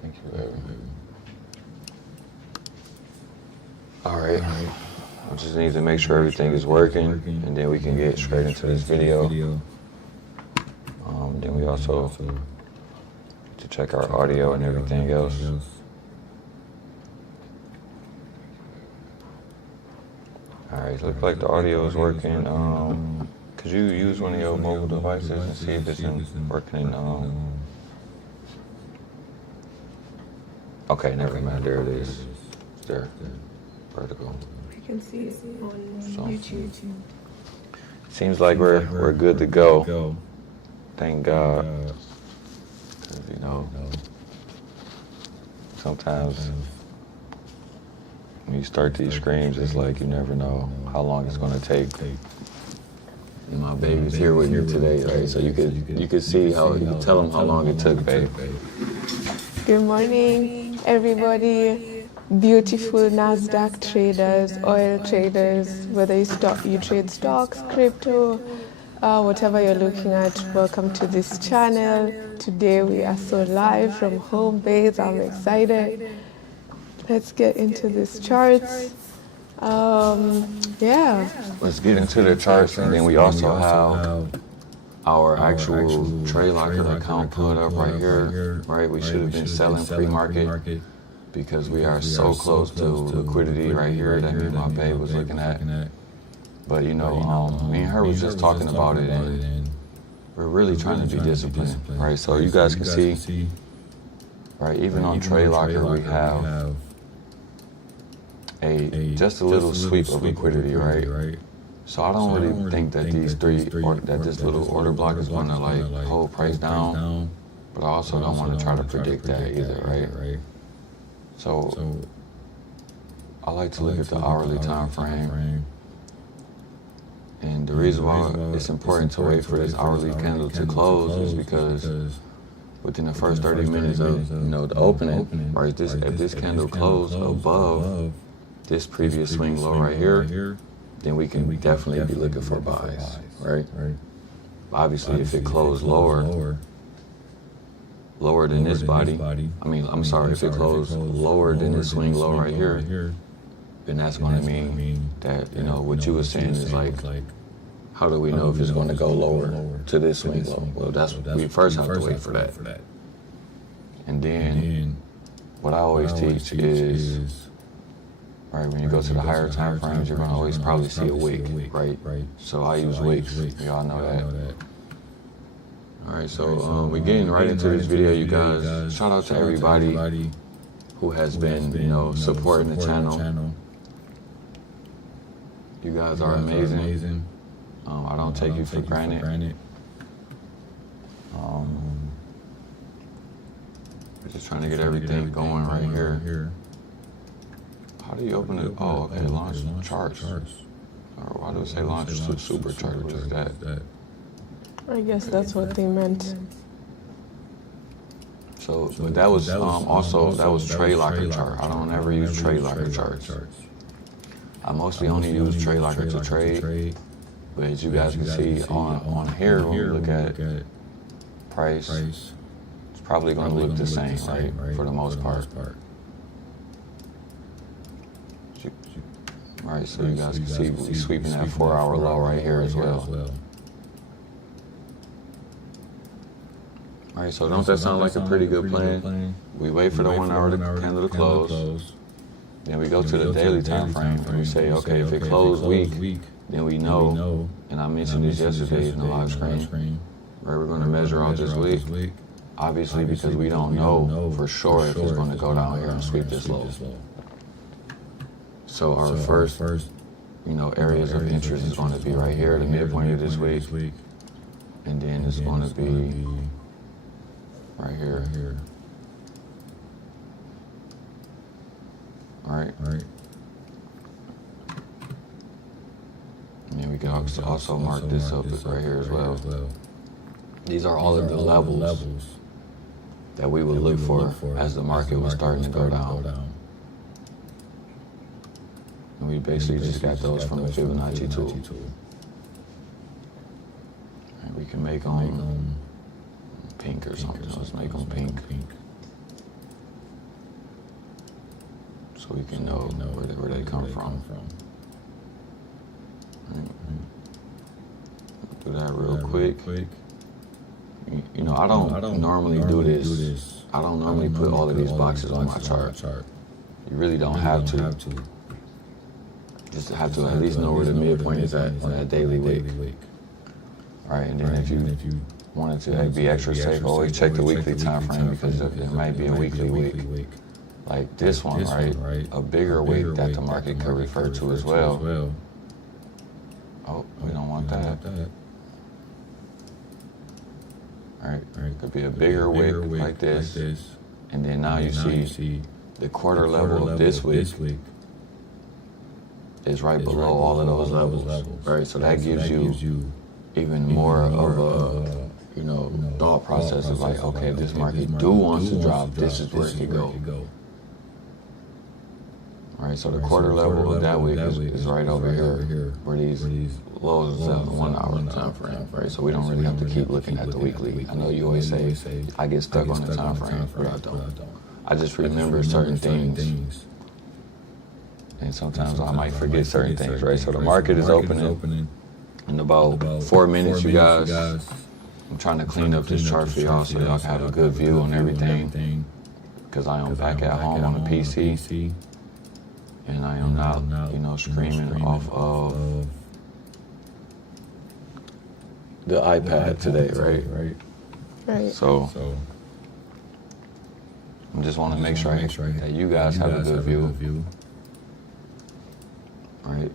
Thank you, baby. All right. I just need to make sure everything is working, and then we can get straight into this video. Then we also to check our audio and everything else. All right, looks like the audio is working. Could you use one of your mobile devices and see if it's working? Okay, never mind. There it is. It's there. Vertical. You can see it on YouTube. Seems like we're good to go. Thank God. 'Cause, you know, sometimes when you start these streams, it's like you never know how long it's going to take. And my baby's here with me today, right? So you could see how you can tell them how long it took, babe. Good morning, everybody. Beautiful NASDAQ traders, oil traders, whether you trade stocks, crypto, whatever you're looking at, welcome to this channel. Today we are so live from home base. I'm excited. Let's get into these charts. Yeah. Let's get into the charts, and then we also have our actual trade locker account pulled up right here, right? We should have been selling pre-market because we are so close to liquidity right here that me and my babe was looking at. But you know, me and her was just talking about it, and we're really trying to be disciplined, right? So you guys can see, right, even on trade locker we have just a little sweep of liquidity, right? So I don't really think that this little order block is going to like hold price down, but I also don't want to try to predict that either, right? So I like to look at the hourly time frame, and the reason why it's important to wait for this hourly candle to close is because within the first 30 minutes of the opening, right? If this candle closed above this previous swing low right here, then we can definitely be looking for buys, right? Obviously, if it closed lower than this body, if it closed lower than this swing low right here, then that's going to mean that, what you were saying is like, how do we know if it's going to go lower to this swing low? Well, we first have to wait for that. And then what I always teach is, right, when you go to the higher time frames, you're going to always probably see a wick, right? So I use wicks. Y'all know that. All right, so we're getting right into this video, you guys. Shout out to everybody who has been, supporting the channel. You guys are amazing. I don't take you for granted. We're just trying to get everything going right here. How do you open it? Oh, okay, launch charts. Or why do it say launch super chart? What is that? I guess that's what they meant. So, but that was that was trade locker chart. I don't ever use trade locker charts. I mostly only use trade locker to trade. But as you guys can see on here, when we look at price, it's probably going to look the same, right? For the most part. All right, so you guys can see we're sweeping that 4-hour low right here as well. All right, so don't that sound like a pretty good plan? We wait for the 1 hour candle to close. Then we go to the daily time frame and we say, okay, if it closed weak, then we know, and I mentioned this yesterday in the live stream, where we're going to measure out this week. Obviously, because we don't know for sure if it's going to go down here and sweep this low. So our first, areas of interest is going to be right here, the midpoint of this week, and then it's going to be right here. All right. And then we can also mark this up right here as well. These are all of the levels that we would look for as the market was starting to go down. And we basically just got those from the Fibonacci tool. And we can make them pink or something. Let's make them pink. so we can know where they come from. Do that real quick. You know, I don't normally do this. I don't normally put all of these boxes on my chart. You really don't have to. Just have to at least know where the midpoint is at on that daily wick. All right, and then if you wanted to be extra safe, always check the weekly time frame because there might be a weekly wick. Like this one, right? A bigger wick that the market could refer to as well. Oh, we don't want that. All right, could be a bigger wick like this, and then now you see the quarter level of this wick is right below all of those levels, right? So that gives you even more of a, you know, thought process of like, okay, if this market wants to drop, this is where it could go. All right, so the quarter level of that wick is right over here, where these lows is at the 1 hour time frame, right? So we don't really have to keep looking at the weekly. I know you always say, I get stuck on the time frame, but I don't. I just remember certain things. And sometimes I might forget certain things, right? So the market is opening in about 4 minutes, you guys. I'm trying to clean up this chart for y'all so y'all can have a good view on everything. Because I am back at home on the PC. And I am not, you know, screaming off of the iPad today, right? So I just want to make sure that you guys have a good view. Right?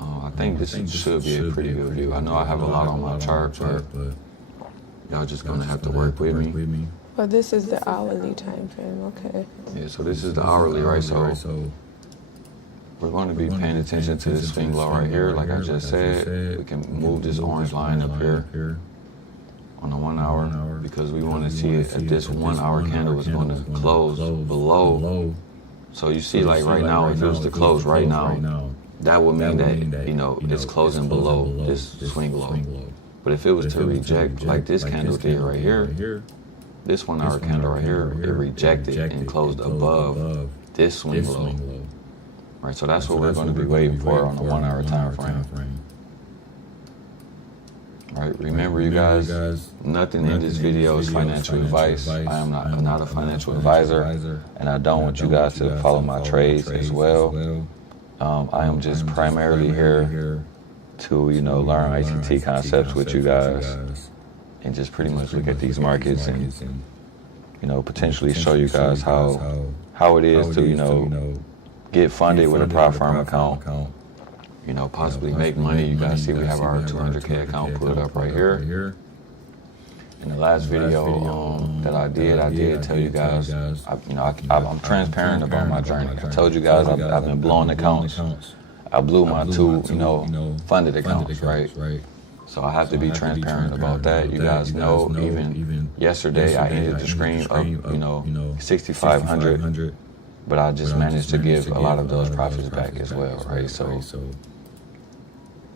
I think this should be a pretty good view. I know I have a lot on my chart, but y'all just gonna have to work with me. Well, this is the hourly time frame, okay. Yeah, so this is the hourly, right? So we're going to be paying attention to this swing low right here. Like I just said, we can move this orange line up here on the 1 hour because we want to see if this 1 hour candle is going to close below. So you see, like right now, if it was to close right now, that would mean that, you know, it's closing below this swing low. But if it was to reject, like this candle did right here, this 1 hour candle right here, it rejected and closed above this swing low. Right, so that's what we're going to be waiting for on the 1 hour time frame. Right, remember you guys, nothing in this video is financial advice. I'm not a financial advisor, and I don't want you guys to follow my trades as well. I am just primarily here to, you know, learn ICT concepts with you guys and just pretty much look at these markets and, you know, potentially show you guys how it is to, you know, get funded with a prop firm account, you know, possibly make money. You guys see we have our 200K account put up right here. In the last video that I did tell you guys, I'm transparent about my journey. I told you guys I've been blowing accounts. I blew my two, you know, funded accounts, right? So I have to be transparent about that. You guys know, even yesterday I ended the stream up, you know, 6,500. But I just managed to give a lot of those profits back as well, right? So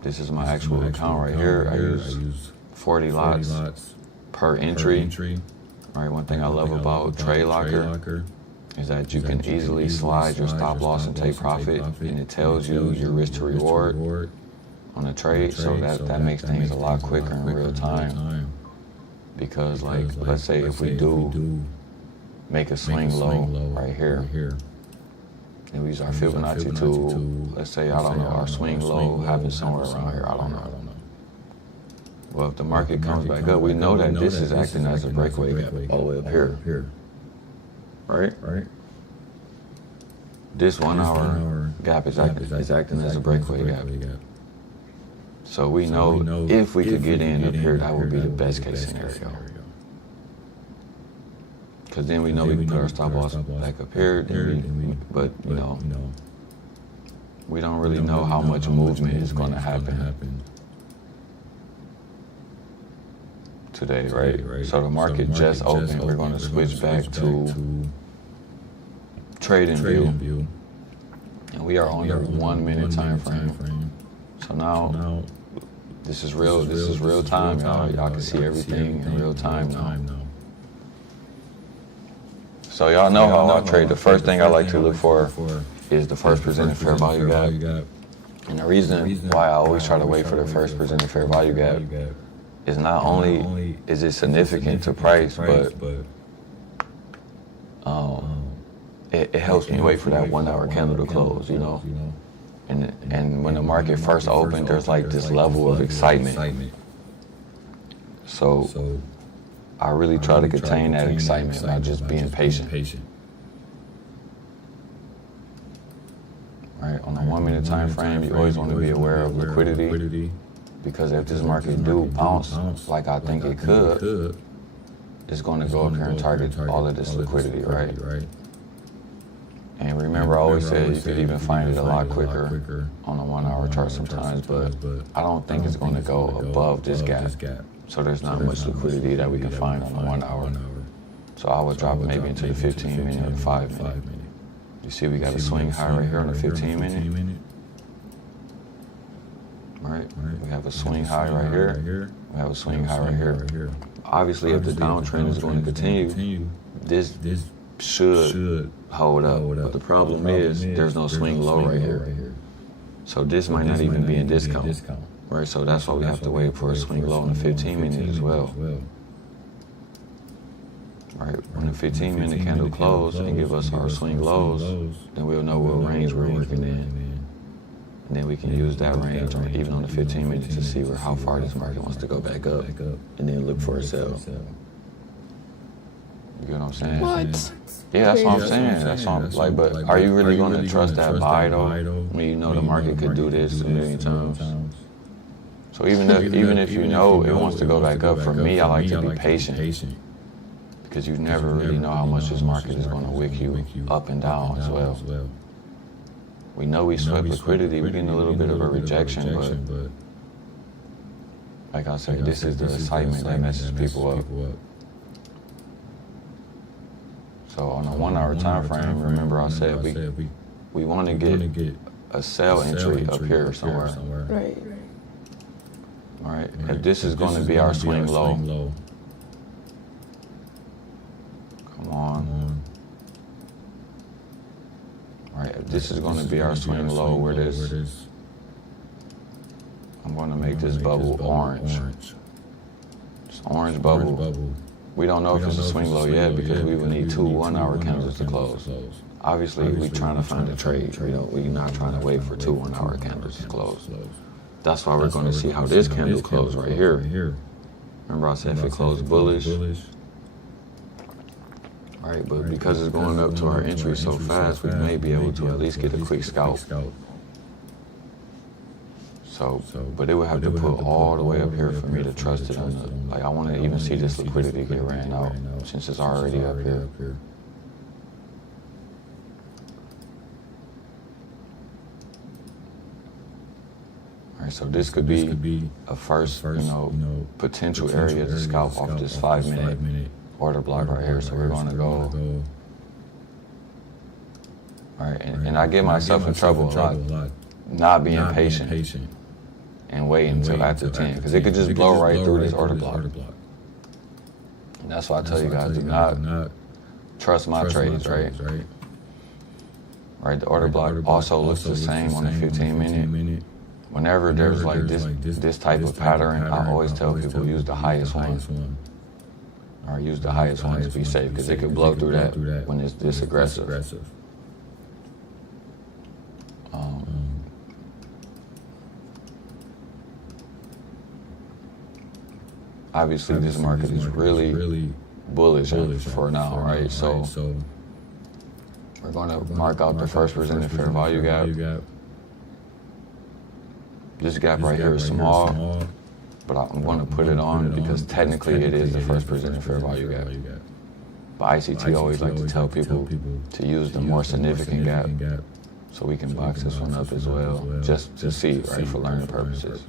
this is my actual account right here. I use 40 lots per entry. Right, one thing I love about Trade Locker is that you can easily slide your stop loss and take profit, and it tells you your risk to reward on a trade, so that makes things a lot quicker in real time. Because, like, let's say if we do make a swing low right here, and we use our Fibonacci tool, let's say, I don't know, our swing low happens somewhere around here, I don't know. Well, if the market comes back up, we know that this is acting as a breakaway gap all the way up here, right? This 1 hour gap is acting as a breakaway gap. So we know if we could get in up here, that would be the best case scenario. Because then we know we can put our stop loss back up here, but you know, we don't really know how much movement is going to happen today, right? So the market just opened. We're going to switch back to trading view, and we are on the 1 minute time frame. So now this is real time, y'all. Y'all can see everything in real time now. So y'all know how I trade. The first thing I like to look for is the first presented fair value gap. And the reason why I always try to wait for the first presented fair value gap is not only is it significant to price, but it helps me wait for that 1 hour candle to close, you know? And when the market first opened, there's like this level of excitement. So I really try to contain that excitement by just being patient. Right, on a 1 minute time frame, you always want to be aware of liquidity, because if this market do bounce like I think it could, it's going to go up here and target all of this liquidity, right? And remember, I always said you could even find it a lot quicker on a 1 hour chart sometimes, but I don't think it's going to go above this gap. So there's not much liquidity that we can find on a 1 hour. So I would drop maybe into the 15 minute or the 5 minute. You see we got a swing high right here on the 15 minute. Right, we have a swing high right here. We have a swing high right here. Obviously, if the downtrend is going to continue, this should hold up. But the problem is there's no swing low right here. So this might not even be in discount. Right, so that's why we have to wait for a swing low in the 15 minute as well. Right, when the 15 minute candle close and give us our swing lows, then we'll know what range we're working in. And then we can use that range even on the 15 minutes to see how far this market wants to go back up, and then look for a sell. You get what I'm saying? What? Yeah, that's what I'm saying. That's what I'm like. But are you really going to trust that buy though? When you know the market could do this a million times. So even if you know it wants to go back up, for me, I like to be patient, because you never really know how much this market is going to wick you up and down as well. We know we swept liquidity. We're getting a little bit of a rejection, but like I said, this is the excitement that messes people up. So on a 1 hour time frame, remember I said we want to get a sell entry up here somewhere. Right. All right. If this is going to be our swing low, come on. All right. If this is going to be our swing low, where this, I'm going to make this bubble orange. It's orange bubble. We don't know if it's a swing low yet, because we will need 2 1 hour candles to close. Obviously, we're trying to find a trade. We're not trying to wait for 2 1 hour candles to close. That's why we're going to see how this candle closed right here. Remember I said if it closed bullish. Right, but because it's going up to our entry so fast, we may be able to at least get a quick scalp. So, but it would have to put all the way up here for me to trust it on the, like I want to even see this liquidity get ran out, since it's already up here. All right, so this could be a first, potential area to scalp off this 5 minute order block right here. So we're going to go. All right, and I get myself in trouble a lot, not being patient and waiting until after 10, because it could just blow right through this order block. And that's why I tell you guys, do not trust my trades, right? Right, the order block also looks the same on the 15 minute. Whenever there's like this type of pattern, I always tell people use the highest one. Or use the highest one to be safe, because it could blow through that when it's this aggressive. Obviously, this market is really bullish for now, right? So we're going to mark out the first presented fair value gap. This gap right here is small, but I'm going to put it on because technically it is the first presented fair value gap. But ICT always like to tell people to use the more significant gap, so we can box this one up as well, just to see, right, for learning purposes.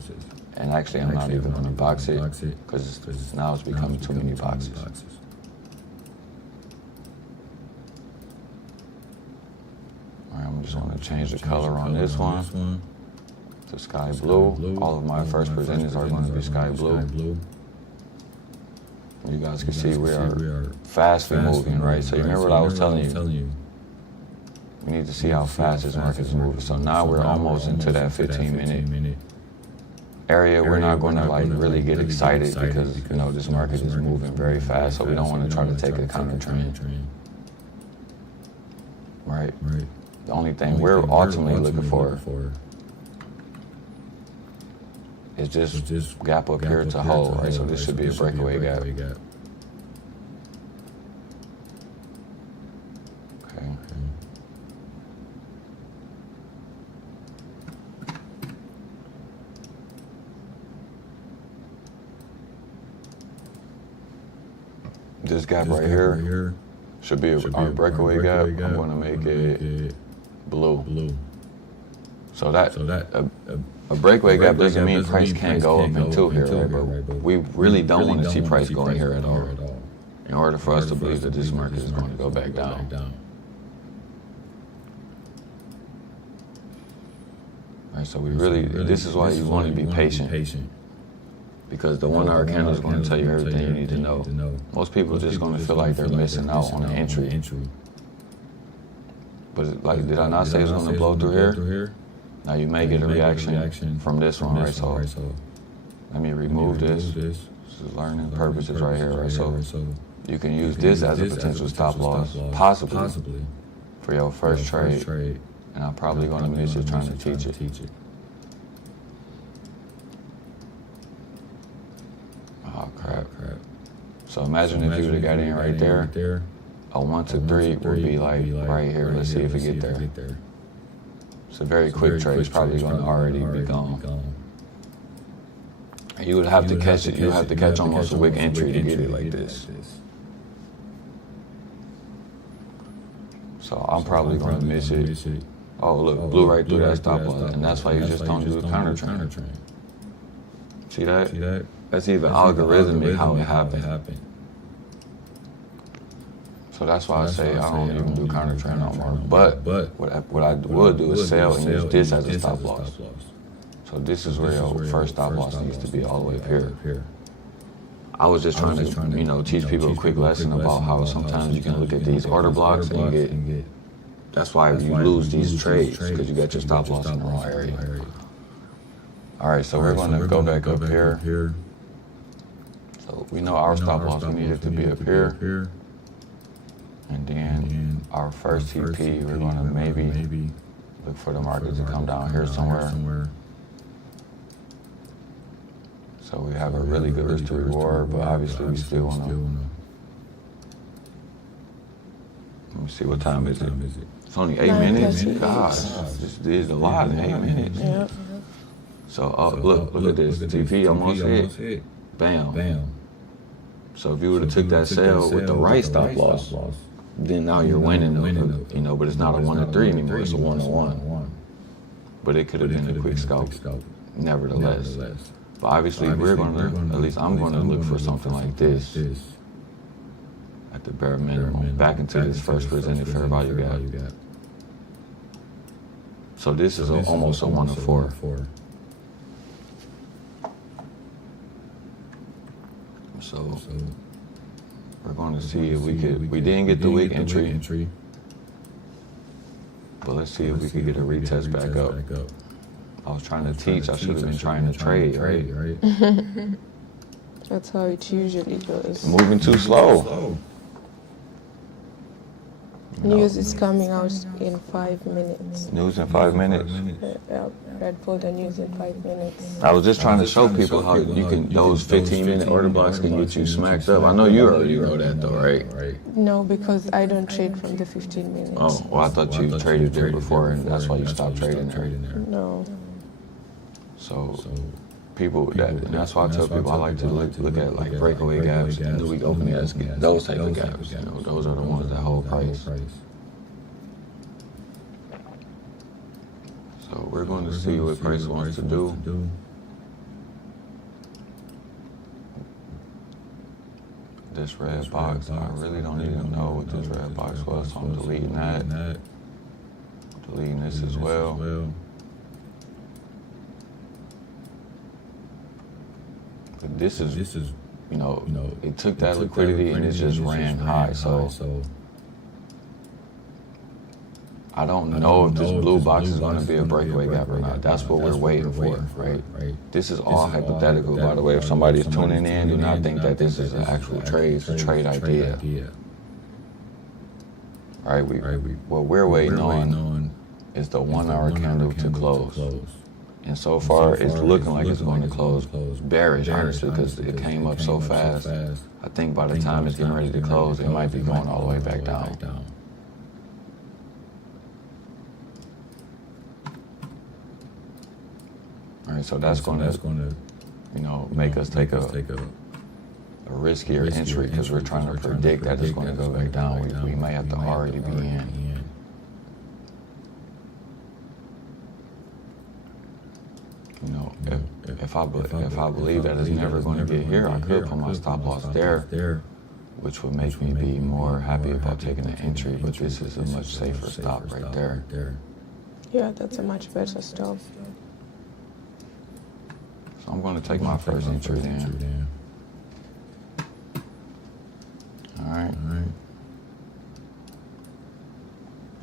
And actually, I'm not even going to box it, because now it's becoming too many boxes. All right, I'm just going to change the color on this one to sky blue. All of my first presenters are going to be sky blue. You guys can see we are fastly moving, right? So you remember what I was telling you? We need to see how fast this market is moving. So now we're almost into that 15-minute area. We're not going to like really get excited because, you know, this market is moving very fast. So we don't want to try to take a counter trend. Right? The only thing we're ultimately looking for is just gap up here to hold, right? So this should be a breakaway gap. Okay. This gap right here should be our breakaway gap. I'm going to make it blue. So that a breakaway gap doesn't mean price can't go up into here, right? But we really don't want to see price going here at all. In order for us to believe that this market is going to go back down. Right, so we really, this is why you want to be patient. Because the 1 hour candle is going to tell you everything you need to know. Most people are just going to feel like they're missing out on an entry. But like, did I not say it's going to blow through here? Now you may get a reaction from this one, right? So let me remove this. This is learning purposes right here, right? So you can use this as a potential stop loss, possibly for your first trade. And I'm probably going to miss it trying to teach it. Oh, crap. So imagine if you would have got in right there. A 1 to 3 would be like right here. Let's see if we get there. It's a very quick trade. It's probably going to already be gone. You would have to catch it. You have to catch almost a wick entry to get it like this. So I'm probably going to miss it. Oh, look, blew right through that stop loss. And that's why you just don't do the counter trend. See that? That's even algorithmic how it happened. So that's why I say I don't even do counter trend no more. But what I would do is sell and use this as a stop loss. So this is where your first stop loss needs to be all the way up here. I was just trying to, you know, teach people a quick lesson about how sometimes you can look at these order blocks and you get, that's why you lose these trades, because you got your stop loss in the wrong area. All right, so we're going to go back up here. So we know our stop loss, we need it to be up here. And then our first TP, we're going to maybe look for the market to come down here somewhere. So we have a really good risk to reward, but obviously we still want to. Let me see, what time is it? It's only 8 minutes? God, this is a lot in 8 minutes. Yep. So look at this. TP almost hit. Bam. So if you would have took that sale with the right stop loss, then now you're winning, you know, but it's not a 1 to 3 anymore, it's a 1 to 1. But it could have been a quick scalp, nevertheless. But obviously we're going to, at least I'm going to look for something like this at the bare minimum, back into this first presented fair value gap. So this is almost a 1 to 4. So we're going to see if we didn't get the wick entry, but let's see if we could get a retest back up. I was trying to teach, I should have been trying to trade, right? That's how it usually goes. Moving too slow. News is coming out in 5 minutes. News in 5 minutes? Yeah, Red Bull the news in 5 minutes. I was just trying to show people how you can, those 15-minute order blocks can get you smacked up. I know you already know that though, right? No, because I don't trade from the 15 minutes. Oh, well I thought you traded there before and that's why you stopped trading there. No. So people, that's why I tell people I like to look at like breakaway gaps, new week opening gaps, those type of gaps. You know, those are the ones that hold price. So we're going to see what price wants to do. This red box, I really don't even know what this red box was, so I'm deleting that. Deleting this as well. But this is, you know, it took that liquidity and it just ran high. So I don't know if this blue box is going to be a breakaway gap or not. That's what we're waiting for, right? This is all hypothetical, by the way. If somebody's tuning in, do not think that this is an actual trade. It's a trade idea. All right, what we're waiting on is the 1 hour candle to close. And so far, it's looking like it's going to close bearish, honestly, because it came up so fast. I think by the time it's getting ready to close, it might be going all the way back down. All right, so that's going to, you know, make us take a riskier entry because we're trying to predict that it's going to go back down. We may have to already be in. You know, if I believe that it's never going to get here, I could put my stop loss there, which would make me be more happy about taking the entry. But this is a much safer stop right there. Yeah, that's a much better stop. So I'm going to take my first entry then. All right.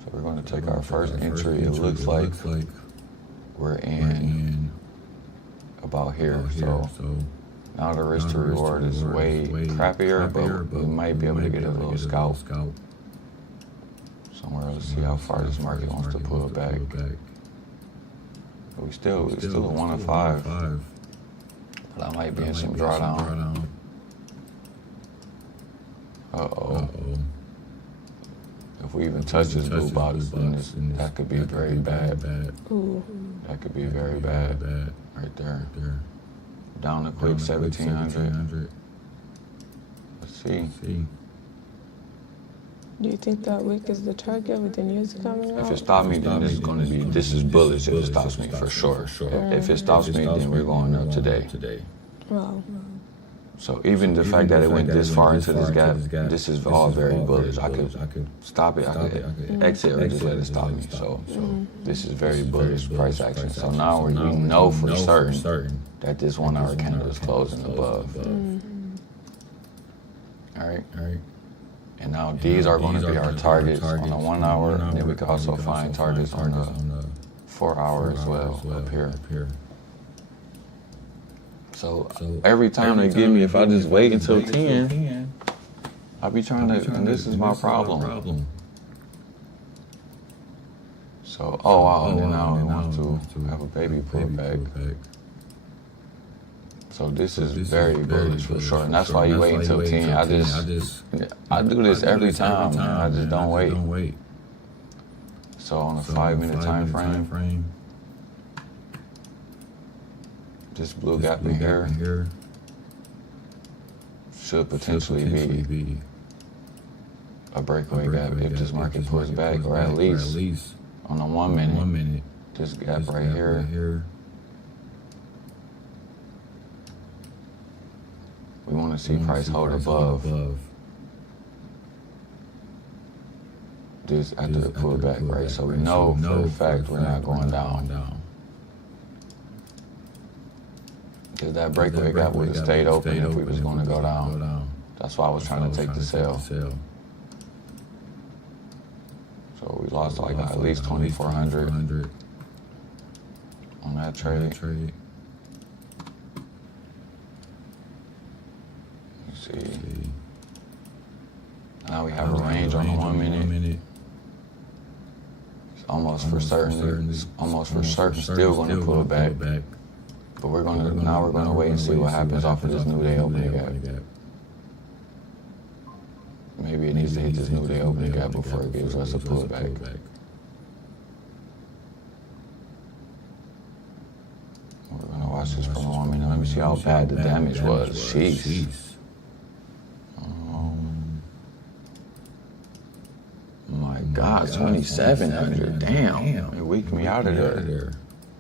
So we're going to take our first entry. It looks like we're in about here. So now the risk to reward is way crappier, but we might be able to get a little scalp somewhere. Let's see how far this market wants to pull back. But we still a 1 of 5. But I might be in some drawdown. Uh-oh. If we even touch this blue box, then that could be very bad. Ooh. That could be very bad right there. Down a quick 1,700. Let's see. Do you think that week is the target with the news coming out? If it stops me, then this is bullish if it stops me, for sure. If it stops me, then we're going up today. Wow. So even the fact that it went this far into this gap, this is all very bullish. I could stop it, I could exit or just let it stop me. So this is very bullish price action. So now we know for certain that this 1 hour candle is closing above. All right. And now these are going to be our targets on the 1 hour, and then we can also find targets on the 4 hour as well up here. So every time they give me, if I just wait until 10, I'll be trying to, and this is my problem. So, and then now it wants to have a baby pullback. So this is very bullish for sure, and that's why you wait until 10. I do this every time, man. I just don't wait. So on a 5-minute time frame, this blue gap in here should potentially be a breakaway gap if this market pulls back, or at least on the 1 minute, this gap right here. We want to see price hold above this after the pullback, right? So we know for a fact we're not going down. Because that breakaway gap would have stayed open if we was going to go down. That's why I was trying to take the sell. So we lost like at least 2,400 on that trade. Let's see. Now we have a range on the 1 minute. It's almost for certain still going to pull back. But we're gonna wait and see what happens off of this new day opening gap. Maybe it needs to hit this new day opening gap before it gives us a pullback. We're gonna watch this for 1 minute. Let me see how bad the damage was. Jeez. My God, 2,700. Damn. It weaked me out of there.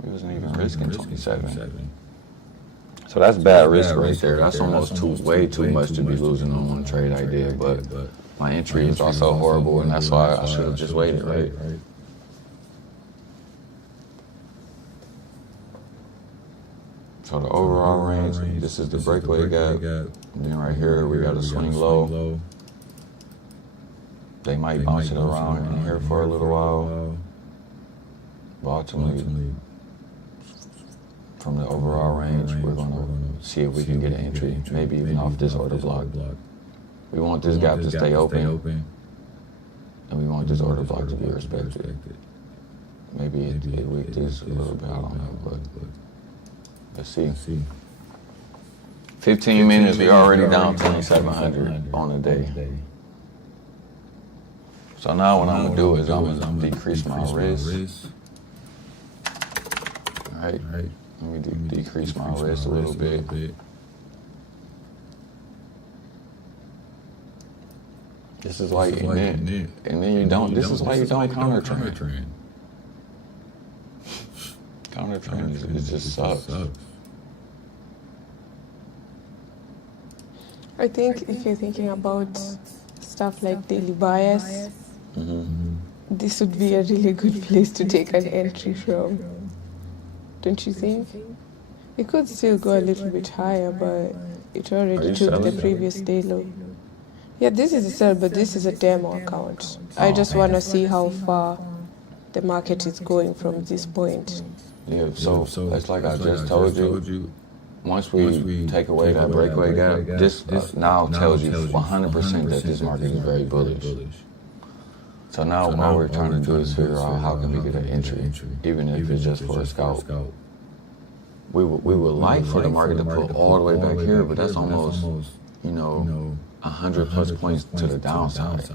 We wasn't even risking 27. So that's bad risk right there. That's almost way too much to be losing on one trade I did. But my entry is also horrible, and that's why I should have just waited, right? So the overall range, this is the breakaway gap. And then right here, we got a swing low. They might bounce it around in here for a little while. But ultimately, from the overall range, we're going to see if we can get an entry, maybe even off this order block. We want this gap to stay open, and we want this order block to be respected. Maybe it weak this a little bit, I don't know, but let's see. 15 minutes, we already down 2,700 on the day. So now what I'm gonna do is I'm gonna decrease my risk. All right, let me decrease my risk a little bit. This is why you and then you don't. This is why you don't counter trend. Counter trend it just sucks. I think if you're thinking about stuff like daily bias, this would be a really good place to take an entry from. Don't you think? It could still go a little bit higher, but it already took the previous day low. Yeah, this is a sell, but this is a demo account. I just want to see how far the market is going from this point. Yeah, so it's like I just told you. Once we take away that breakaway gap, this now tells you 100% that this market is very bullish. So now what we're trying to do is figure out how can we get an entry, even if it's just for a scalp. We would like for the market to pull all the way back here, but that's almost, 100 plus points to the downside.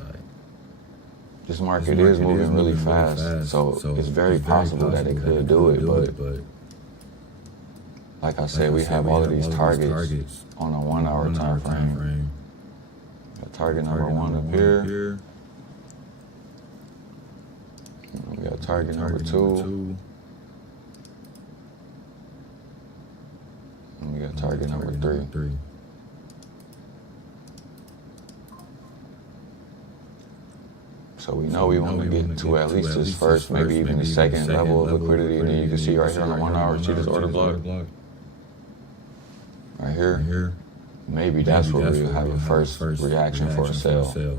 This market is moving really fast, so it's very possible that it could do it, but like I said, we have all of these targets on a 1 hour time frame. Got target number 1 up here. We got target number 2. And we got target number 3. So we know we want to get to at least this first, maybe even the second level of liquidity. And then you can see right here on the 1 hour, see this order block? Right here. Maybe that's where we'll have a first reaction for a sale.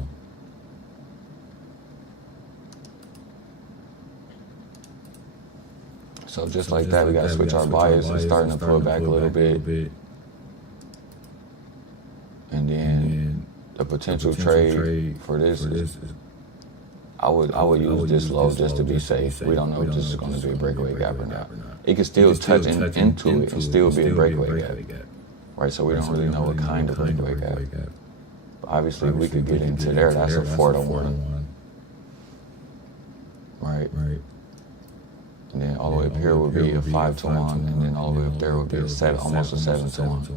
So just like that, we got to switch our bias and starting to pull back a little bit. And then the potential trade for this is, I would use this low just to be safe. We don't know if this is going to be a breakaway gap or not. It could still touch into it and still be a breakaway gap. Right, so we don't really know what kind of breakaway gap. But obviously, we could get into there. That's a 4-to-1. Right. And then all the way up here would be a 5-to-1, and then all the way up there would be almost a 7-to-1.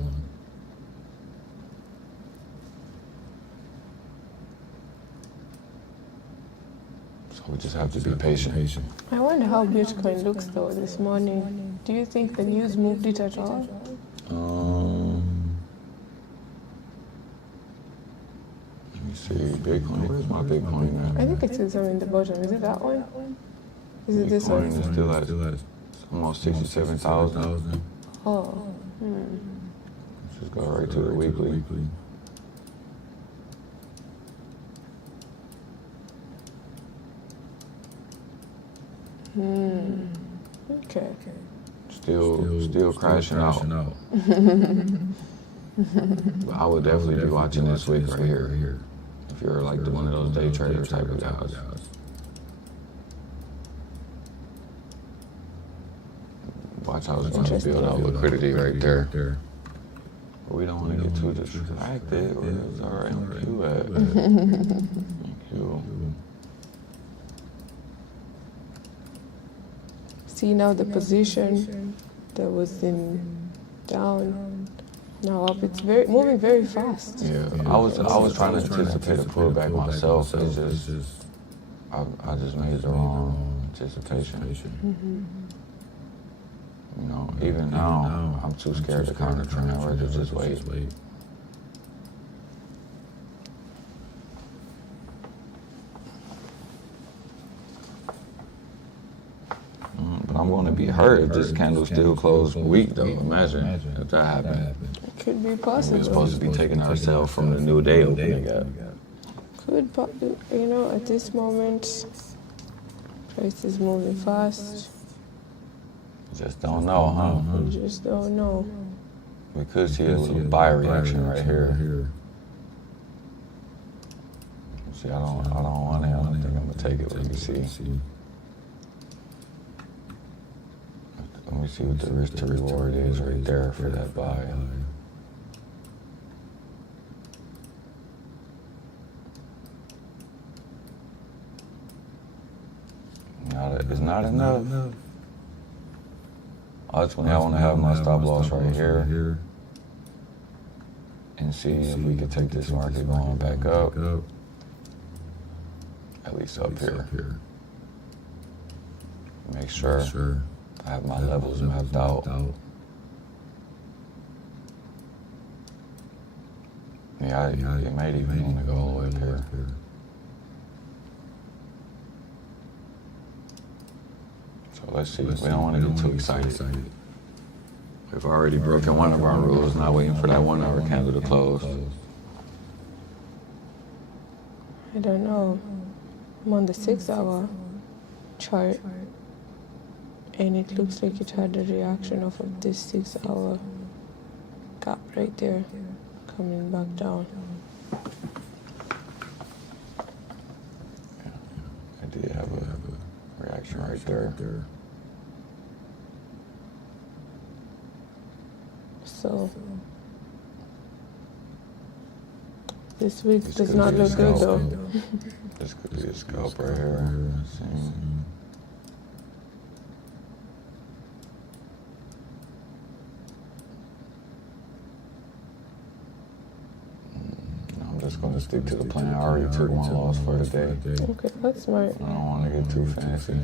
So we just have to be patient. I wonder how Bitcoin looks though this morning. Do you think the news moved it at all? Let me see, Bitcoin. Where's my Bitcoin at? I think it is in the bottom. Is it that one? Is it this one? Bitcoin is still at almost 67,000. Oh. Let's just go right to the weekly. Okay. Still crashing out. But I would definitely be watching this week right here. If you're like one of those day trader type of guys. Watch how it's going to build out liquidity right there. But we don't want to get too distracted. Where's our MQ at? MQ. See now the position that was in down, now up. It's moving very fast. Yeah, I was trying to anticipate a pullback myself. It's just I just made the wrong anticipation. Even now I'm too scared to counter trend. I'd rather just wait. But I'm going to be hurt if this candle still closed weak, though. Imagine if that happened. It could be possible. We're supposed to be taking ourselves from the new day opening up. At this moment, price is moving fast. Just don't know, huh? You just don't know. We could see a little buy reaction right here. See, I don't want it. I don't think I'm gonna take it. Let me see. Let me see what the risk to reward is right there for that buy. It's not enough. Ultimately, I want to have my stop loss right here and see if we can take this market going back up, at least up here. Make sure I have my levels mapped out. Yeah, it might even want to go all the way up here. So let's see. We don't want to get too excited. We've already broken one of our rules, not waiting for that 1 hour candle to close. I don't know. I'm on the 6-hour chart, and it looks like it had a reaction off of this 6-hour gap right there, coming back down. I did have a reaction right there. So this week does not look good though. This could be a scalp right here. I'm just going to stick to the plan. I already took one loss for the day. Okay, that's smart. I don't want to get too fancy.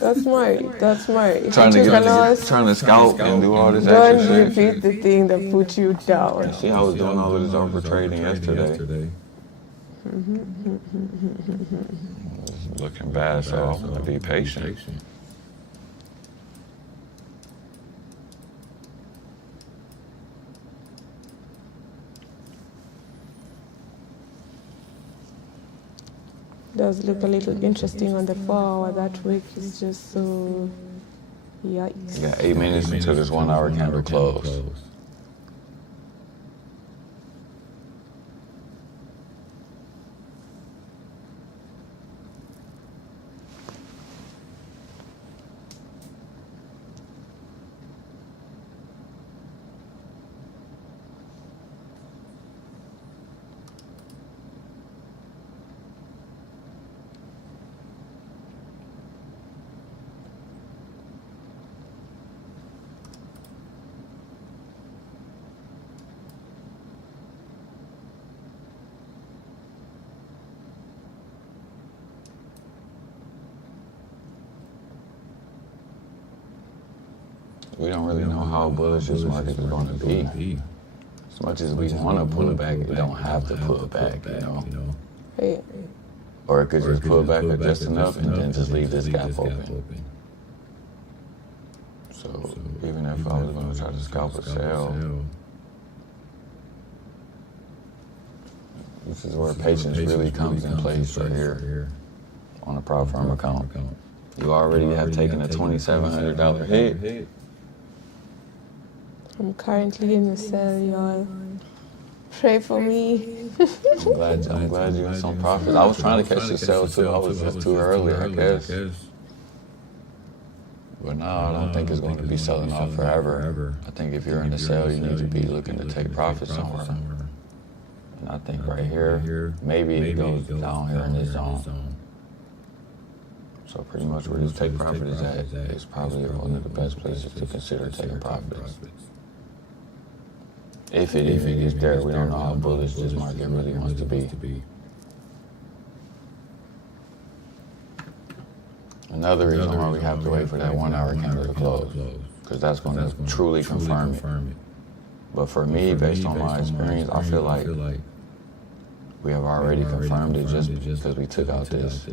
That's smart. That's smart. If Trying you to took a loss, trying to scalp and do all this don't extra shit. repeat the thing that put you down. See, I was doing all of this over trading yesterday. It's looking bad, so I'm going to be patient. Does look a little interesting on the 4-hour. That wick is just so yikes. You got 8 minutes until this 1 hour candle close. We don't really know how bullish this market is going to be. As much as we want to pull it back, it don't have to pull it back, you know? Right. Or it could just pull back just enough and then just leave this gap open. So even if I was going to try to scalp a sell, this is where patience really comes in place right here on a prop firm account. You already have taken a $2,700 hit. I'm currently in the sell, y'all. Pray for me. I'm glad you're in some profit. I was trying to catch the sell too. I was just too early, I guess. But no, I don't think it's going to be selling off forever. I think if you're in the sale, you need to be looking to take profit somewhere. And I think right here, maybe it goes down here in this zone. So pretty much where this take profit is at is probably one of the best places to consider taking profits. If it is there, we don't know how bullish this market really wants to be. Another reason why we have to wait for that 1 hour candle to close, because that's going to truly confirm it. But for me, based on my experience, I feel like we have already confirmed it just because we took out this,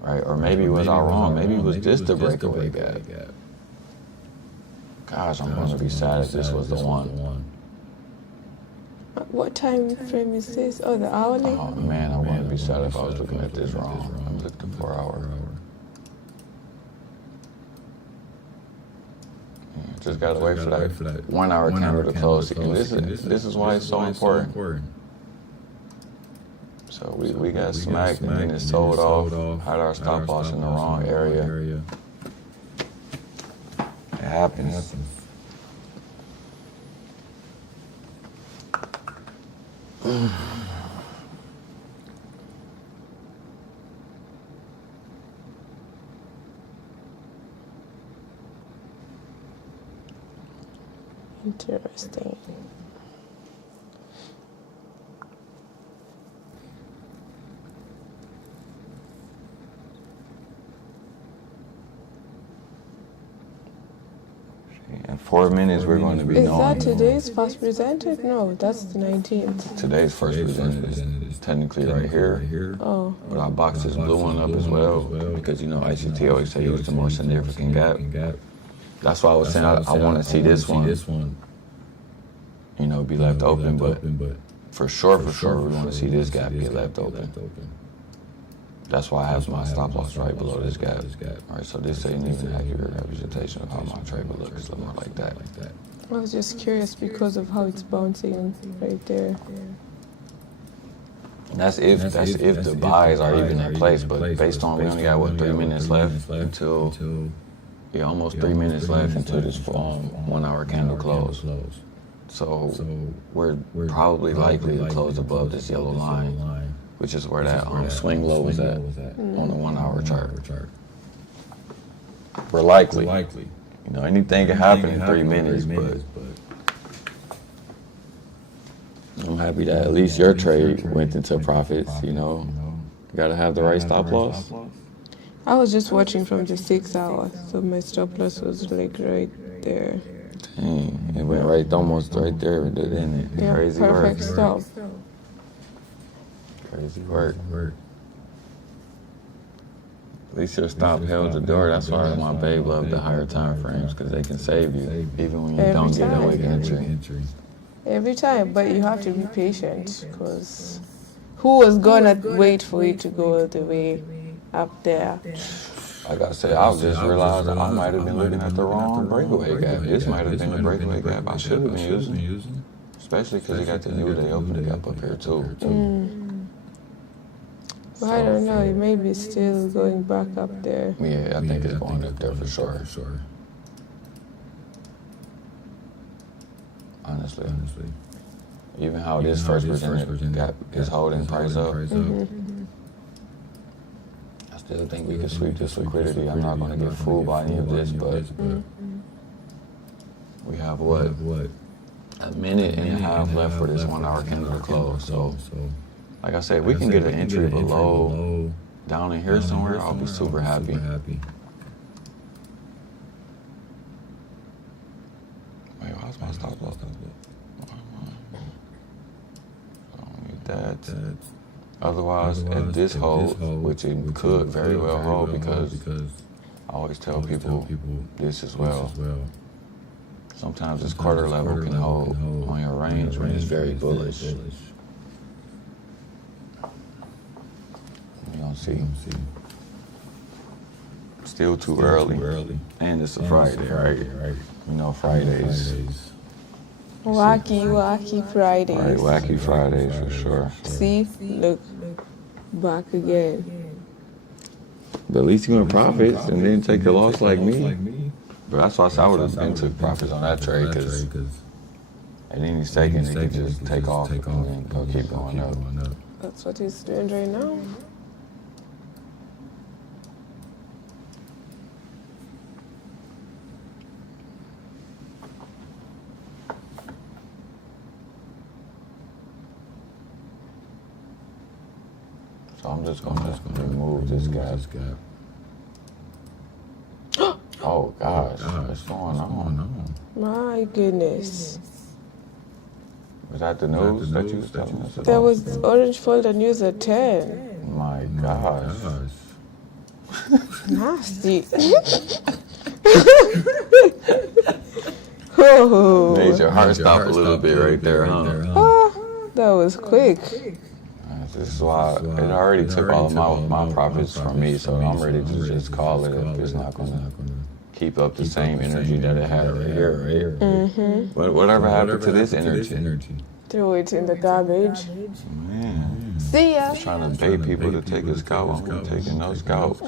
right? Or maybe was I wrong? Maybe it was this the breakaway gap. Gosh, I'm going to be sad if this was the one. What time frame is this? Oh, the hourly? Oh man, I'm going to be sad if I was looking at this wrong. I'm looking at the 4 hour. Just gotta wait for that 1 hour candle to close. And this is why it's so important. So we got smacked and then it sold off. Had our stop loss in the wrong area. It happens. Interesting. In 4 minutes, we're going to be Is knowing. that today's first presented? No, that's the 19th. Today's first presented is technically right here. Oh. But our box is blue one up as well because you know ICT always say it's the more significant gap. That's why I was saying I want to see this one. You know, be left open, but for sure, we want to see this gap get left open. That's why I have my stop loss right below this gap. All right, so this ain't even an accurate representation of how my trade would look. It's more like that. I was just curious because of how it's bouncing right there. That's if the buys are even in place, but based on we only got 3 minutes left until almost 3 minutes left until this 1 hour candle close. So we're probably likely to close above this yellow line, which is where that swing low was at on the 1 hour chart. We're likely. You know, anything can happen in 3 minutes, but I'm happy that at least your trade went into profits, you know. You gotta have the right stop loss. I was just watching from the 6 hour, so my stop loss was like right there. Dang, it went right almost right there, didn't it? Yeah, Crazy perfect work. stop. Crazy work. At least your stop held the door. That's why my babe loved the higher time frames, because they can save you, even when you don't get a quick entry. Every time, but you have to be patient, because who was gonna wait for it to go all the way up there? Like I said, I just realized I might have been looking at the wrong breakaway gap. This might have been the breakaway gap I should have been using. Especially because you got the new day opening gap up here too. Well, I don't know, it may be still going back up there. Yeah, I think it's going up there for sure. Honestly. Even how this first presented gap is holding price up. I still think we could sweep this liquidity. I'm not going to get fooled by any of this, but we have what? A minute and a half left for this 1 hour candle to close. So, like I said, we can get an entry below, down in here somewhere, I'll be super happy. Wait, why's my stop loss? I don't need that. Otherwise, if this holds, which it could very well hold, because I always tell people this as well. Sometimes this quarter level can hold on your range when it's very bullish. We gonna see. Still too early. And it's a Friday, right? You know Fridays. Wacky Fridays. Right, wacky Fridays for sure. See, look, back again. But at least you in profits and didn't take a loss like me. But that's why I would have been took profits on that trade, because at any second it could just take off and then go keep going up. That's what he's doing right now. So I'm just gonna remove this gap. Oh gosh, what's going on? My goodness. Was that the news that you was telling us about? There was orange folder news at 10. My gosh. Nasty. Oh. Made your heart stop a little bit right there, huh? Oh, that was quick. This is why it already took all of my profits from me, so I'm ready to just call it if it's not gonna keep up the same energy that it had right here, right? But whatever happened to this energy? Throw it in the garbage. Man. See ya. Just trying to bait people to take a scalp. I'm taking no scalp.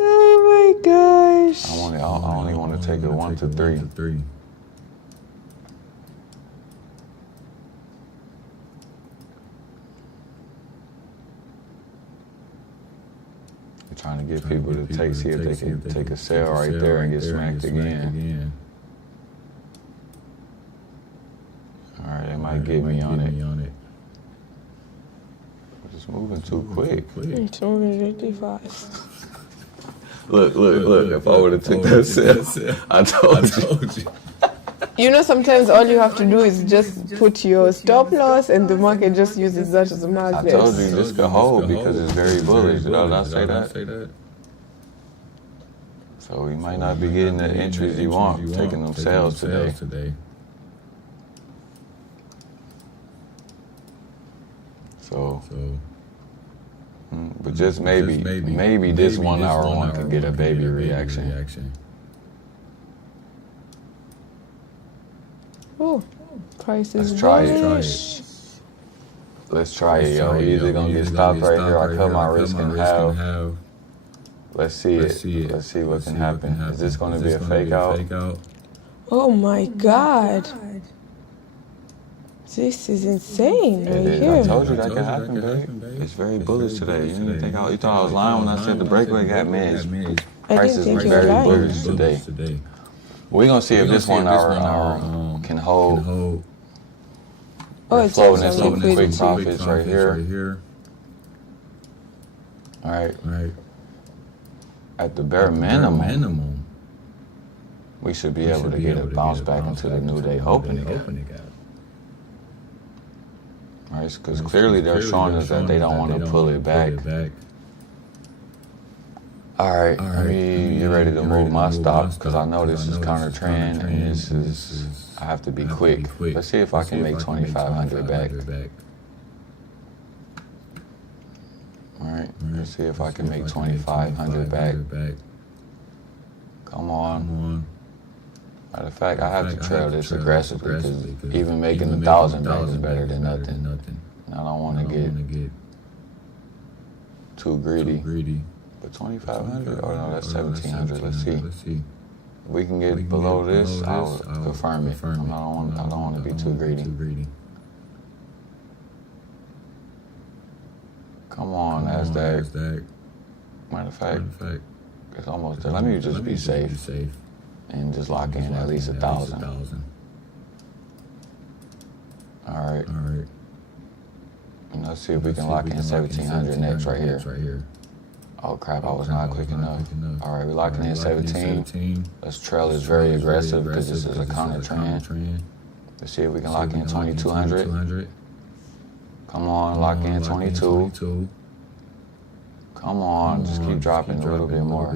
Oh my gosh. I only want to take a 1 to 3. I'm trying to get people to see if they can take a sell right there and get smacked again. All right, they might get me on it. It's moving too quick. It's moving really fast. Look. If I would have took that sell, I told you. You know, sometimes all you have to do is just put your stop loss and the market just uses that as a I magnet. told you this could hold because it's very bullish. Did I say that? So you might not be getting the entries you want, taking them sales today. So, but just maybe this 1 hour one can get a baby reaction. Oh, price is Let's try bullish. it. Let's try it, yo. We either gonna get stopped right here. I cut my risk in half. Let's see it. Let's see what can happen. Is this gonna be a fake out? Oh my God. This is insane right here. I told you that could happen, babe. It's very bullish today. You didn't think you thought I was lying when I said the breakaway got managed. Prices are very bullish today. We're gonna see if this 1 hour can hold. Oh, it's floating in also some quick liquidity. profits right here. All right. At the bare minimum, we should be able to get a bounce back into the new day opening. All right, because clearly they're showing us that they don't want to pull it back. All right, let me get ready to move my stop because I know this is counter trend and this is, I have to be quick. Let's see if I can make 2,500 back. All right, let's see if I can make 2,500 back. Come on. Matter of fact, I have to trail this aggressively because even making 1,000 back is better than nothing. And I don't want to get too greedy. But 2,500? Oh no, that's 1,700. Let's see. If we can get below this, I'll confirm it. I don't want to be too greedy. Come on, NASDAQ. Matter of fact, it's almost there. Let me just be safe and just lock in at least 1,000. All right. And let's see if we can lock in 1,700 next right here. Oh crap, I was not quick enough. All right, we're locking in 17. Let's trail this very aggressive because this is a counter trend. Let's see if we can lock in 2,200. Come on, lock in 22. Come on, just keep dropping a little bit more.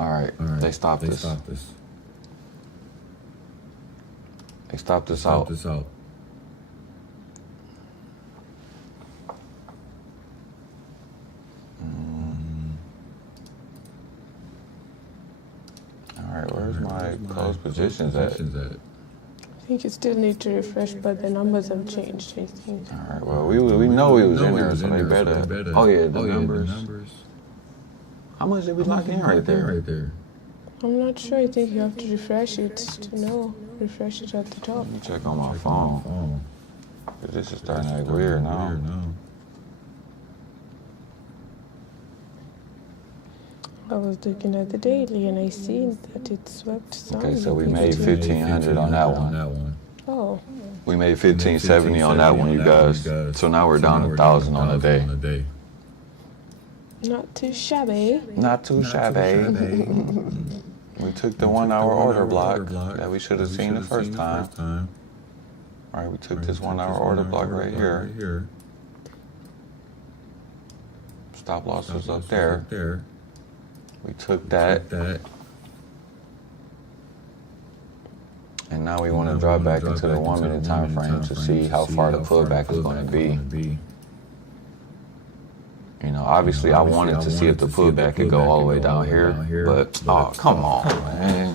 All right, they stopped this. They stopped this out. All right, where's my closed positions at? I think you still need to refresh, but the numbers have changed, I think. All right, well, we know we was in there, so they better. Oh yeah, the numbers. How much did we lock in right there? I'm not sure. I think you have to refresh it to know. Refresh it at the top. Let me check on my phone. This is starting to act weird now. I was looking at the daily and I seen that it swept some. Okay, so we made 1,500 on that one. Oh. We made 1,570 on that one, you guys. So now we're down 1,000 on the day. Not too shabby. Not too shabby. We took the 1 hour order block that we should have seen the first time. All right, we took this 1 hour order block right here. Stop loss was up there. We took that. And now we want to drop back into the 1 minute time frame to see how far the pullback is going to be. You know, obviously I wanted to see if the pullback could go all the way down here, but oh, come on, man.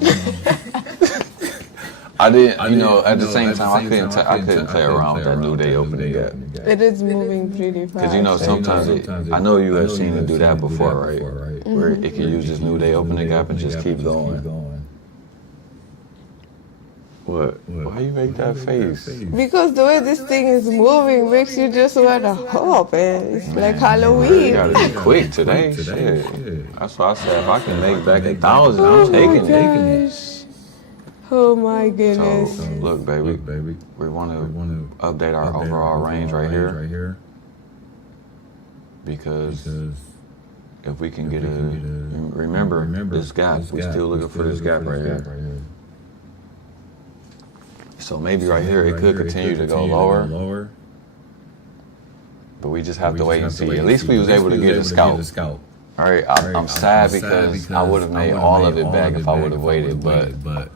I didn't, you know, at the same time I couldn't play around with that new day opening gap. It is moving pretty fast. Because you know sometimes I know you have seen it do that before, right? Where it can use this new day opening gap and just keep going. What? Why you make that face? Because the way this thing is moving makes you just want to hop, and it's like Halloween. You gotta be quick today. Shit. That's why I said if I can make back 1,000, I'm taking it. Oh my goodness. So look, baby, we want to update our overall range right here because if we can get remember this gap, we're still looking for this gap right here. So maybe right here it could continue to go lower, but we just have to wait and see. At least we was able to get a scalp. All right, I'm sad because I would have made all of it back if I would have waited, but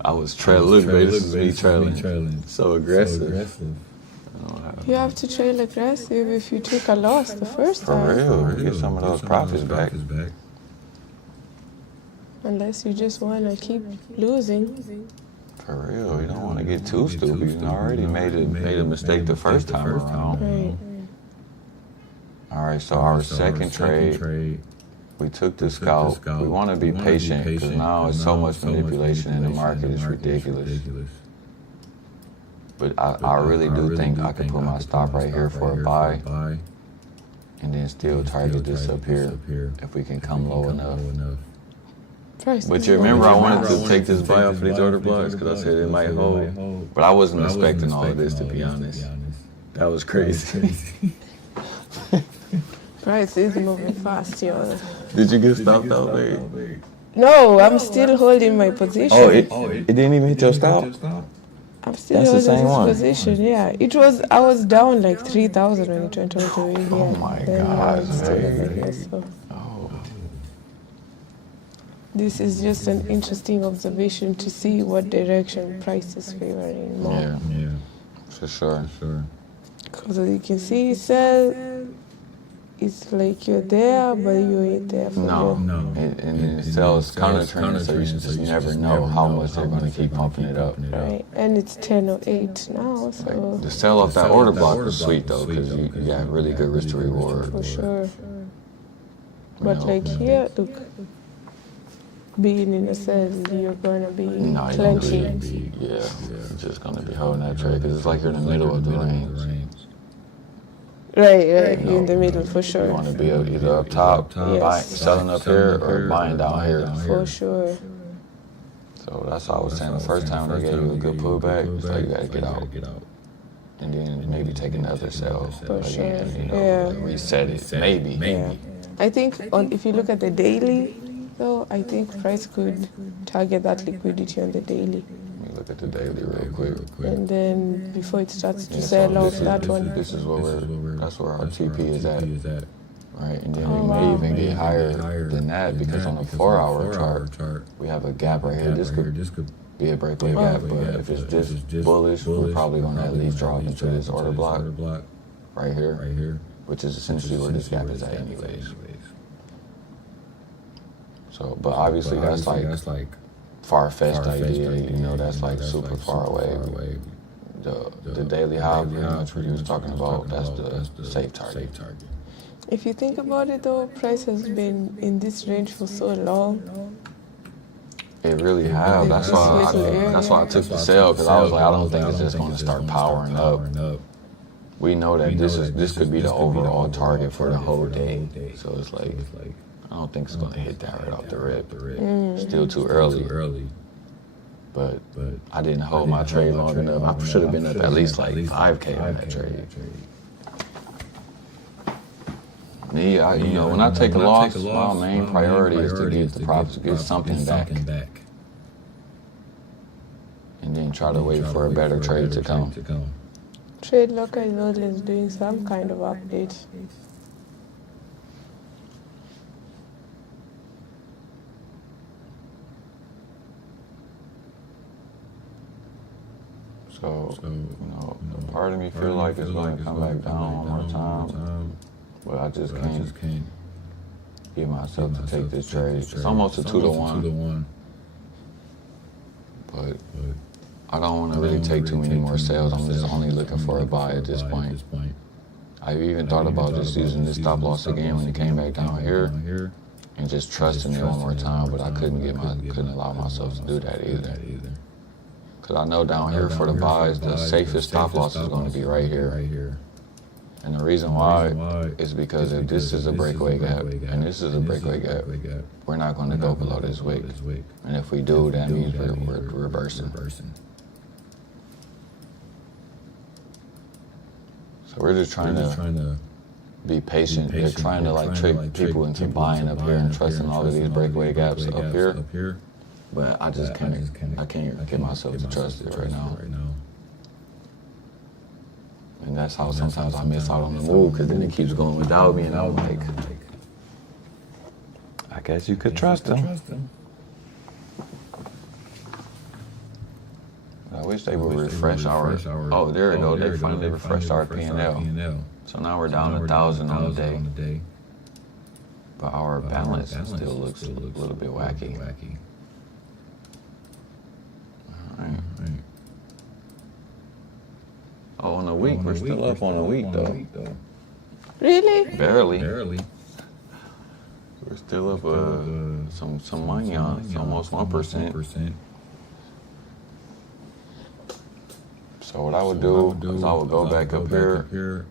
I was trailing. Look, baby, this is me trailing. So aggressive. You have to trail aggressive if you took a loss the first time. For real, you get some of those profits back. Unless you just want to keep losing. For real, you don't want to get too stupid. You already made a mistake the first time around. Right. All right, so our second trade, we took the scalp. We want to be patient because now it's so much manipulation in the market. It's ridiculous. But I really do think I could put my stop right here for a buy and then still target this up here if we can come low enough. But you remember I wanted to take this buy off of these order blocks because I said it might hold. But I wasn't expecting all of this, to be honest. That was crazy. Price is moving fast, y'all. Did you get stopped out, babe? No, I'm still holding my position. Oh, it didn't even hit your stop? I'm still holding this position, yeah. I was down like 3,000 when it went all the way here. Oh my God, this is just an interesting observation to see what direction price is favoring more. Yeah, for sure. Because as you can see, sell, it's like you're there, but you ain't there for No, and it sells counter trending, so you just never know how much they're going to keep pumping it up. Right, and it's 10:08 now, so. Like, the sell off that order block was sweet though, because you got really good risk to reward. For sure. But like here, look, being in a sell, you're going to be clenching. You're just going to be holding that trade, because it's like you're in the middle of the range. Right, in the middle for sure. You want to be either up top, selling up here, or buying down here. For sure. So that's what I was saying. The first time they gave you a good pullback, it's like you got to get out. And then maybe take another sell again, you know, reset it. Maybe. I think if you look at the daily, though, I think price could target that liquidity on the daily. Look at the daily real quick. And then before it starts to sell off that one. This is that's where our TP is at. Right, and then we may even get higher than that because on the 4-hour chart, we have a gap right here. This could be a breakaway gap, but if it's this bullish, we're probably going to at least drop into this order block right here, which is essentially where this gap is at anyways. So, but obviously that's like far-fetched idea, you know, that's like super far away. The daily high, pretty much what he was talking about, that's the safe target. If you think about it though, price has been in this range for so long. It really has. That's why I took the sell, because I was like, I don't think it's just going to start powering up. We know that this could be the overall target for the whole day. So it's like, I don't think it's going to hit that right off the rip. Still too early. But I didn't hold my trade long enough. I should have been up at least like 5K on that trade. Me, you know, when I take a loss, my main priority is to get the profits, get something back. And then try to wait for a better trade to come. Trade Locker is always doing some kind of update. So, you know, part of me feel like it's going to come back down one more time. but I just can't get myself to take this trade. It's almost a 2-to-1. But I don't want to really take too many more sales. I'm just only looking for a buy at this point. I even thought about just using this stop loss again when it came back down here and just trusting it one more time, but I couldn't allow myself to do that either. Because I know down here for the buys, the safest stop loss is going to be right here. And the reason why is because if this is a breakaway gap and this is a breakaway gap, we're not going to go below this wick. And if we do, that means we're reversing. So we're just trying to be patient. They're trying to like trick people into buying up here and trusting all of these breakaway gaps up here. But I just can't get myself to trust it right now. And that's how sometimes I miss out on the move, because then it keeps going without me, and I'm like, I guess you could trust them. I wish they would refresh our, oh, there we go, they finally refreshed our P&L. So now we're down 1,000 on the day. But our balance still looks a little bit wacky. All right. Oh, on the week, we're still up on the week, though. Really? Barely. We're still up some money on it, almost 1%. So what I would do is I would go back up here.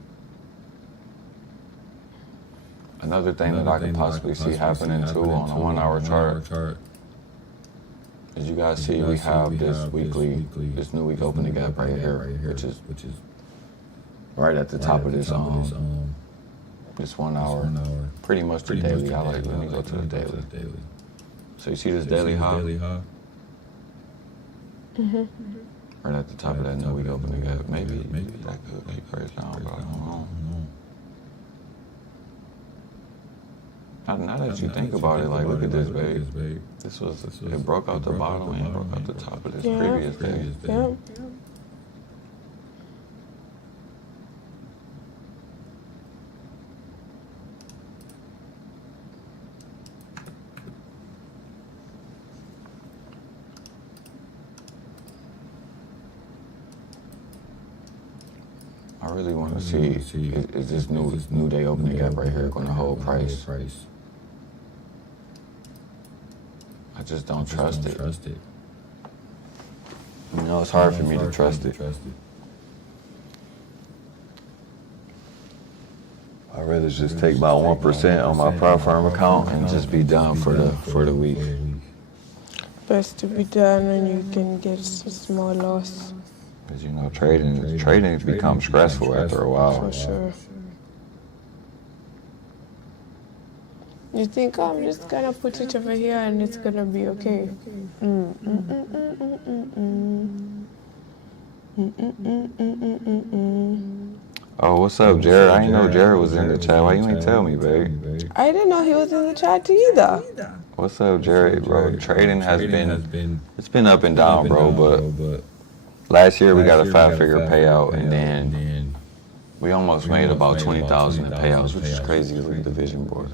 Another thing that I could possibly see happening too on a 1-hour chart is you guys see we have this new week opening gap right here, which is right at the top of this 1 hour, pretty much the daily. Let me go to the daily. So you see this daily high? Right at the top of that new week opening gap. Maybe that could keep price down, but I don't know. Now that you think about it, like, look at this, babe. It broke out the bottom and it broke out the top of this previous day. Yeah. I really want to see, is this new day opening gap right here going to hold price? I just don't trust it. You know, it's hard for me to trust it. I'd rather just take about 1% on my prop firm account and just be done for the week. Best to be done when you can get a small loss. Because, you know, trading becomes stressful after a while. For sure. You think, oh, I'm just gonna put it over here and it's gonna be okay. Oh, what's up, Jared? I didn't know Jared was in the chat. Why you ain't tell me, babe? I didn't know he was in the chat either. What's up, Jared, bro? Trading has been, it's been up and down, bro, but last year we got a 5-figure payout, and then we almost made about 20,000 in payouts, which is crazy. Look at the vision board.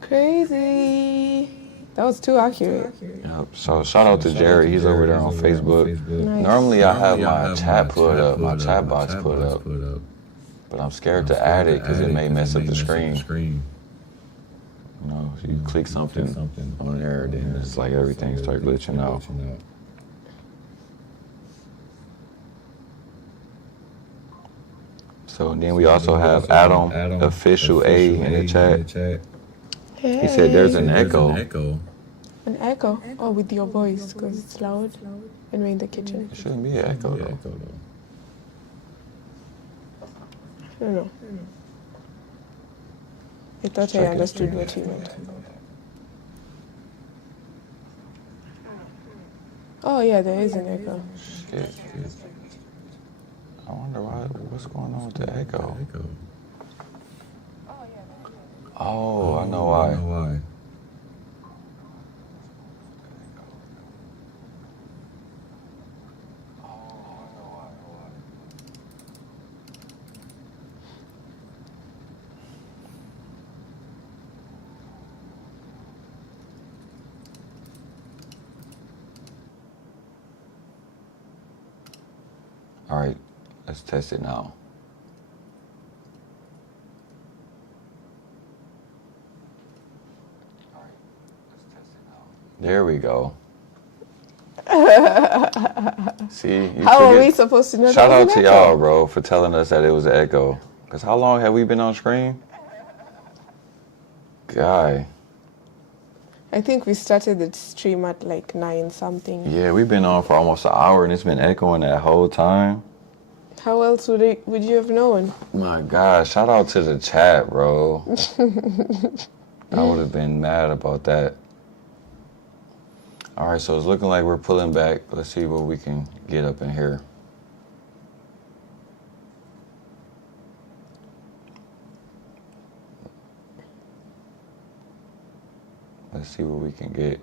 Crazy. That was too accurate. Yep. So shout out to Jerry. He's over there on Facebook. Nice. Normally I have my chat put up, my chat box put up, but I'm scared to add it because it may mess up the screen. You know, if you click something on there, then it's like everything starts glitching out. So and then we also have Adam Official A in the chat. Hey. He said there's an echo. An echo? Oh, with your voice, because it's loud and we're in the kitchen. It shouldn't be an echo though. I don't know. I thought I understood what he meant. Oh yeah, there is an echo. Shit. I wonder what's going on with the echo. Oh, I know why. All right, let's test it now. There we go. See, How are we supposed to know? Shout that out was to an y'all, echo? bro, for telling us that it was an echo. Because how long have we been on screen? Guy. I think we started the stream at like 9 something. Yeah, we've been on for almost an hour and it's been echoing that whole time. How else would you have known? My God, shout out to the chat, bro. I would have been mad about that. All right, so it's looking like we're pulling back. Let's see what we can get up in here. Let's see what we can get.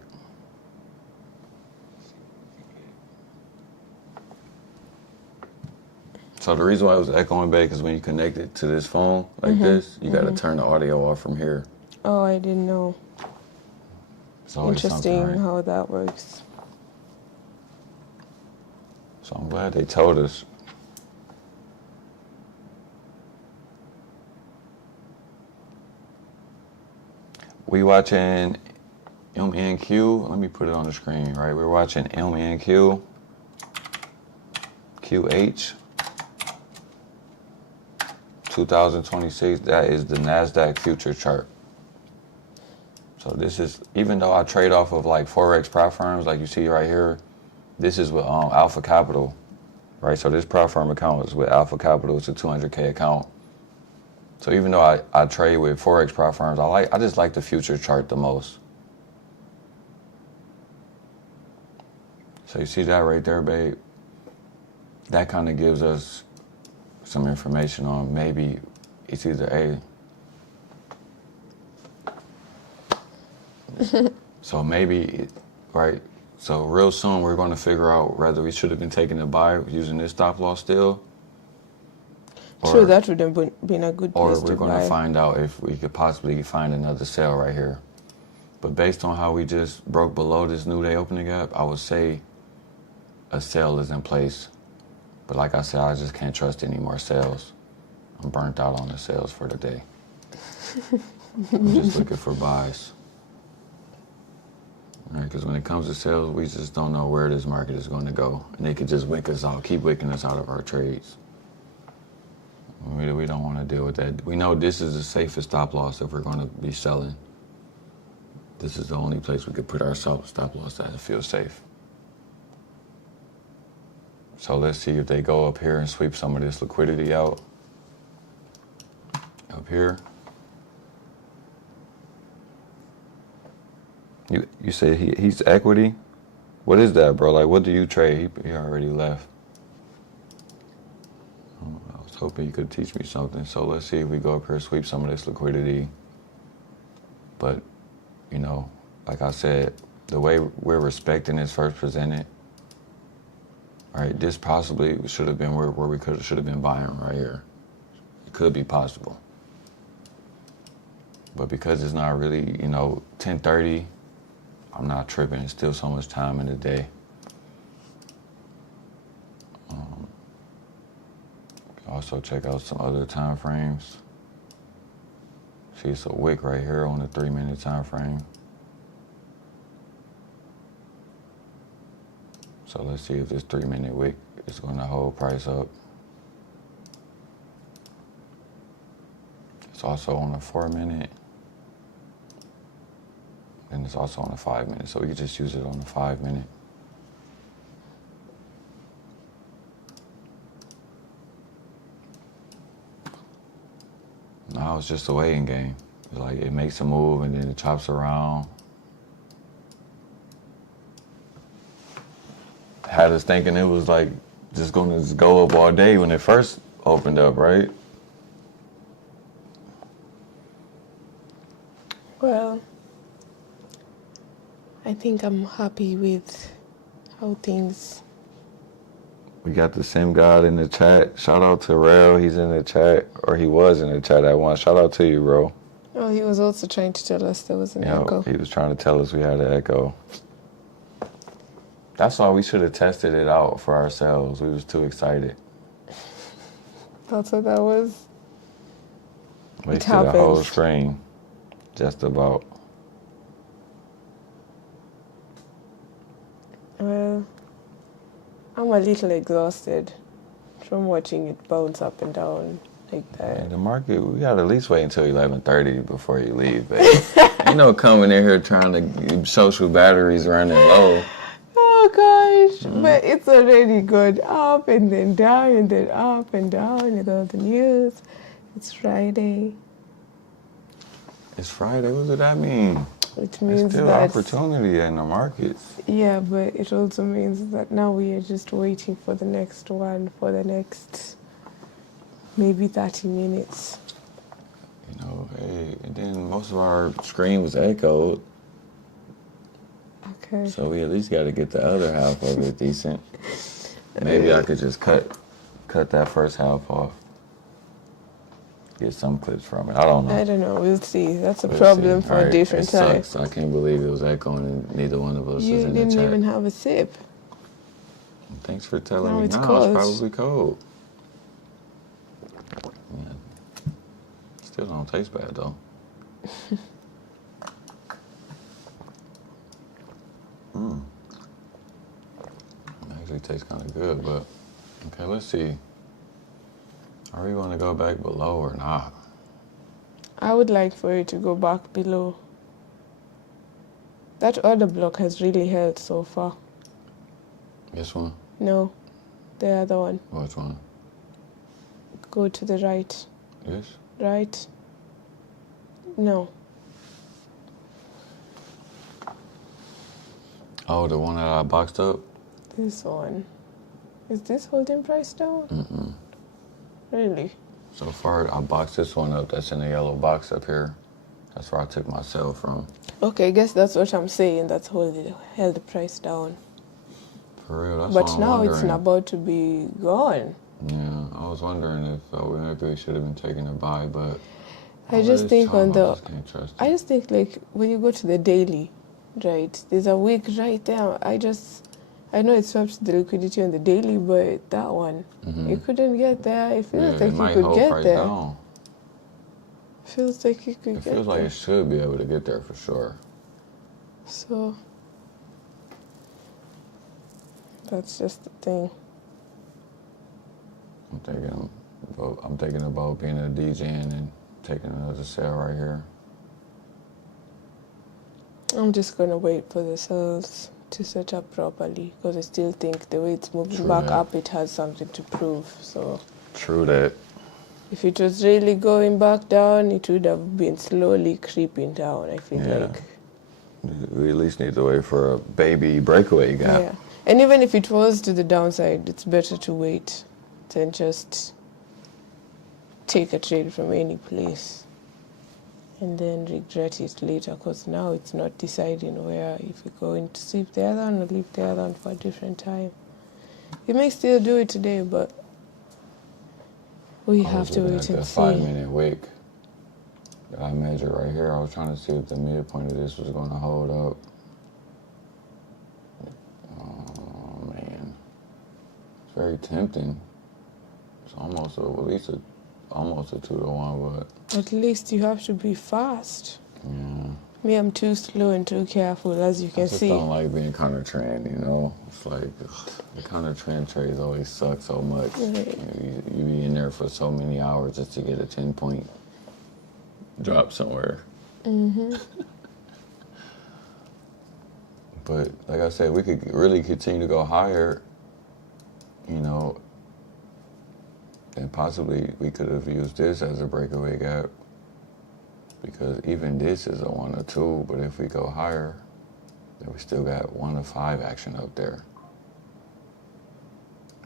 So the reason why it was echoing back is when you connect it to this phone like this, you got to turn the audio off from here. Oh, I didn't know. So Interesting right? how that works. So I'm glad they told us. We watching MNQ. Let me put it on the screen, right? We're watching MNQ, QH 2026. That is the NASDAQ future chart. So this is, even though I trade off of like Forex platforms, like you see right here, this is with Alpha Capital, right? So this platform account is with Alpha Capital. It's a 200K account. So even though I trade with Forex platforms, I just like the future chart the most. So you see that right there, babe? That kind of gives us some information on maybe it's either A. So maybe, right? So real soon we're going to figure out whether we should have been taking a buy using this stop loss still. True, that would have been a good place to buy. Or we're going to find out if we could possibly find another sell right here. But based on how we just broke below this new day opening gap, I would say a sell is in place. But like I said, I just can't trust any more sales. I'm burnt out on the sales for the day. I'm just looking for buys. Because when it comes to sales, we just don't know where this market is going to go. And they could just wick us out, keep wicking us out of our trades. We don't want to deal with that. We know this is the safest stop loss if we're going to be selling. This is the only place we could put our stop loss at and feel safe. So let's see if they go up here and sweep some of this liquidity out. Up here. You say he's equity? What is that, bro? Like, what do you trade? He already left. I was hoping you could teach me something. So let's see if we go up here, sweep some of this liquidity. But, you know, like I said, the way we're respecting this first presented, all right, this possibly should have been where we should have been buying right here. It could be possible. But because it's not really, 10:30, I'm not tripping. It's still so much time in the day. Also check out some other time frames. See, it's a wick right here on the 3-minute time frame. So let's see if this 3-minute wick is going to hold price up. It's also on the 4-minute. And it's also on the 5-minute. So we can just use it on the 5-minute. Now it's just a waiting game. It's like it makes a move and then it chops around. Had us thinking it was like just going to go up all day when it first opened up, right? Well, I think I'm happy with how things... We got the same guy in the chat. Shout out to Rail. He's in the chat, or he was in the chat at once. Shout out to you, bro. Oh, he was also trying to tell us there was an echo. He was trying to tell us we had an echo. That's why we should have tested it out for ourselves. We was too excited. That's what that was. Wasted a whole screen. Just about. Well, I'm a little exhausted from watching it bounce up and down like that. And the market, we gotta at least wait until 11:30 before you leave, baby. You know, coming in here trying to social batteries running low. Oh gosh, but it's already gone up and then down and then up and down with all the news. It's Friday. It's Friday. What does that mean? Which means There's still that opportunity in the markets. Yeah, but it also means that now we are just waiting for the next one for the next maybe 30 minutes. You know, hey, and then most of our screen was echoed. Okay. So we at least got to get the other half of it decent. Maybe I could just cut that first half off. Get some clips from it. I don't know. I don't know. We'll see. That's a problem for a different time. Sucks. I can't believe it was echoing and neither one of us was in the chat. You didn't even have a sip. Thanks for telling me. It's No, cold. it's probably cold. Yeah. Still don't taste bad though. Actually tastes kind of good, but okay, let's see. Are we going to go back below or not? I would like for it to go back below. That other block has really held so far. This one? No, the other one. Which one? Go to the right. This? Right? No. Oh, the one that I boxed up? This one. Is this holding price down? Mm-mm. Really? So far, I boxed this one up. That's in the yellow box up here. That's where I took my sell from. Okay, I guess that's what I'm saying. That's held the price down. For real, that's But what I'm now wondering. it's about to be gone. Yeah, I was wondering if maybe we should have been taking a buy, but I just think I just can't trust it. I just think like when you go to the daily, right? There's a wick right there. I know it swaps the liquidity on the daily, but that one, you couldn't get there. It feels like you could get there. Down. Feels like you could It get feels there. like it should be able to get there for sure. So that's just the thing. I'm thinking about being a DJ and taking another sale right here. I'm just gonna wait for the cells to set up properly because I still think the way it's moving back up, it has something to prove. So true that. if it was really going back down, it would have been slowly creeping down. I feel like we at least need to wait for a baby breakaway gap. Yeah, and even if it was to the downside, it's better to wait than just take a trade from any place and then regret it later, because now it's not deciding where, if you're going to sweep the other one or leave the other one for a different time. You may still do it today, but we have to wait and see. 5-minute wick that I measured right here. I was trying to see if the midpoint of this was going to hold up. Oh man, it's very tempting. It's almost at least almost a 2-to-1, but at least you have to be fast. yeah. Me, I'm too slow and too careful, as you can see. I just don't like being counter trend, you know? It's like the counter trend trades always suck so much. Right. You be in there for so many hours just to get a 10-point drop somewhere. But like I said, we could really continue to go higher, you know, and possibly we could have used this as a breakaway gap, because even this is a 1 or 2, but if we go higher, then we still got 1 to 5 action up there.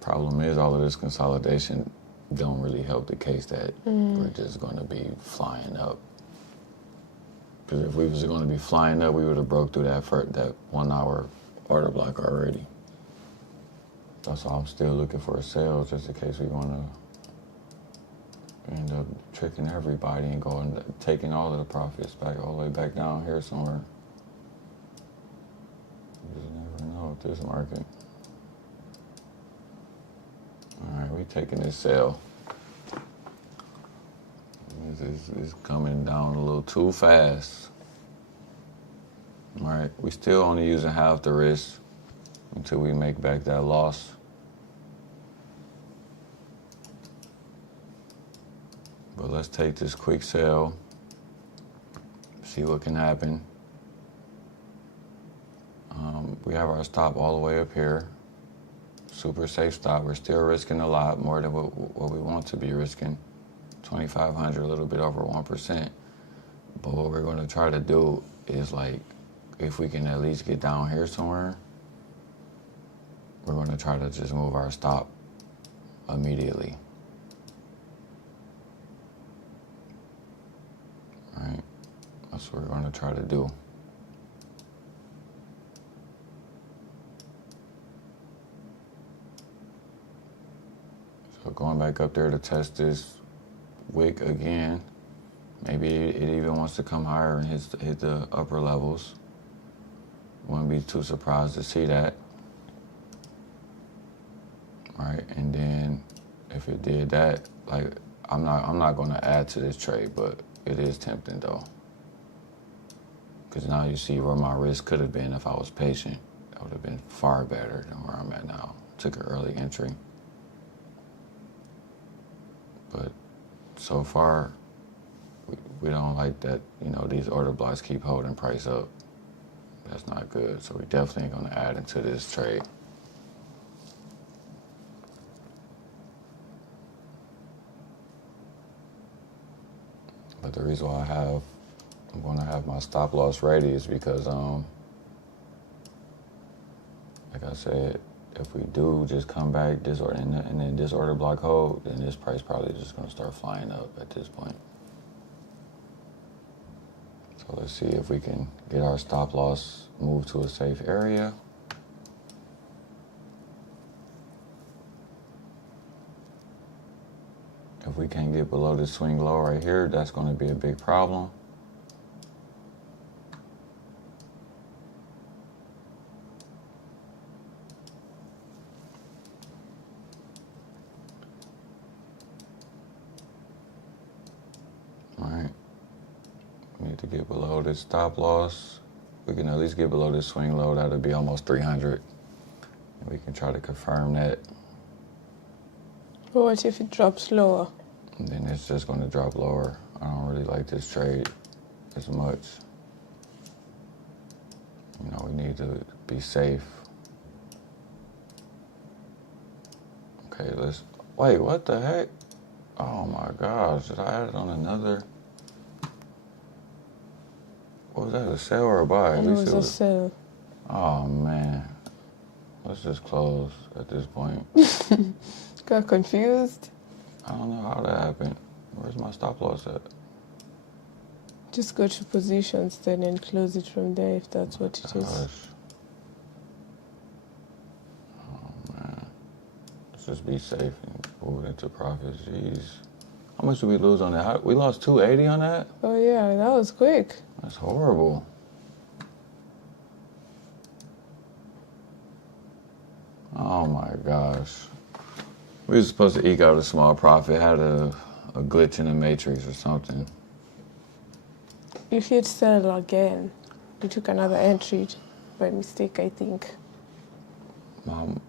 Problem is, all of this consolidation don't really help the case that we're just going to be flying up. Because if we was going to be flying up, we would have broke through that 1 hour order block already. That's why I'm still looking for a sale, just in case we want to end up tricking everybody and taking all of the profits back all the way back down here somewhere. You just never know with this market. All right, we taking this sale. It's coming down a little too fast. All right, we still only using half the risk until we make back that loss. But let's take this quick sell, see what can happen. We have our stop all the way up here. Super safe stop. We're still risking a lot more than what we want to be risking. 2,500, a little bit over 1%. But what we're going to try to do is, like, if we can at least get down here somewhere, we're going to try to just move our stop immediately. All right, that's what we're going to try to do. So going back up there to test this wick again. Maybe it even wants to come higher and hit the upper levels. Wouldn't be too surprised to see that. All right, and then if it did that, like, I'm not going to add to this trade, but it is tempting though. Because now you see where my risk could have been if I was patient. That would have been far better than where I'm at now. Took an early entry. But so far, we don't like that, you know, these order blocks keep holding price up. That's not good. So we definitely going to add into this trade. But the reason why I'm going to have my stop loss ready is because, like I said, if we do just come back and then this order block hold, then this price probably just going to start flying up at this point. So let's see if we can get our stop loss moved to a safe area. If we can't get below this swing low right here, that's going to be a big problem. All right. We need to get below this stop loss. We can at least get below this swing low. That'll be almost 300. And we can try to confirm that. But what if it drops lower? And then it's just going to drop lower. I don't really like this trade as much. You know, we need to be safe. Okay, wait, what the heck? Oh my gosh, did I add it on another? What was that, a sell or a buy? It was a sell. Oh man, let's just close at this point. Got confused? I don't know how that happened. Where's my stop loss at? Just go to positions then and close it from there if that's what it is. Oh man, let's just be safe and move it into profits. Jeez, how much did we lose on that? We lost 280 on that? Oh yeah, that was quick. That's horrible. Oh my gosh. We were supposed to eke out a small profit, had a glitch in the matrix or something. You hit sell again. You took another entry by mistake, I think. Mom,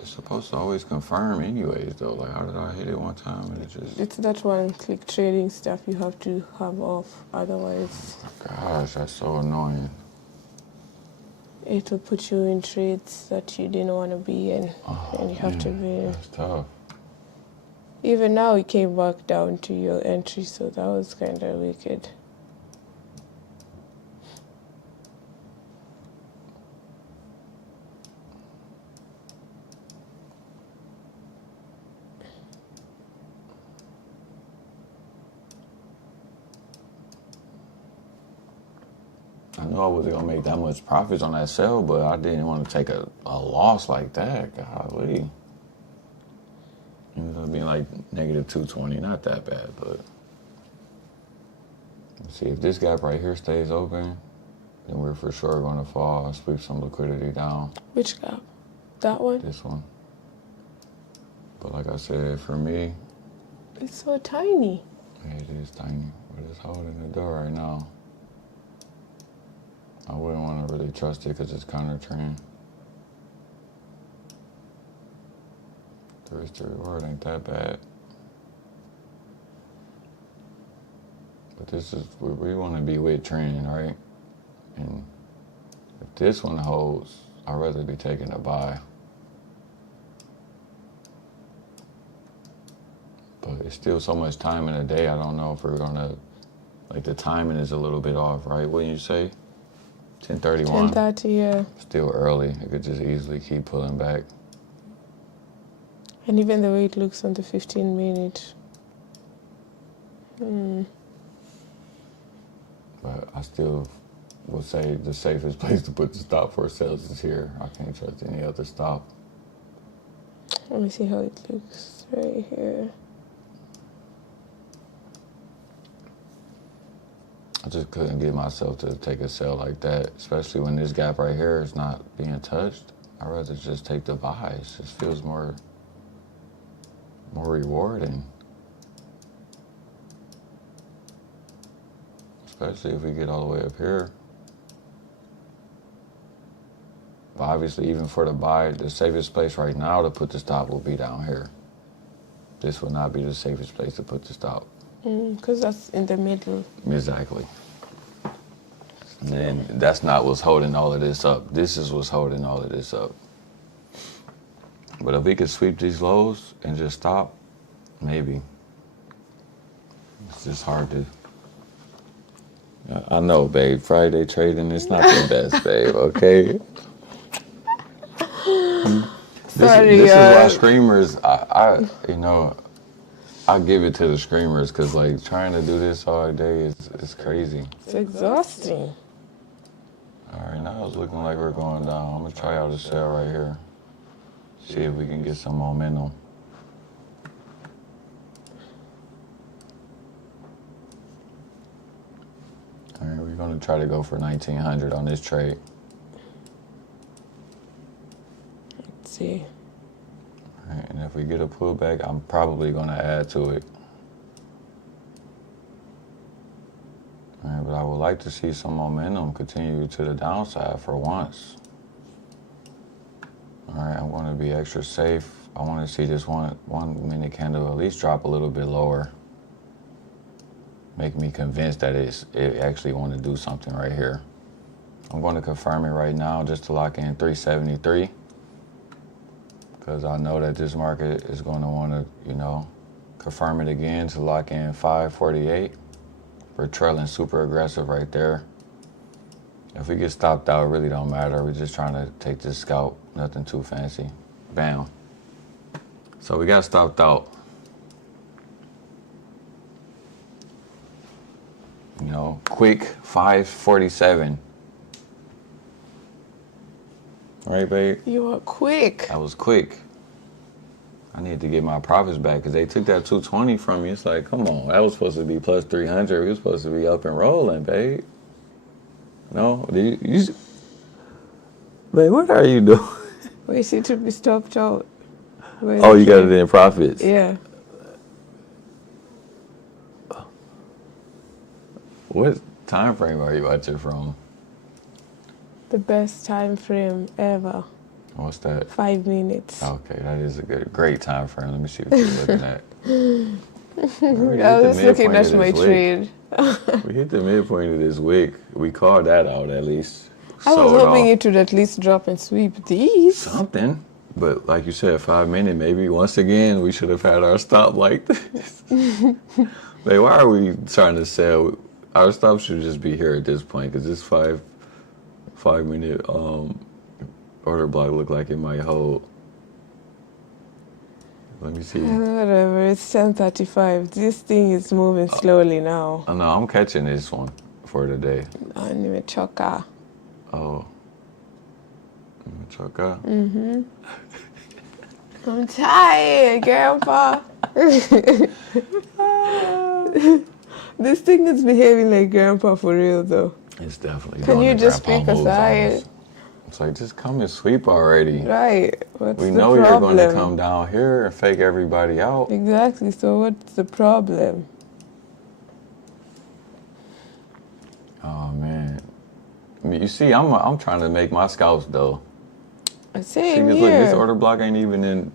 it's supposed to always confirm anyways though. Like, how did I hit it one time and it just... It's that one-click trading stuff you have to have off, otherwise... Gosh, that's so annoying. It'll put you in trades that you didn't want to be in, and you have to be... That's tough. Even now, it came back down to your entry, so that was kind of wicked. I knew I wasn't gonna make that much profits on that sell, but I didn't want to take a loss like that. Golly. It ended up being like negative 220, not that bad, but. Let's see, if this gap right here stays open, then we're for sure gonna fall and sweep some liquidity down. Which gap? That one? This one. But like I said, for me. It's so tiny. Yeah, it is tiny, but it's holding the door right now. I wouldn't want to really trust it because it's counter trend. The risk to reward ain't that bad. But this is, we want to be with trend, right? And if this one holds, I'd rather be taking a buy. But it's still so much time in the day, I don't know if we're gonna, like the timing is a little bit off, right? What do you say? 10:31? 10:30, yeah. Still early, it could just easily keep pulling back. And even the way it looks on the 15-minute. But I still would say the safest place to put the stop for sales is here. I can't trust any other stop. Let me see how it looks right here. I just couldn't get myself to take a sell like that, especially when this gap right here is not being touched. I'd rather just take the buys. It feels more rewarding. Especially if we get all the way up here. But obviously, even for the buy, the safest place right now to put the stop will be down here. This will not be the safest place to put the stop. Because that's in the middle. Exactly. And then that's not what's holding all of this up. This is what's holding all of this up. But if we could sweep these lows and just stop, maybe. It's just hard to. I know, babe. Friday trading is not the best, babe. Okay. Sorry, this is why screamers. I give it to the screamers because like trying to do this all day is crazy. It's exhausting. All right, now it's looking like we're going down. I'm gonna try out a sell right here. See if we can get some momentum. All right, we're gonna try to go for 1900 on this trade. Let's see. All right, and if we get a pullback, I'm probably gonna add to it. All right, but I would like to see some momentum continue to the downside for once. All right, I want to be extra safe. I want to see this one minute candle at least drop a little bit lower. Make me convinced that it actually want to do something right here. I'm going to confirm it right now just to lock in 373. Because I know that this market is going to want to, confirm it again to lock in 548. We're trailing super aggressive right there. If we get stopped out, it really don't matter. We're just trying to take this scalp. Nothing too fancy. Bam. So we got stopped out. Quick 547. All right, babe? You are quick. That was quick. I need to get my profits back because they took that 220 from me. It's like, come on, that was supposed to be plus 300. We were supposed to be up and rolling, babe. No? Babe, what are you doing? Wait, she to be stopped out. Oh, you got it in profits? Yeah. What time frame are you watching from? The best time frame ever. What's that? 5 minutes. Okay, that is a great time frame. Let me see what you're looking at. I was looking at my trade. We hit the midpoint of this wick. We called that out at least. I was hoping it would at least drop and sweep these. Something. But like you said, 5 minutes, maybe once again, we should have had our stop like this. Like, why are we trying to sell? Our stop should just be here at this point because this 5 minute order block look like it might hold. Let me see. Whatever, it's 10:35. This thing is moving slowly now. I know, I'm catching this one for today. Choka. Oh. Choka? Mm-hmm. I'm tired, Grandpa. This thing is behaving like Grandpa for real, though. It's definitely. Can you just pick a side? It's like, just come and sweep already. Right. What's the problem? We know you're going to come down here and fake everybody out. Exactly. So what's the problem? me. You see, I'm trying to make my scalps though. Same See, 'cause here. look, this order block ain't even in.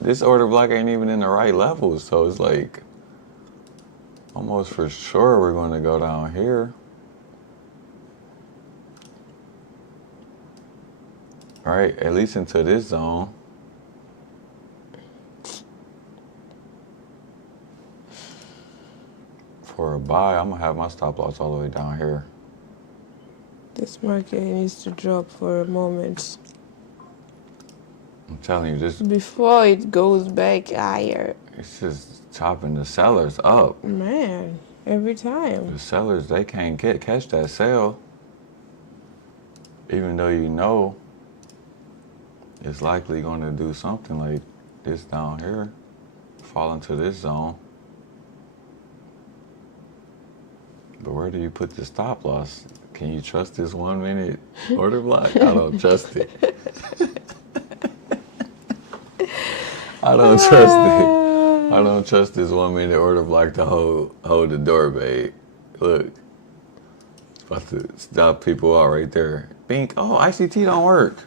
This order block ain't even in the right level, so it's like almost for sure we're going to go down here. All right, at least into this zone. For a buy, I'm gonna have my stop loss all the way down here. This market needs to drop for a moment I'm telling you, this before it goes back higher. it's just chopping the sellers up. Man, every time. The sellers, they can't catch that sale, even though you know it's likely going to do something like this down here, fall into this zone. But where do you put the stop loss? Can you trust this 1 minute order block? I don't trust it. I don't trust it. I don't trust this 1 minute order block to hold the door, babe. Look, it's about to stop people out right there. Bink. Oh, ICT don't work.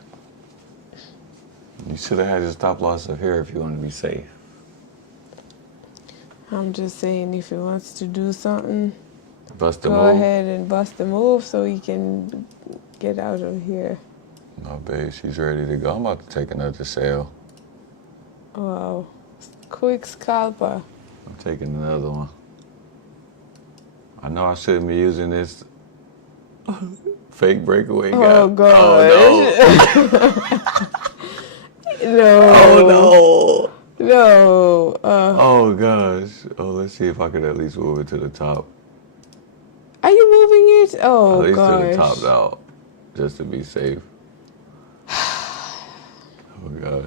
You should have had your stop loss up here if you want to be safe. I'm just saying, if he wants to do something, Bust the go move. ahead and bust the move so he can get out of here. No, babe, she's ready to go. I'm about to take another sale. Wow. Quick scalper. I'm taking another one. I know I shouldn't be using this fake breakaway guy. Oh, God. Oh, No. no. Oh, no. No. Oh, gosh. Oh, let's see if I could at least move it to the top. Are you moving it? Oh, At least gosh. to the top out, just to be safe. Oh, gosh.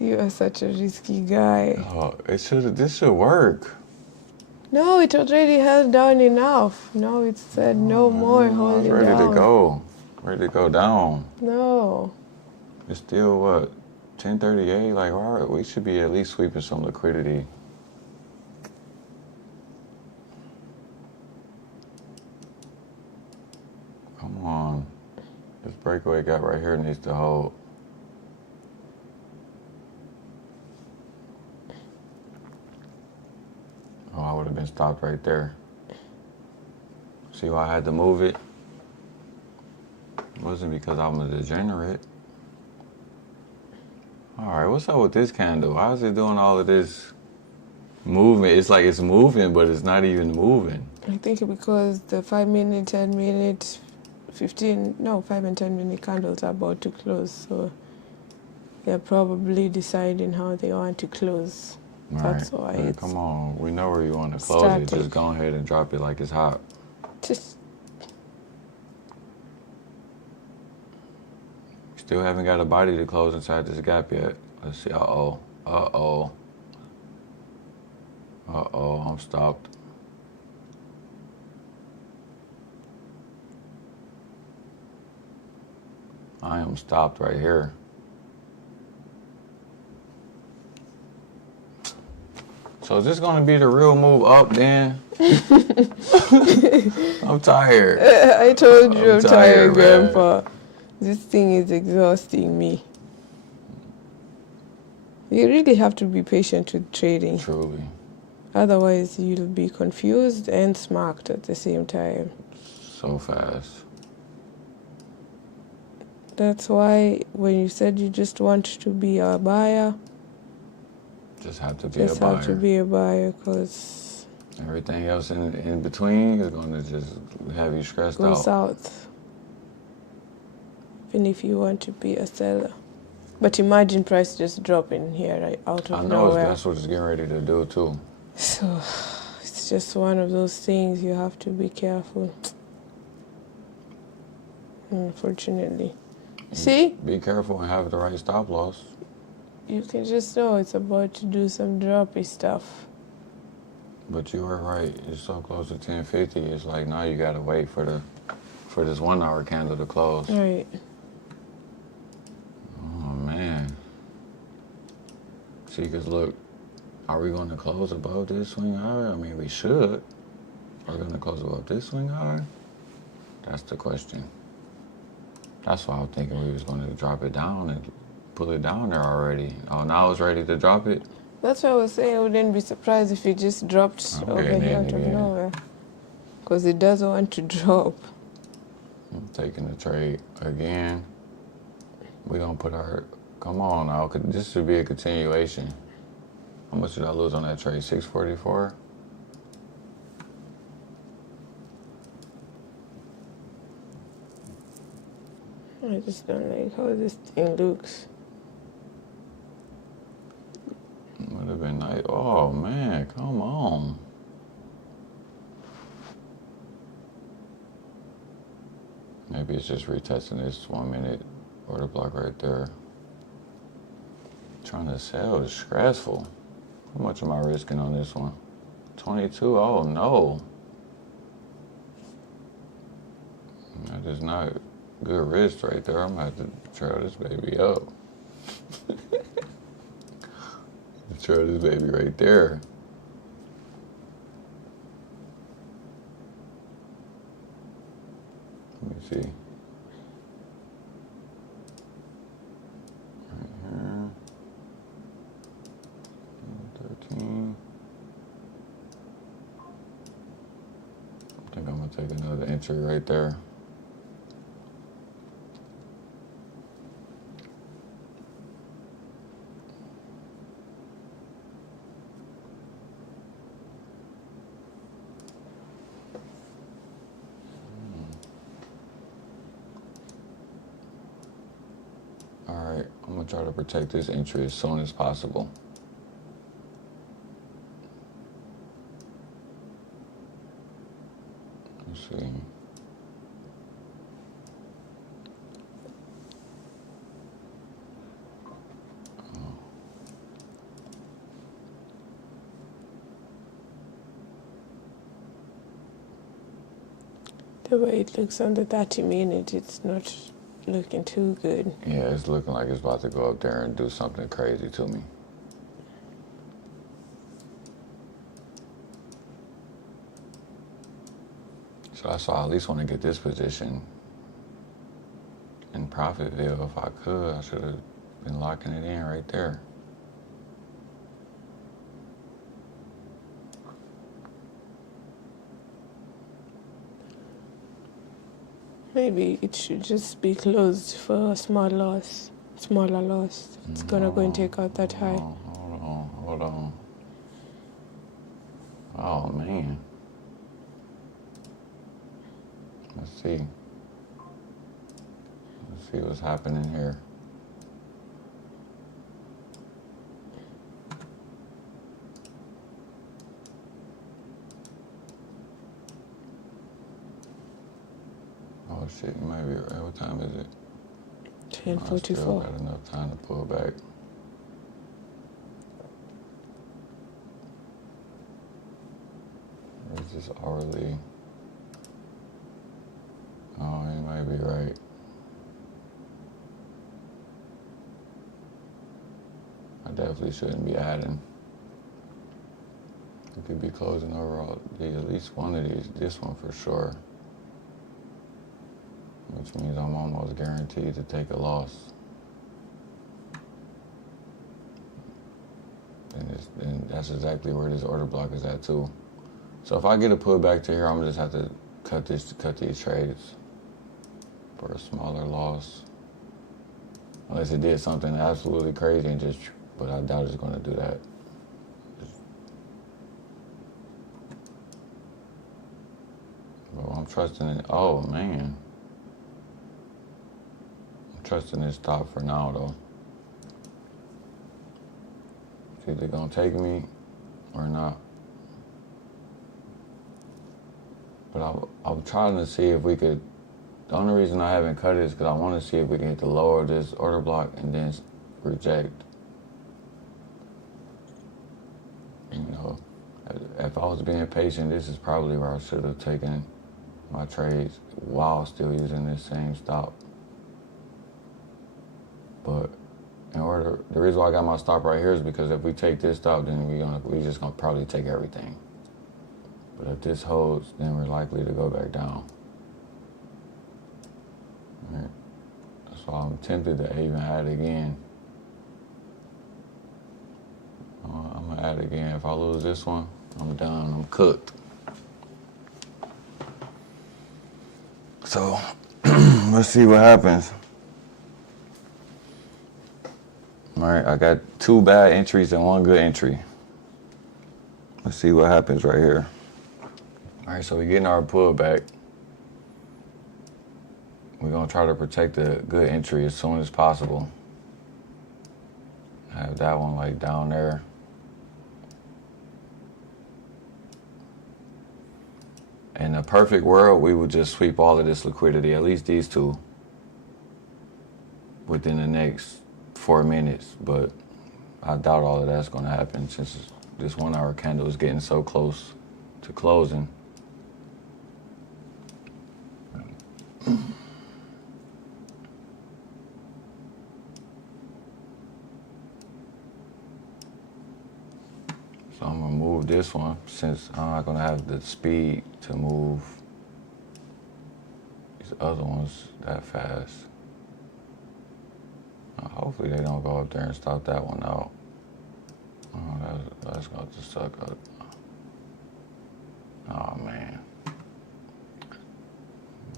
You are such a risky guy. Oh, this should work. No, it already held down enough. No, it said no more I was holding ready down. to go. Ready to go down. No. It's still, what, 10:38? Like, all right, we should be at least sweeping some liquidity. Come on. This breakaway gap right here needs to hold. Oh, I would have been stopped right there. See why I had to move it? It wasn't because I'm a degenerate. All right, what's up with this candle? Why is it doing all of this movement? It's like it's moving, but it's not even moving. I think because the 5 minute, 10 minute, 5 and 10 minute candles are about to close. So they're probably deciding how they want to close. All That's right. why Hey, it's come on, we know where you want to close it. static. Just go ahead and drop it like it's hot. just Still haven't got a body to close inside this gap yet. Let's see. Uh-oh. Uh-oh. Uh-oh, I'm stopped. I am stopped right here. So is this gonna be the real move up then? I'm tired. I told you I'm I'm tired, tired, man. Grandpa. This thing is exhausting me. You really have to be patient with trading. Truly. Otherwise, you'll be confused and smacked at the same time. So fast. That's why when you said you just want to be a buyer, Just have to be just a buyer. have to be a buyer because Everything else in between is gonna just have you stressed go out. south. Even if you want to be a seller. But imagine price just dropping here right out I of know nowhere. that's what it's getting ready to do too. So it's just one of those things you have to be careful. Unfortunately. See? Be careful and have the right stop loss. You can just know it's about to do some droppy stuff. But you were right. You're so close to 1050. It's like now you gotta wait for this 1 hour candle to close. Right. Oh man. See, cause look, are we gonna close above this swing high? I mean, we should. Are we gonna close above this swing high? That's the question. That's why I was thinking we was going to drop it down and pull it down there already. Oh, now it's ready to drop it? That's why I was saying I wouldn't be surprised if it just dropped I'm over getting here in out of again. nowhere. Because it doesn't want to drop. I'm taking the trade again. We're going to put our... Come on now. This should be a continuation. How much did I lose on that trade? 644? I just don't like how this thing looks. Would have been nice. Oh, man. Come on. Maybe it's just retesting this 1 minute order block right there. Trying to sell is stressful. How much am I risking on this one? 22? Oh, no. That is not good risk right there. I'm going to have to trail this baby up. Trail this baby right there. Let me see. Right here. 13. I think I'm going to take another entry right there. Alright, I'm going to try to protect this entry as soon as possible. Let's see. The way it looks on the 30-minute, it's not looking too good. Yeah, it's looking like it's about to go up there and do something crazy to me. So that's why I at least want to get this position in Profitville if I could. I should have been locking it in right there. Maybe it should just be closed for a smaller loss. It's gonna go and take out that high. Hold on. Oh, man. Let's see. Let's see what's happening here. Oh shit, you might be right. What time is it? 10:44. I still got enough time to pull back. Or is this hourly? Oh, you might be right. I definitely shouldn't be adding. We could be closing over at least one of these. This one for sure. Which means I'm almost guaranteed to take a loss. And that's exactly where this order block is at too. So if I get a pullback to here, I'm gonna just have to cut these trades for a smaller loss. Unless it did something absolutely crazy and just, but I doubt it's gonna do that. But I'm trusting it. Oh man. Trusting this stop for now though. It's either gonna take me or not. But I'm trying to see if we could. The only reason I haven't cut it is because I want to see if we can hit the lower of this order block and then reject. You know, if I was being patient, this is probably where I should have taken my trades while still using this same stop. But the reason why I got my stop right here is because if we take this stop, then we just gonna probably take everything. But if this holds, then we're likely to go back down. So I'm tempted to even add again. I'm gonna add again. If I lose this one, I'm done, I'm cooked. So, let's see what happens. All right, I got 2 bad entries and 1 good entry. Let's see what happens right here. All right, so we're getting our pullback. We're gonna try to protect the good entry as soon as possible. Have that one like down there. In a perfect world, we would just sweep all of this liquidity, at least these 2, within the next 4 minutes. But I doubt all of that's gonna happen since this 1 hour candle is getting so close to closing. So I'm gonna move this one since I'm not gonna have the speed to move these other ones that fast. Hopefully they don't go up there and stop that one out. Oh, that's going to suck up. Oh, man.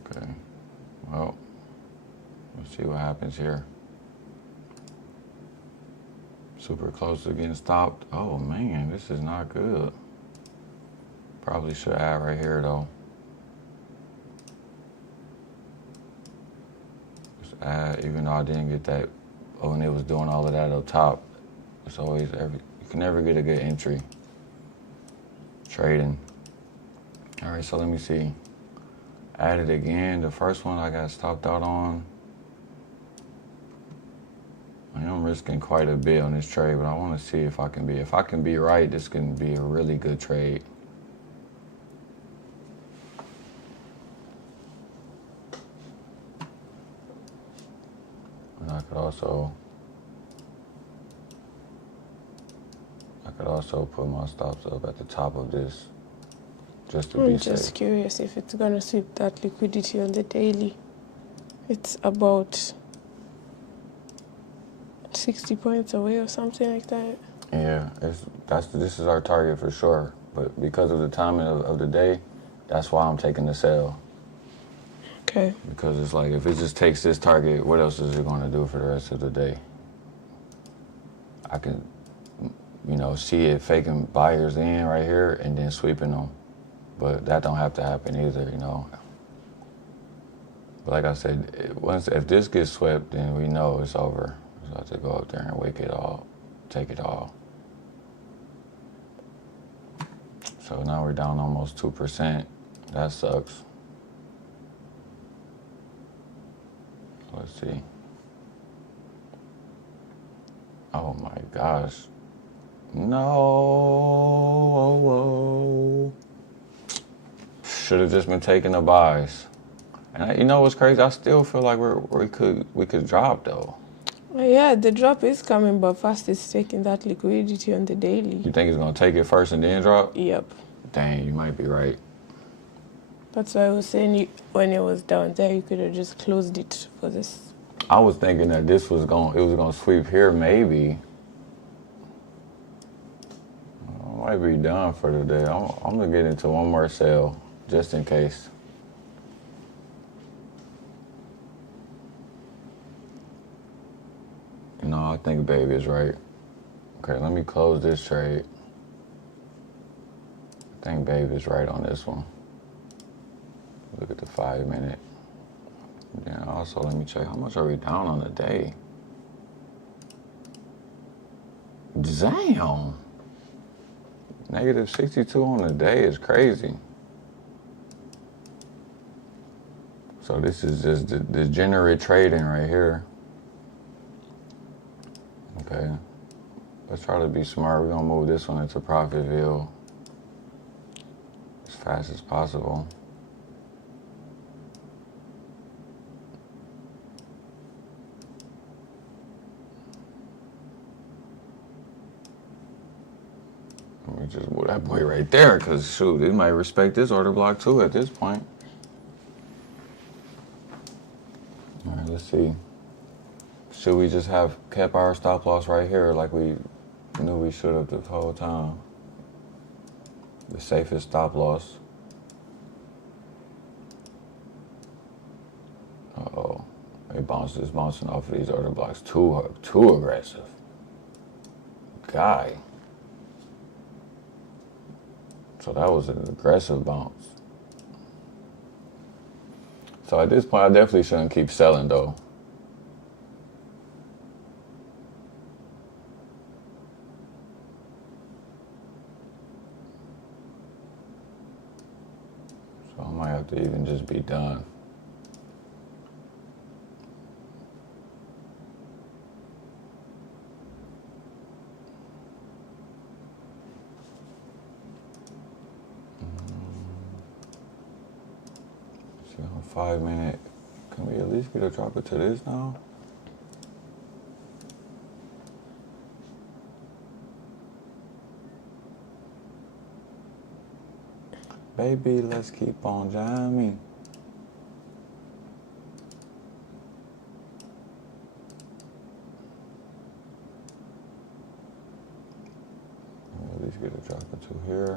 Okay. Well, let's see what happens here. Super close to getting stopped. Oh, man, this is not good. Probably should add right here, though. Just add, even though I didn't get that. Oh, and it was doing all of that up top. It's always you can never get a good entry. Trading. All right, so let me see. Add it again. The first one I got stopped out on. I am risking quite a bit on this trade, but I want to see if I can be right, this can be a really good trade. And I could also put my stops up at the top of this just to be safe. I'm just curious if it's gonna sweep that liquidity on the daily. It's about 60 points away or something like that. Yeah, this is our target for sure. But because of the timing of the day, that's why I'm taking the sell. Okay. Because it's like, if it just takes this target, what else is it going to do for the rest of the day? I can, see it faking buyers in right here and then sweeping them. But that don't have to happen either, But like I said, if this gets swept, then we know it's over. So I have to go up there and wake it all, take it all. So now we're down almost 2%. That sucks. Let's see. Oh my gosh. No. Should have just been taking the buys. And you know what's crazy? I still feel like we could drop though. Yeah, the drop is coming, but first it's taking that liquidity on the daily. You think it's gonna take it first and then drop? Yep. Dang, you might be right. That's why I was saying when it was down there, you could have just closed it for this. I was thinking that it was gonna sweep here maybe. I might be done for the day. I'm gonna get into one more sale just in case. I think baby is right. Okay, let me close this trade. I think baby is right on this one. Look at the 5 minute. Then also let me check how much are we down on the day. Damn. Negative 62 on the day is crazy. So this is just the degenerate trading right here. Okay, let's try to be smart. We're gonna move this one into Profitville as fast as possible. Let me just move that boy right there, because shoot, they might respect this order block too at this point. All right, let's see. Should we just have kept our stop loss right here like we knew we should have the whole time? The safest stop loss. Uh-oh. It's bouncing off of these order blocks. Too aggressive. Guy. So that was an aggressive bounce. So at this point, I definitely shouldn't keep selling though. So I might have to even just be done. See, on 5 minute, can we at least get a dropper to this now? Baby, let's keep on jamming. At least get a dropper to here.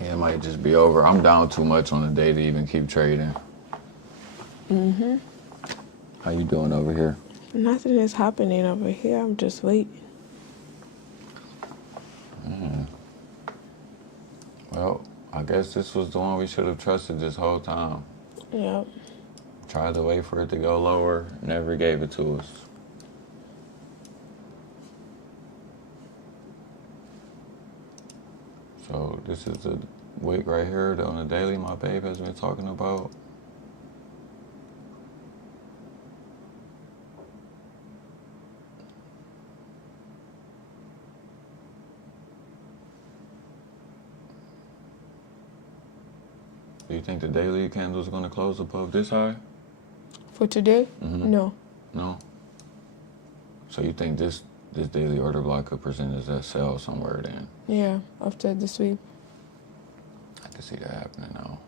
Yeah, it might just be over. I'm down too much on the day to even keep trading. Mm-hmm. How you doing over here? Nothing is happening over here. I'm just waiting. Well, I guess this was the one we should have trusted this whole time. Yep. Tried to wait for it to go lower, never gave it to us. So this is the wick right here on the daily my babe has been talking about. Do you think the daily candle is going to close above this high? For today? Mm-hmm. No. No? So you think this daily order block could present as that sell somewhere then? Yeah, after the sweep. I can see that happening now.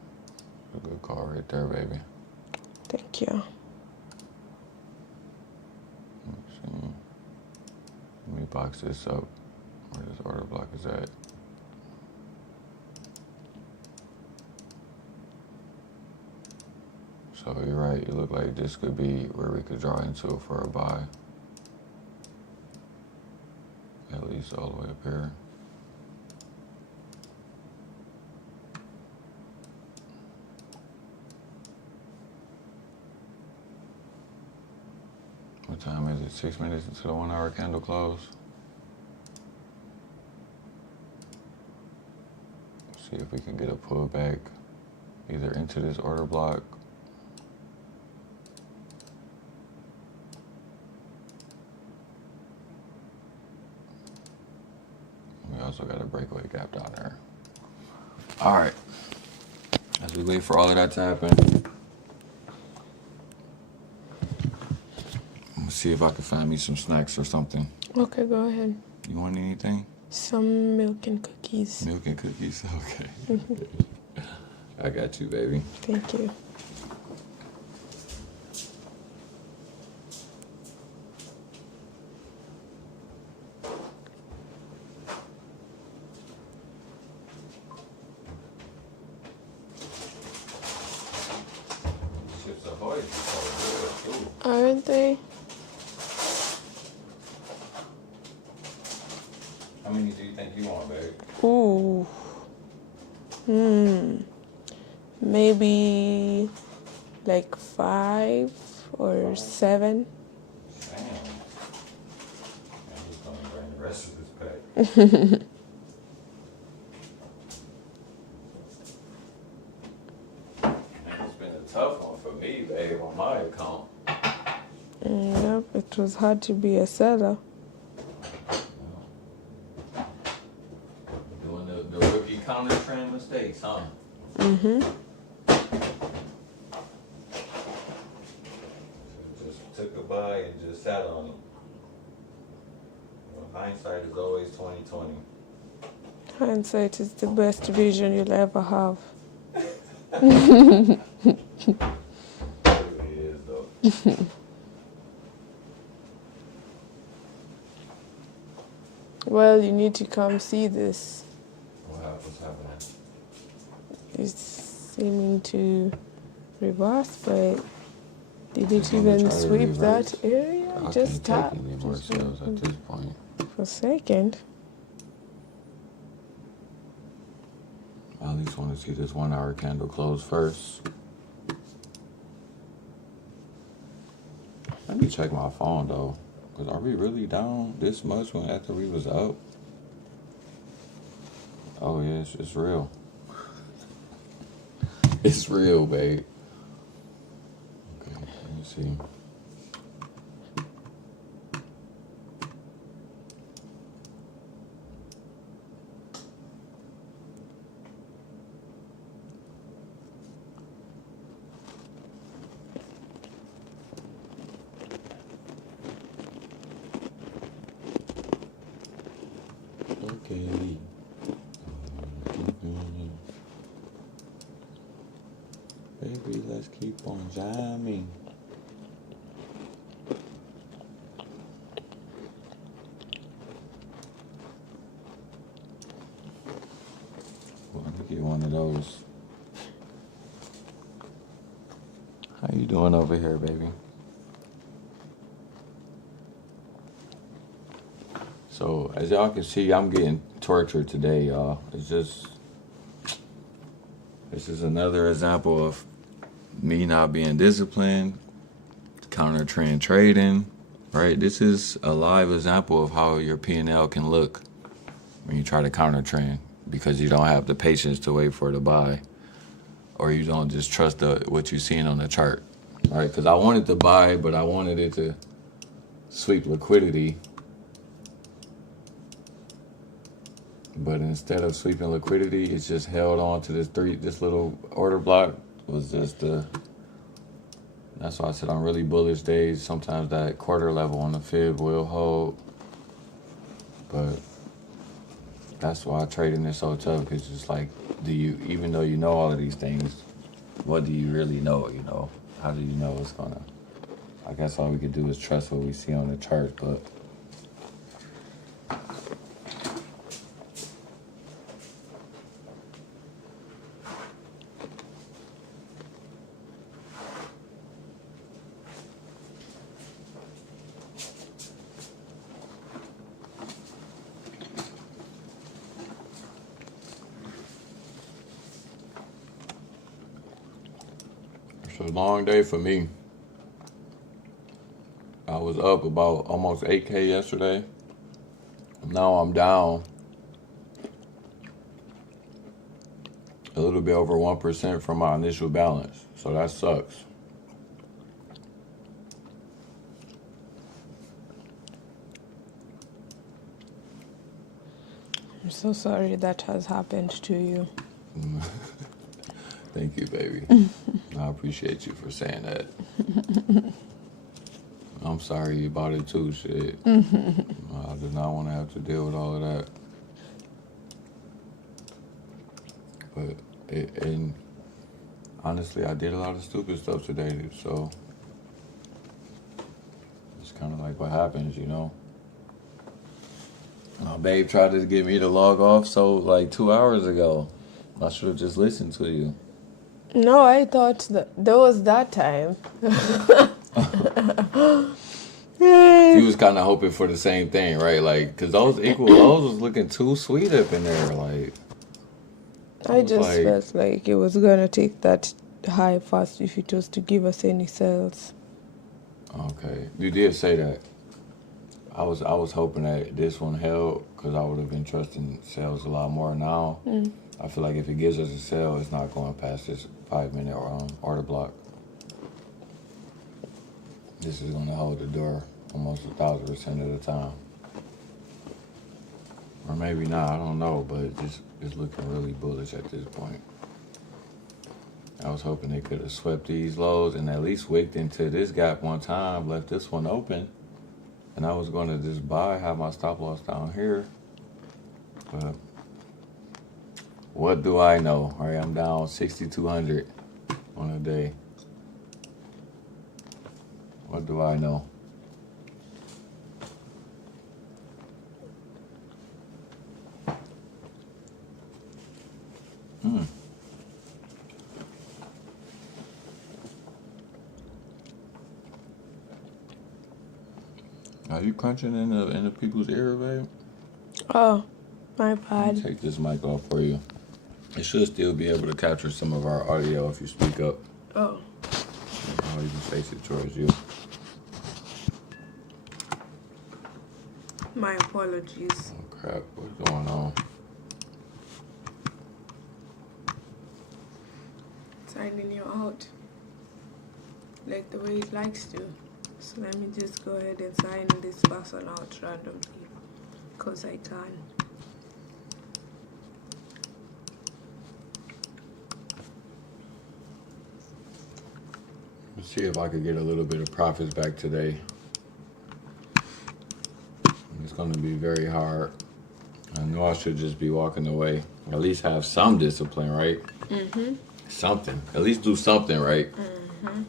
A good call right there, baby. Thank you. Let's see. Let me box this up where this order block is at. So you're right, it looked like this could be where we could draw into for a buy. At least all the way up here. What time is it? 6 minutes into the 1 hour candle close. See if we can get a pullback either into this order block. We also got a breakaway gap down there. All right. As we wait for all of that to happen, see if I can find me some snacks or something. Okay, go ahead. You want anything? Some milk and cookies. Milk and cookies? Okay. I got you, baby. Thank you. Chips Ahoy is so good, too. Aren't they? How many do you think you want, babe? Ooh. Maybe like 5 or 7. Damn. Man, he's gonna bring the rest of this pack. Man, it's been a tough one for me, babe, on my account. Yep, it was hard to be a seller. Doing the rookie counter trend mistakes, huh? Mm-hmm. Just took a buy and just sat on it. Well, hindsight is always 20/20. Hindsight is the best vision you'll ever have. It really is, though. Well, you need to come see this. What's happening? It's seeming to reverse, but did it Gonna even try to sweep reverse. that area? I Just can't tap. take any more sales at this point. For a second. I at least want to see this 1 hour candle close first. Let me check my phone though. Cause are we really down this much when after we was up? Oh yeah, it's real. It's real, babe. Okay, let me see. Okay. Baby, let's keep on jamming. Well, let me get one of those. How you doing over here, baby? So, as y'all can see, I'm getting tortured today, y'all. It's just, this is another example of me not being disciplined, counter trend trading, right? This is a live example of how your P&L can look when you try to counter trend because you don't have the patience to wait for the buy, or you don't just trust what you're seeing on the chart, right? Because I wanted to buy, but I wanted it to sweep liquidity. But instead of sweeping liquidity, it's just held on to this little order block was just that's why I said on really bullish days, sometimes that quarter level on the fib will hold. But that's why trading is so tough, because it's like, even though you know all of these things, what do you really know, you know? How do you know it's gonna, I guess all we can do is trust what we see on the chart, but it's a long day for me. I was up about almost 8K yesterday. Now I'm down a little bit over 1% from my initial balance. So that sucks. I'm so sorry that has happened to you. Thank you, baby. I appreciate you for saying that. I'm sorry about it too, shit. I do not want to have to deal with all of that. But, and honestly, I did a lot of stupid stuff today, so it's kind of like what happens, you know? My babe tried to get me to log off, so like 2 hours ago. I should have just listened to you. No, I thought that there was that time. You was kind of hoping for the same thing, right? Like, because those equal lows was looking too sweet up in there. Like, I just felt like it was going to take that high fast if it was to give us any sales. Okay, you did say that. I was hoping that this one held because I would have been trusting sales a lot more. Now, I feel like if it gives us a sell, it's not going past this 5-minute order block. This is going to hold the door almost 1,000% of the time. Or maybe not, I don't know, but it's looking really bullish at this point. I was hoping they could have swept these lows and at least wicked into this gap one time, left this one open. And I was going to just buy, have my stop loss down here. But what do I know? All right, I'm down 6,200 on a day. What do I know? Are you crunching in the people's ear, babe? Oh, my Let me bad. take this mic off for you. It should still be able to capture some of our audio if you speak up. Oh. I'll even face it towards you. My apologies. Oh crap, what's going on? Signing you out like the way it likes to. So let me just go ahead and sign this person out randomly because I can. Let's see if I could get a little bit of profits back today. It's going to be very hard. I know I should just be walking away. At least have some discipline, right? Mm-hmm. Something. At least do something, right? Mm-hmm.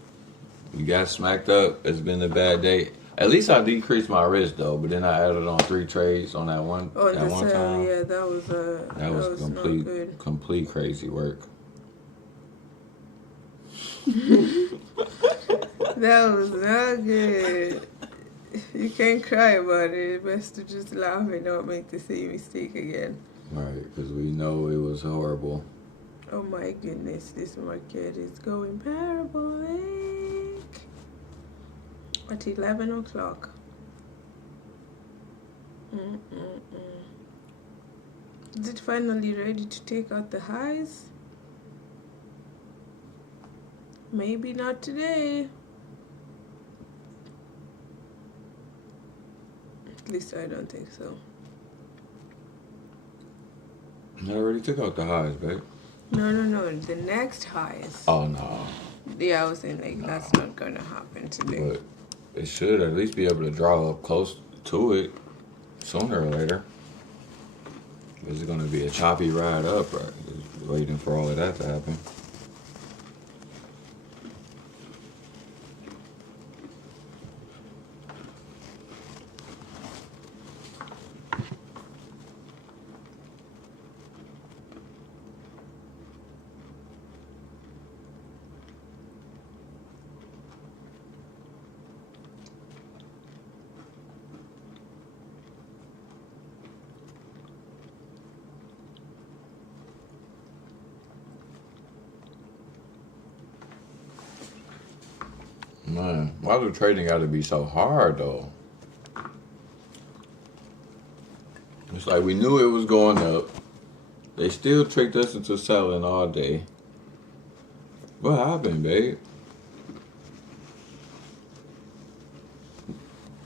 You got smacked up. It's been a bad day. At least I decreased my risk though. But then I added on 3 trades on that one. Oh, that one time. Yeah, that was complete crazy work. That was not good. You can't cry about it. It's best to just laugh and not make the same mistake again. Right, because we know it was horrible. Oh my goodness, this market is going parabolic at 11 o'clock. Is it finally ready to take out the highs? Maybe not today. At least I don't think so. I already took out the highs, babe. No, the next highs. Oh, no. Yeah, I was saying like that's not gonna happen today. But it should at least be able to draw up close to it sooner or later. It's going to be a choppy ride up, right? Just waiting for all of that to happen. Man, why do trading got to be so hard, though? It's like we knew it was going up. They still tricked us into selling all day. What happened, babe?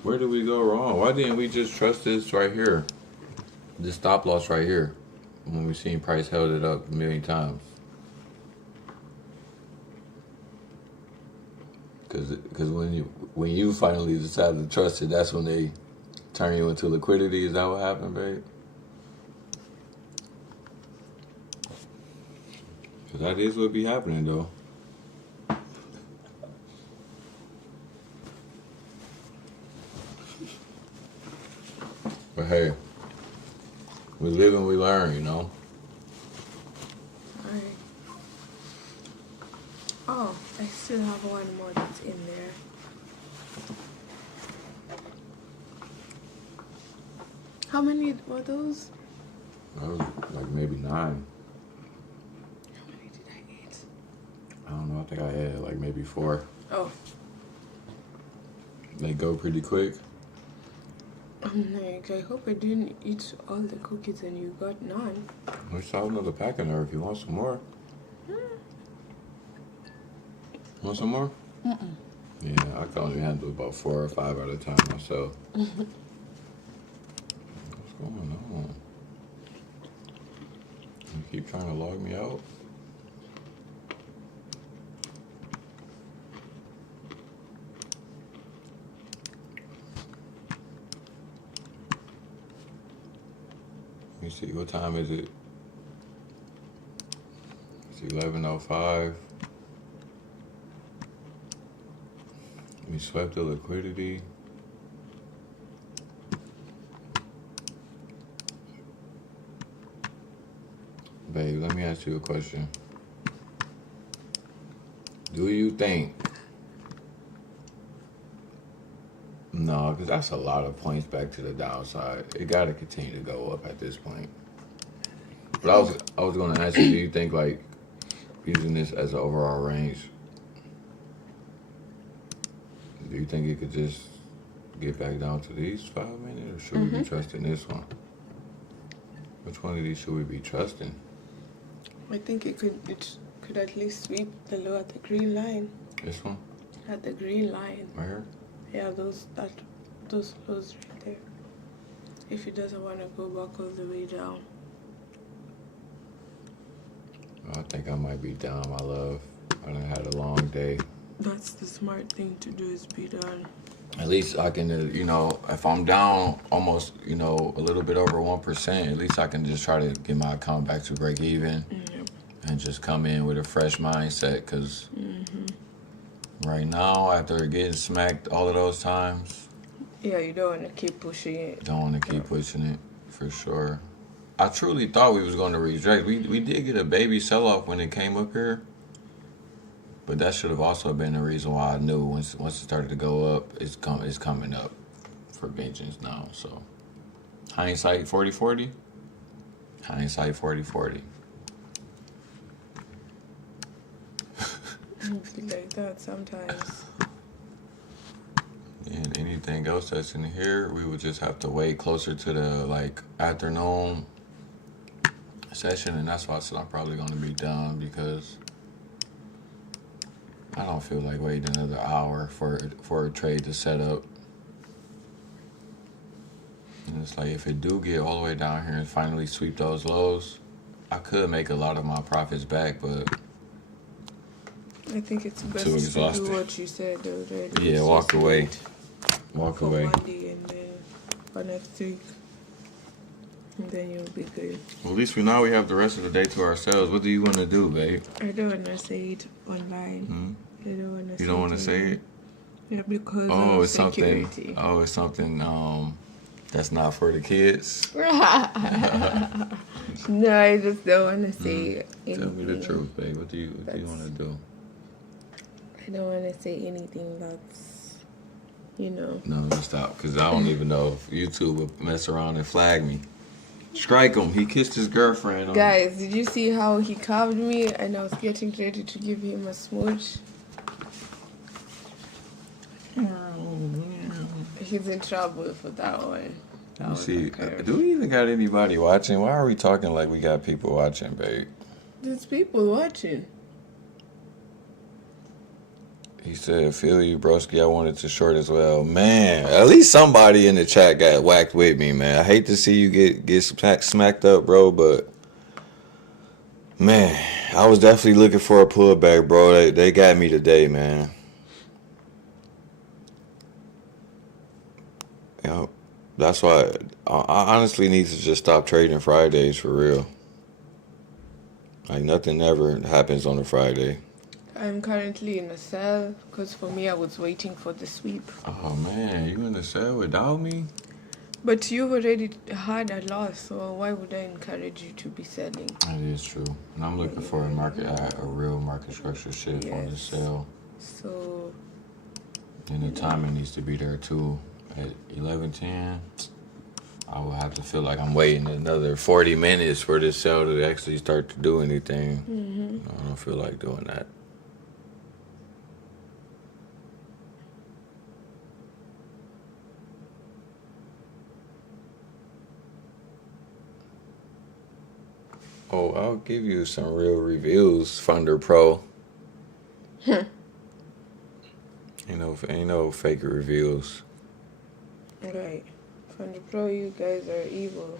Where did we go wrong? Why didn't we just trust this right here? This stop loss right here. When we seen price held it up a million times. Because when you finally decide to trust it, that's when they turn you into liquidity. Is that what happened, babe? Because that is what be happening, though. But hey, we live and we learn, you know? Alright. Oh, I still have one more that's in there. How many were those? That was like maybe 9. How many did I eat? I don't know. I think I had like maybe 4. Oh. They go pretty quick. I'm like, I hope I didn't eat all the cookies and you got none. We saw another pack in there if you want some more. Want some more? Mm-mm. Yeah, I can only handle about 4 or 5 at a time myself. What's going on? keep trying to log me out. Let me see, what time is it? It's 11:05. We swept the liquidity. Babe, let me ask you a question. Do you think... No, because that's a lot of points back to the downside. It got to continue to go up at this point. But I was going to ask you, do you think, like, using this as an overall range, do you think it could just get back down to these 5 minutes, or should we be trusting this one? Which one of these should we be trusting? I think it could at least sweep the low at the green line. This one? At the green line. Right here? Yeah, those lows right there. If it doesn't want to go back all the way down. I think I might be down, my love. I done had a long day. That's the smart thing to do, is be done. At least I can, you know, if I'm down almost, you know, a little bit over 1%, at least I can just try to get my account back to break even. And just come in with a fresh mindset, because right now, after getting smacked all of those times, yeah, you don't want to keep pushing it. Don't want to keep pushing it, for sure. I truly thought we was going to reject. We did get a baby sell-off when it came up here, but that should have also been the reason why I knew once it started to go up, it's coming up for vengeance now. So hindsight 40/40. Hindsight 40/40. It be like that sometimes. And anything else that's in here, we would just have to wait closer to the like afternoon session, and that's why I said I'm probably going to be done, because I don't feel like waiting another hour for a trade to set up. And it's like, if it do get all the way down here and finally sweep those lows, I could make a lot of my profits back, but I think it's best too to exhausted. do what you said already. Yeah, walk away. Walk away. Monday and then for next week. And then you'll be good. Well, at least we have the rest of the day to ourselves. What do you want to do, babe? I don't want to say it online. I don't want to say it. You don't want to say it? Yeah, because Oh, of it's security. something. Oh, it's something. That's not for the kids. No, I just don't want to say anything. Tell me the truth, babe. What do you want to do? I don't want to say anything that's, you know. No, stop, because I don't even know if YouTube would mess around and flag me. Strike him. He kissed his girlfriend. Guys, did you see how he carved me and I was getting ready to give him a smooch? He's in trouble for that one. Let me see. Do we even got anybody watching? Why are we talking like we got people watching, babe? There's people watching. He said, feel you, broski. I wanted to short as well. Man, at least somebody in the chat got whacked with me, man. I hate to see you get smacked up, bro, but man, I was definitely looking for a pullback, bro. They got me today, man. You know, that's why I honestly need to just stop trading Fridays for real. Like, nothing ever happens on a Friday. I'm currently in a sell because for me I was waiting for the sweep. Oh man, you in the sale without me? But you've already had a loss, so why would I encourage you to be selling? That is true. And I'm looking for a real market structure shift on the sale. So, and the timing needs to be there too. At 11:10, I will have to feel like I'm waiting another 40 minutes for this sale to actually start to do anything. I don't feel like doing that. Oh, I'll give you some real reviews, Funder Pro. Ain't no fake reviews. Right. From the pro, you guys are evil.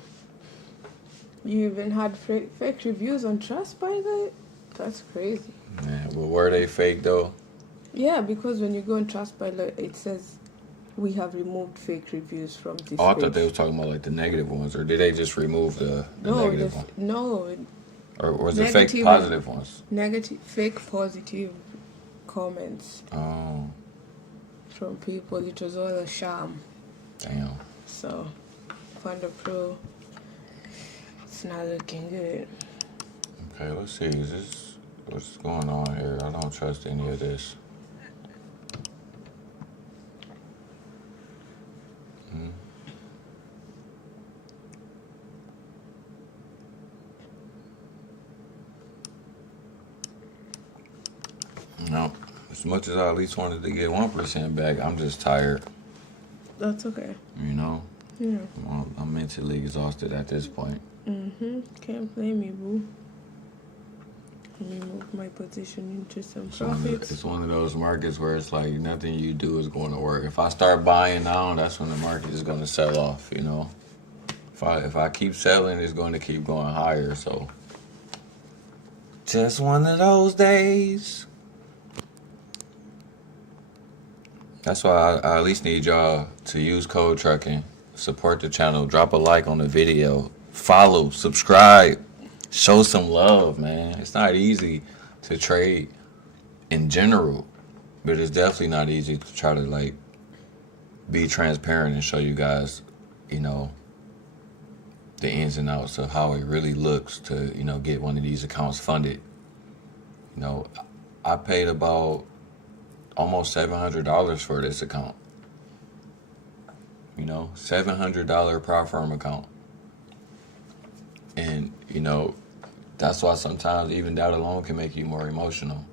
You even had fake reviews on Trustpilot? That's crazy. Man, well, were they fake though? Yeah, because when you go on Trustpilot, it says we have removed fake reviews from this Oh, I page. thought they was talking about like the negative ones, or did they just remove the No, negative one? no, Or was it negative fake positive ones? negative, fake positive comments Oh, from people. It was all a sham. damn. So, Founder Pro, it's not looking good. Okay, let's see. Is this what's going on here? I don't trust any of this. No, as much as I at least wanted to get 1% back, I'm just tired. That's okay. You know, Yeah. I'm mentally exhausted at this point. Can't blame me, boo. Let me move my position into some It's profits. one of those markets where it's like nothing you do is going to work. If I start buying now, that's when the market is going to sell off. You know, if I keep selling, it's going to keep going higher. So, just one of those days. That's why I at least need y'all to use code trucking, support the channel, drop a like on the video, follow, subscribe, show some love, man. It's not easy to trade in general, but it's definitely not easy to try to like be transparent and show you guys, you know, the ins and outs of how it really looks to, you know, get one of these accounts funded. You know, I paid about almost $700 for this account. You know, $700 Prop Firm account. And, you know, that's why sometimes even that alone can make you more emotional.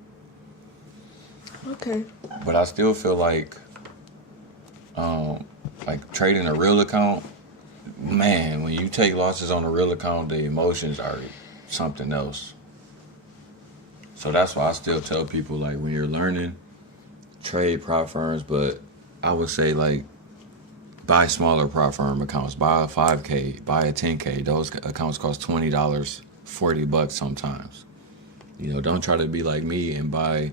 Okay. But I still feel like trading a real account, man, when you take losses on a real account, the emotions are something else. So that's why I still tell people, like, when you're learning, trade prop firms, but I would say, like, buy smaller prop firm accounts. Buy a 5K, buy a 10K. Those accounts cost $20, $40 sometimes. You know, don't try to be like me and buy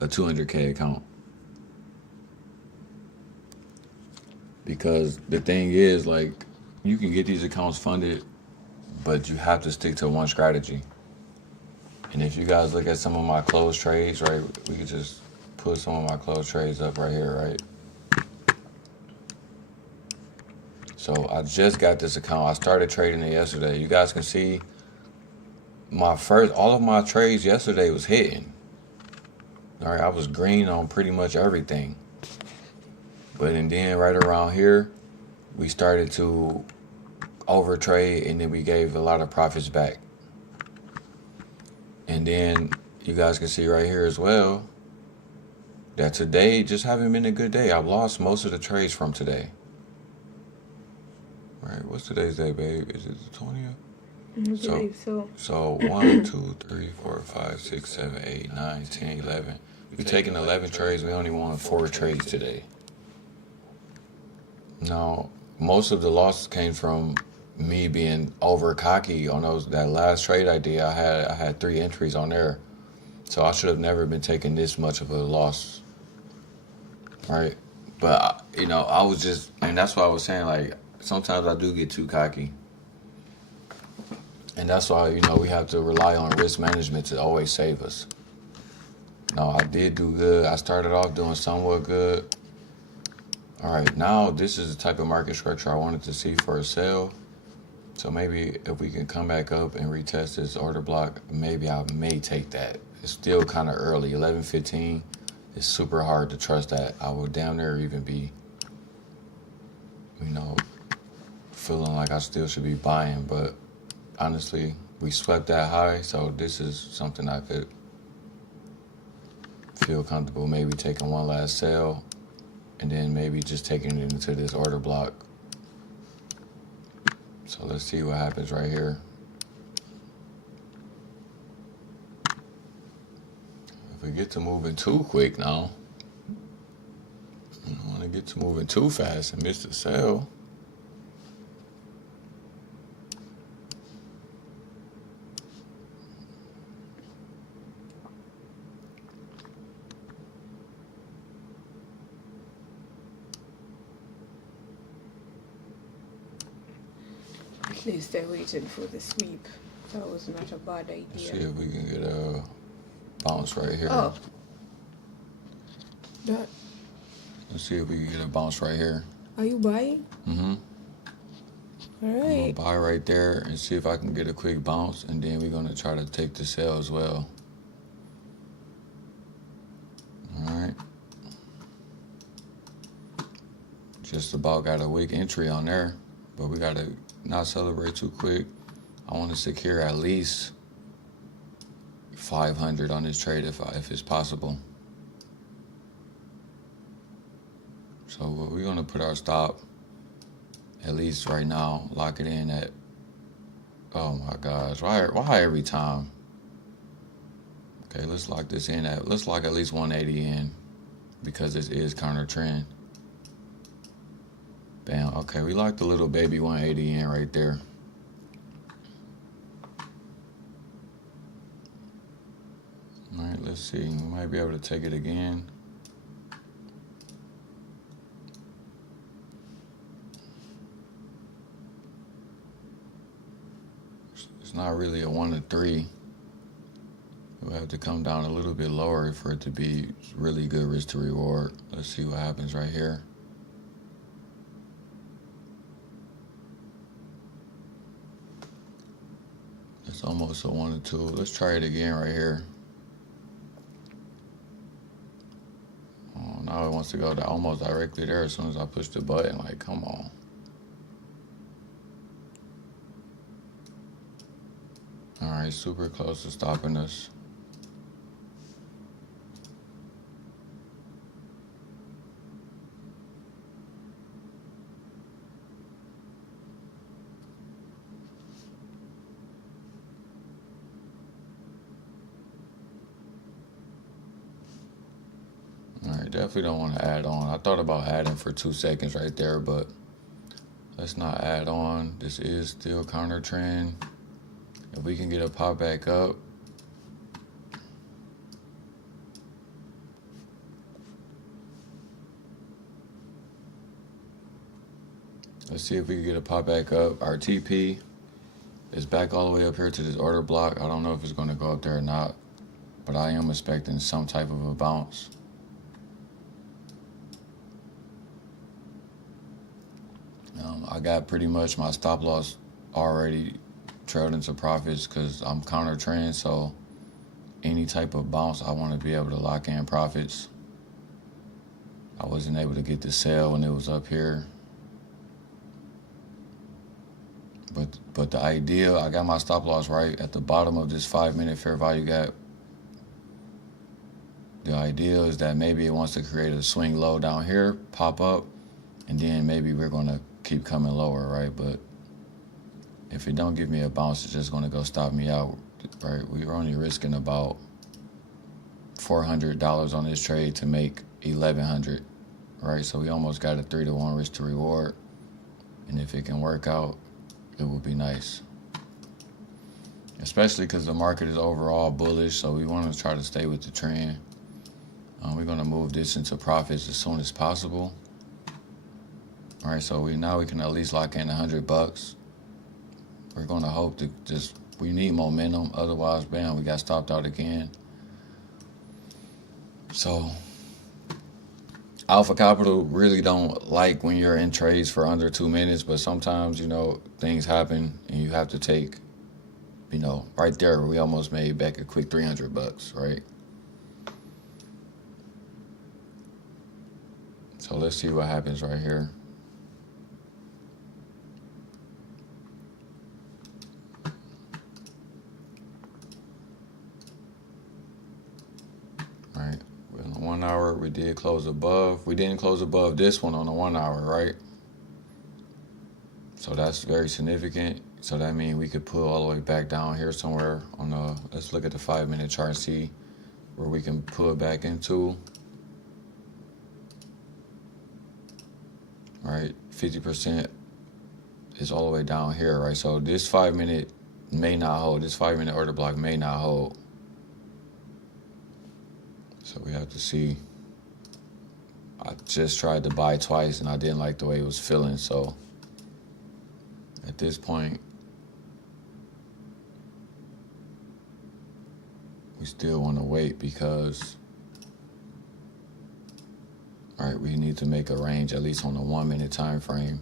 a 200K account. Because the thing is, like, you can get these accounts funded, but you have to stick to one strategy. And if you guys look at some of my closed trades, right, we could just put some of my closed trades up right here, right? So I just got this account. I started trading it yesterday. You guys can see all of my trades yesterday was hitting. All right, I was green on pretty much everything. But and then right around here, we started to overtrade, and then we gave a lot of profits back. And then you guys can see right here as well that today just haven't been a good day. I've lost most of the trades from today. Right, what's today's day, babe? Is it the 20th? I believe so. So 1, 2, 3, 4, 5, 6, 7, 8, 9, 10, 11. We're taking 11 trades. We only won 4 trades today. Now, most of the losses came from me being over cocky on that last trade I did. I had 3 entries on there, so I should have never been taking this much of a loss, right? But you know, I was just, and that's why I was saying, like, sometimes I do get too cocky, and that's why, you know, we have to rely on risk management to always save us. No, I did do good. I started off doing somewhat good. All right, now this is the type of market structure I wanted to see for a sale. So maybe if we can come back up and retest this order block, maybe I may take that. It's still kind of early, 11:15. It's super hard to trust that. I would damn near even be, you know, feeling like I still should be buying. But honestly, we swept that high, so this is something I could feel comfortable maybe taking one last sale, and then maybe just taking it into this order block. So let's see what happens right here. If we get to moving too quick now, I don't want to get to moving too fast and miss the sale. least I waited for the sweep. That was not a bad idea. Let's see if we can get a bounce right here. Oh. That. Let's see if we can get a bounce right here. Are you buying? Mm-hmm. All right. I'm gonna buy right there and see if I can get a quick bounce, and then we're gonna try to take the sell as well. All right. Just about got a weak entry on there, but we gotta not celebrate too quick. I want to secure at least 500 on this trade if it's possible. So we're gonna put our stop at least right now. Lock it in at. Oh my gosh! Why every time? Okay, let's lock this in at. Let's lock at least 180 in, because this is counter trend. Bam. Okay, we locked the little baby 180 in right there. All right, let's see. We might be able to take it again. It's not really a 1 to 3. We'll have to come down a little bit lower for it to be really good risk to reward. Let's see what happens right here. It's almost a 1 to 2. Let's try it again right here. Oh, now it wants to go almost directly there as soon as I push the button. Like, come on. All right, super close to stopping us. All right, definitely don't want to add on. I thought about adding for 2 seconds right there, but let's not add on. This is still counter trend. If we can get a pop back up, let's see if we can get a pop back up. Our TP is back all the way up here to this order block. I don't know if it's going to go up there or not, but I am expecting some type of a bounce. I got pretty much my stop loss already trailed into profits because I'm counter trend, so any type of bounce I want to be able to lock in profits. I wasn't able to get the sell when it was up here, but the idea, I got my stop loss right at the bottom of this 5-minute fair value gap. The idea is that maybe it wants to create a swing low down here, pop up, and then maybe we're going to keep coming lower, right? But if it don't give me a bounce, it's just going to go stop me out, right? We're only risking about $400 on this trade to make $1,100, right? So we almost got a 3 to 1 risk to reward. And if it can work out, it would be nice. Especially because the market is overall bullish, so we want to try to stay with the trend. We're going to move this into profits as soon as possible. All right, so now we can at least lock in $100. We're going to hope to we need momentum. Otherwise, bam, we got stopped out again. So Alpha Capital really don't like when you're in trades for under 2 minutes, but sometimes, things happen and you have to take, right there, we almost made back a quick $300, right? So let's see what happens right here. All right, on the 1 hour, we did close above. We didn't close above this one on the 1 hour, right? So that's very significant. So that means we could pull all the way back down here somewhere on the, let's look at the 5-minute chart and see where we can pull back into. All right, 50% is all the way down here, right? So this 5-minute may not hold. This 5-minute order block may not hold. So we have to see. I just tried to buy twice and I didn't like the way it was feeling. So at this point, we still want to wait because, all right, we need to make a range at least on the 1 minute time frame,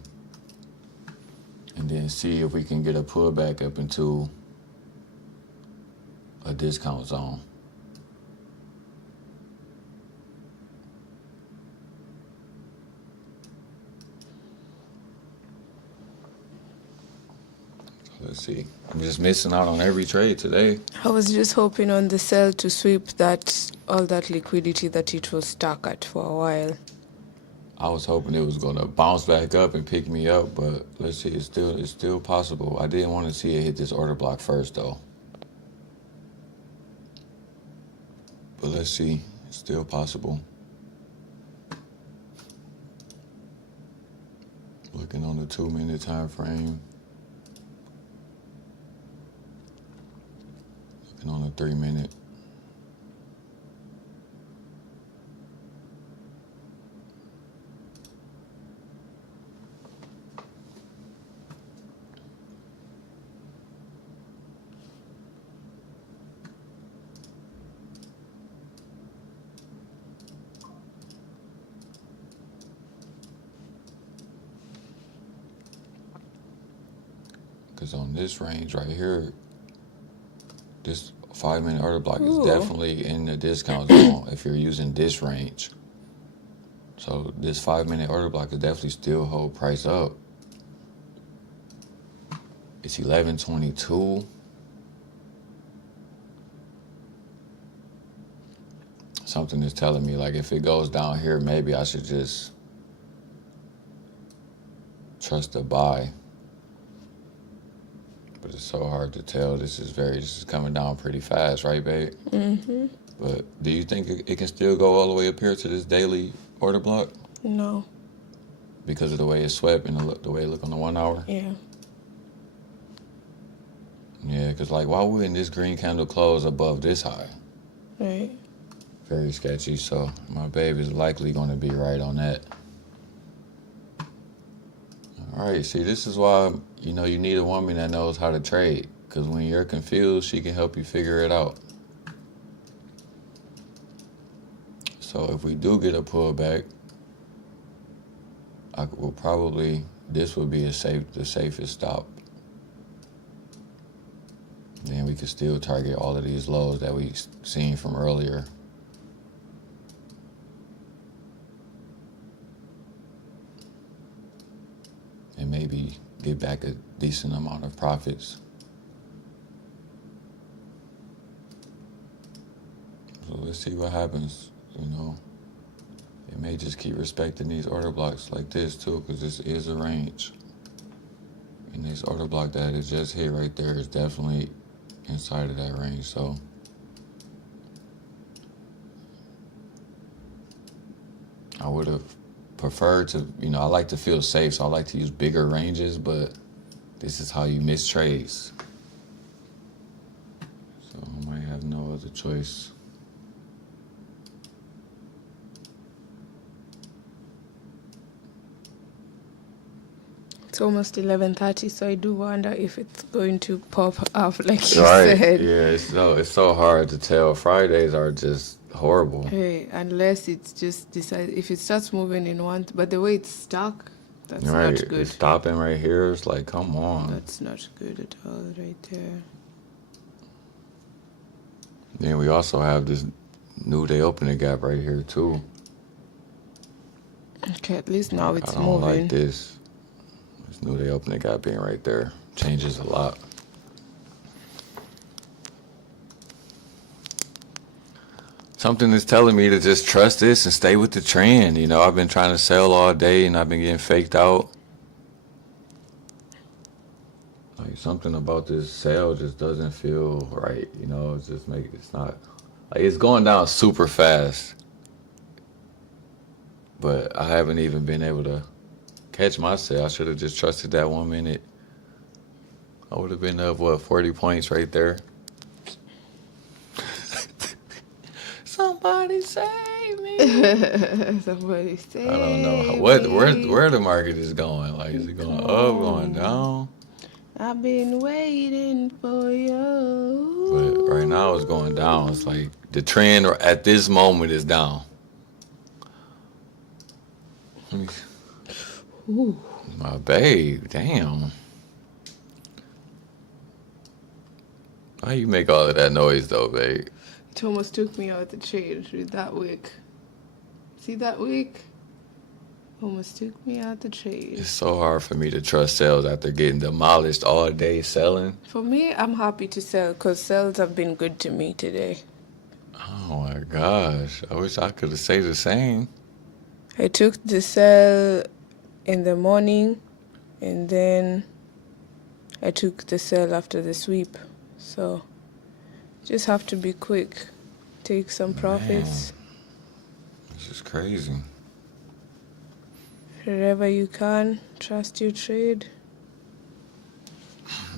and then see if we can get a pullback up into a discount zone. Let's see. I'm just missing out on every trade today. I was just hoping on the sell to sweep all that liquidity that it was stuck at for a while. I was hoping it was gonna bounce back up and pick me up, but let's see. It's still possible. I didn't want to see it hit this order block first though. But let's see. It's still possible. Looking on the 2 minute time frame. Looking on the 3 minute. Because on this range right here, this 5 minute order block is definitely in the discount zone if you're using this range. So this 5 minute order block is definitely still hold price up. It's 11.22. Something is telling me like if it goes down here, maybe I should just trust the buy. But it's so hard to tell. This is coming down pretty fast, right, babe? Mm-hmm. But do you think it can still go all the way up here to this daily order block? No. Because of the way it swept and the way it look on the 1 hour? Yeah. Yeah, because like, why wouldn't this green candle close above this high? Right. Very sketchy, so my babe is likely going to be right on that. All right, see, this is why, you need a woman that knows how to trade. Because when you're confused, she can help you figure it out. So if we do get a pullback, this would be the safest stop. Then we could still target all of these lows that we seen from earlier. And maybe get back a decent amount of profits. So let's see what happens, It may just keep respecting these order blocks like this too, because this is a range. And this order block that is just hit right there is definitely inside of that range, so. I would have preferred to, I like to feel safe, so I like to use bigger ranges, but this is how you miss trades. So I might have no other choice. It's almost 11:30, so I do wonder if it's going to pop up like you said. Yeah, it's so hard to tell. Fridays are just horrible. Hey, unless it's just if it starts moving in one, but the way it's stuck, that's right, not good. It's stopping right here. It's like, come on. That's not good at all right there. Then we also have this new day opening gap right here too. Okay, at least now it's moving. I don't moving. like this. This new day opening gap being right there changes a lot. Something is telling me to just trust this and stay with the trend. I've been trying to sell all day and I've been getting faked out. Like something about this sale just doesn't feel right. It's not like it's going down super fast. But I haven't even been able to catch my sale. I should have just trusted that 1 minute. I would have been up, 40 points right there. Somebody save me. Somebody save me. I don't know where the market is going. Like, is it going up, going down? I've been waiting for you. But right Right now it's going down. It's like the trend at this moment is down. Ooh. My babe, damn. Why you make all of that noise though, babe? It almost took me out the trade with that wick. See that wick? Almost took me out the trade. It's so hard for me to trust sales after getting demolished all day selling. For me, I'm happy to sell because sales have been good to me today. Oh my gosh. I wish I could have said the same. I took the sell in the morning and then I took the sell after the sweep. So just have to be quick. Take some profits. Man, this is crazy. Wherever you can, trust your trade.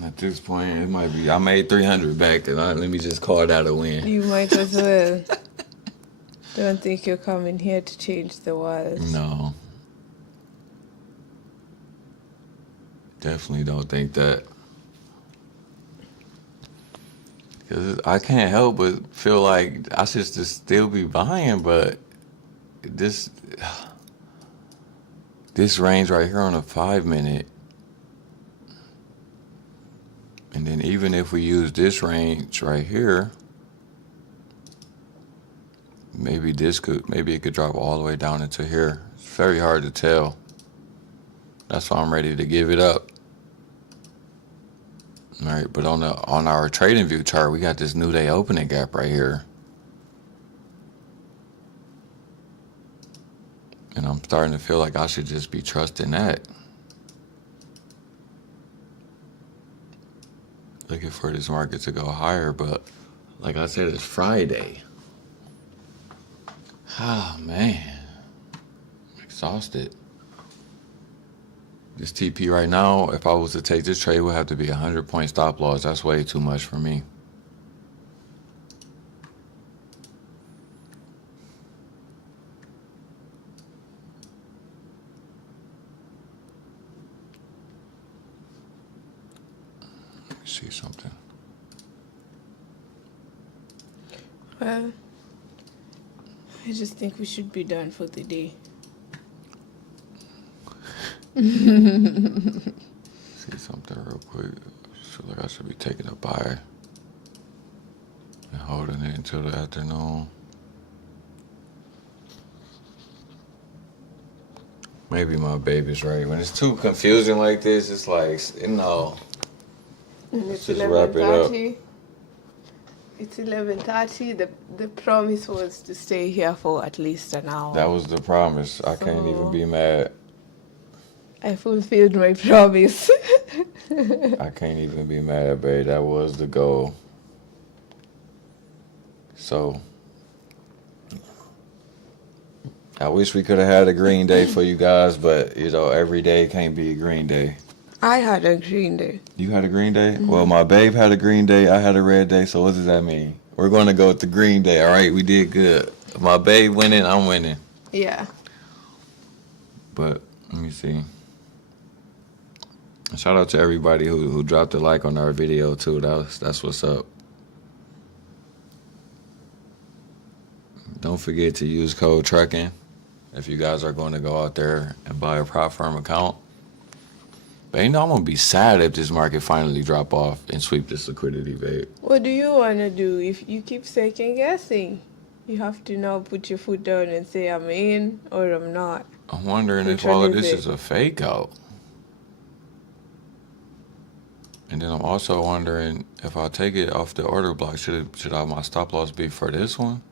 At this point, it might be. I made 300 back, and let me just call that a win. You might as well. Don't think you're coming here to change the world. No. Definitely don't think that. Because I can't help but feel like I should just still be buying, but this range right here on a 5-minute, and then even if we use this range right here, maybe it could drop all the way down into here. It's very hard to tell. That's why I'm ready to give it up. All right, but on our trading view chart, we got this new day opening gap right here. And I'm starting to feel like I should just be trusting that. Looking for this market to go higher, but like I said, it's Friday. Ah, man. I'm exhausted. This TP right now, if I was to take this trade, would have to be 100-point stop loss. That's way too much for me. Let me see something. Well, I just think we should be done for the day. See something real quick. I feel like I should be taking a buy and holding it until the afternoon. Maybe my baby's right. When it's too confusing like this, it's like, And it's just wrap it up. 11:30. It's 11:30. The promise was to stay here for at least an hour. That was the promise. I can't even be mad. I fulfilled my promise. I can't even be mad, babe. That was the goal. So, I wish we could have had a green day for you guys, but, every day can't be a green day. I had a green day. You had a green day? Mm-hmm. Well, my babe had a green day. I had a red day. So what does that mean? We're going to go with the green day. All right, we did good. My babe winning, I'm winning. Yeah. But let me see. Shout out to everybody who dropped a like on our video too. That's what's up. Don't forget to use code KRACKEN if you guys are going to go out there and buy a prop firm account. But I'm going to be sad if this market finally drop off and sweep this liquidity, babe. What do you want to do if you keep second guessing? You have to now put your foot down and say I'm in or I'm not. I'm wondering if all of this is a fake out. And then I'm also wondering if I take it off the order block, should my stop loss be for this one?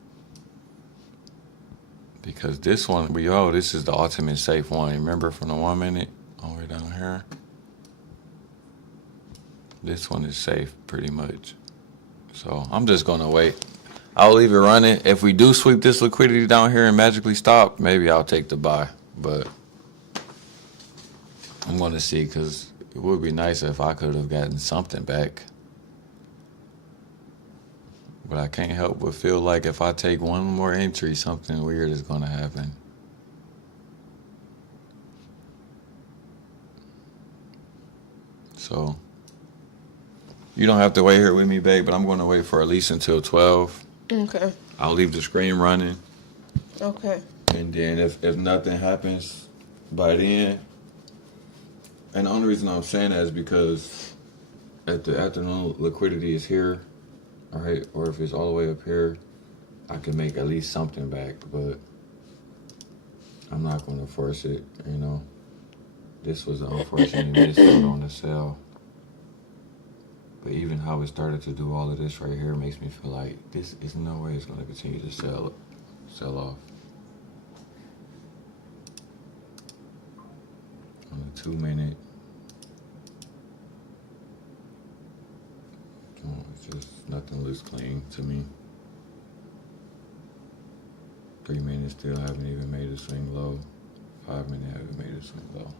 Because this one, this is the ultimate safe one. Remember from the 1 minute all the way down here? This one is safe pretty much. So I'm just gonna wait. I'll leave it running. If we do sweep this liquidity down here and magically stop, maybe I'll take the buy. But I'm gonna see, because it would be nice if I could have gotten something back. But I can't help but feel like if I take one more entry, something weird is gonna happen. So You don't have to wait here with me, babe, but I'm going to wait for at least until 12. Okay. I'll leave the screen running. Okay. And then if nothing happens by then, and the only reason I'm saying that is because at the afternoon liquidity is here, all right? Or if it's all the way up here, I can make at least something back, but I'm not going to force it, you know. This was an unfortunate miss out on the sell. But even how it started to do all of this right here makes me feel like this is no way it's going to continue to sell off. On the 2 minute. It's just nothing looks clean to me. 3 minutes still haven't even made a swing low. 5 minutes haven't made a swing low.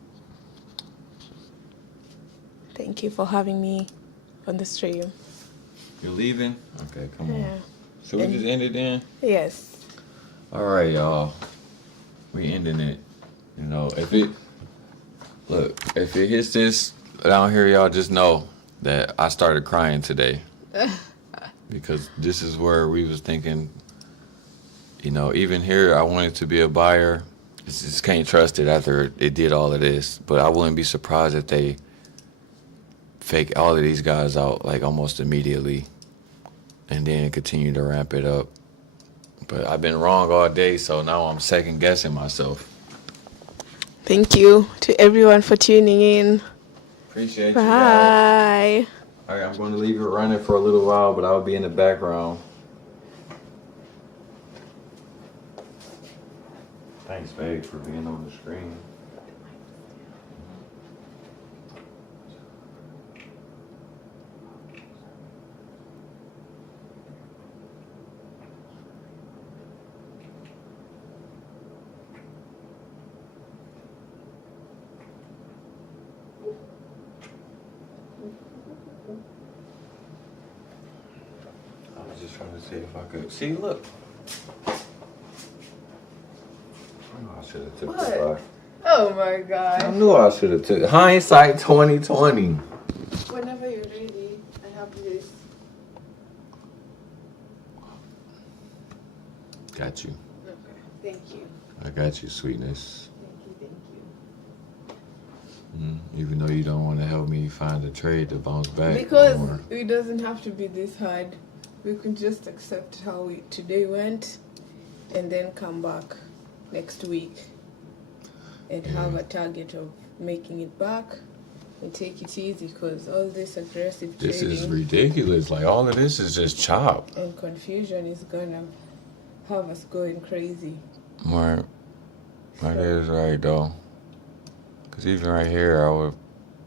Thank you for having me on the stream. You're leaving? Okay, come Yeah. on. Should we just end it then? Yes. All right, y'all. We ending it. You know, if it hits this down here, y'all just know that I started crying today. Because this is where we was thinking, you know, even here I wanted to be a buyer. Just can't trust it after it did all of this. But I wouldn't be surprised if they fake all of these guys out like almost immediately and then continue to ramp it up. But I've been wrong all day, so now I'm second guessing myself. Thank you to everyone for tuning in. Appreciate you guys. Bye. All right, I'm going to leave it running for a little while, but I'll be in the background. Thanks, babe, for being on the screen. I was just trying to see if I could. See, look. I knew I should have took the bar. Oh my god. I knew I should have took. Hindsight 2020. Whenever you're ready, I have this. Got you. Okay. Thank you. I got you, sweetness. Thank you. Even though you don't want to help me find a trade to bounce back. Because it doesn't have to be this hard. We can just accept how today went and then come back next week and have a target of making it back and take it easy, because all this aggressive This trading is ridiculous. Like, all of this is just chop. and confusion is gonna have us going crazy. Right. That is right, though. Because even right here, I would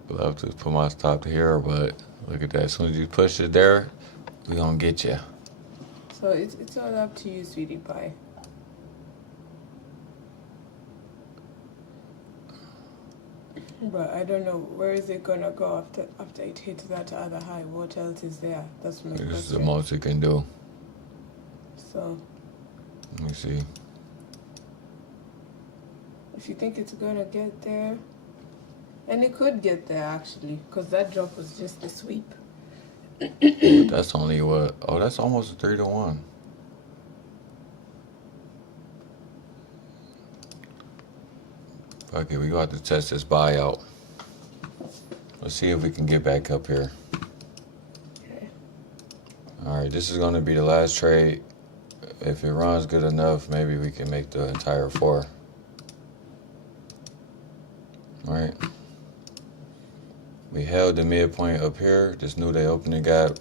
love to put my stop here, but look at that. As soon as you push it there, we're going to get you. So it's all up to you, sweetie pie. But I don't know, where is it gonna go after it hits that other high? What else is there? That's my This is the question. most it can do. So Let me see. if you think it's gonna get there, and it could get there actually, because that drop was just a sweep. But that's only what? Oh, that's almost a 3-to-1. Okay, we got to test this buyout. Let's see if we can get back up here. Okay. All right, this is going to be the last trade. If it runs good enough, maybe we can make the entire 4. All right. We held the midpoint up here. Just knew they opened the gap.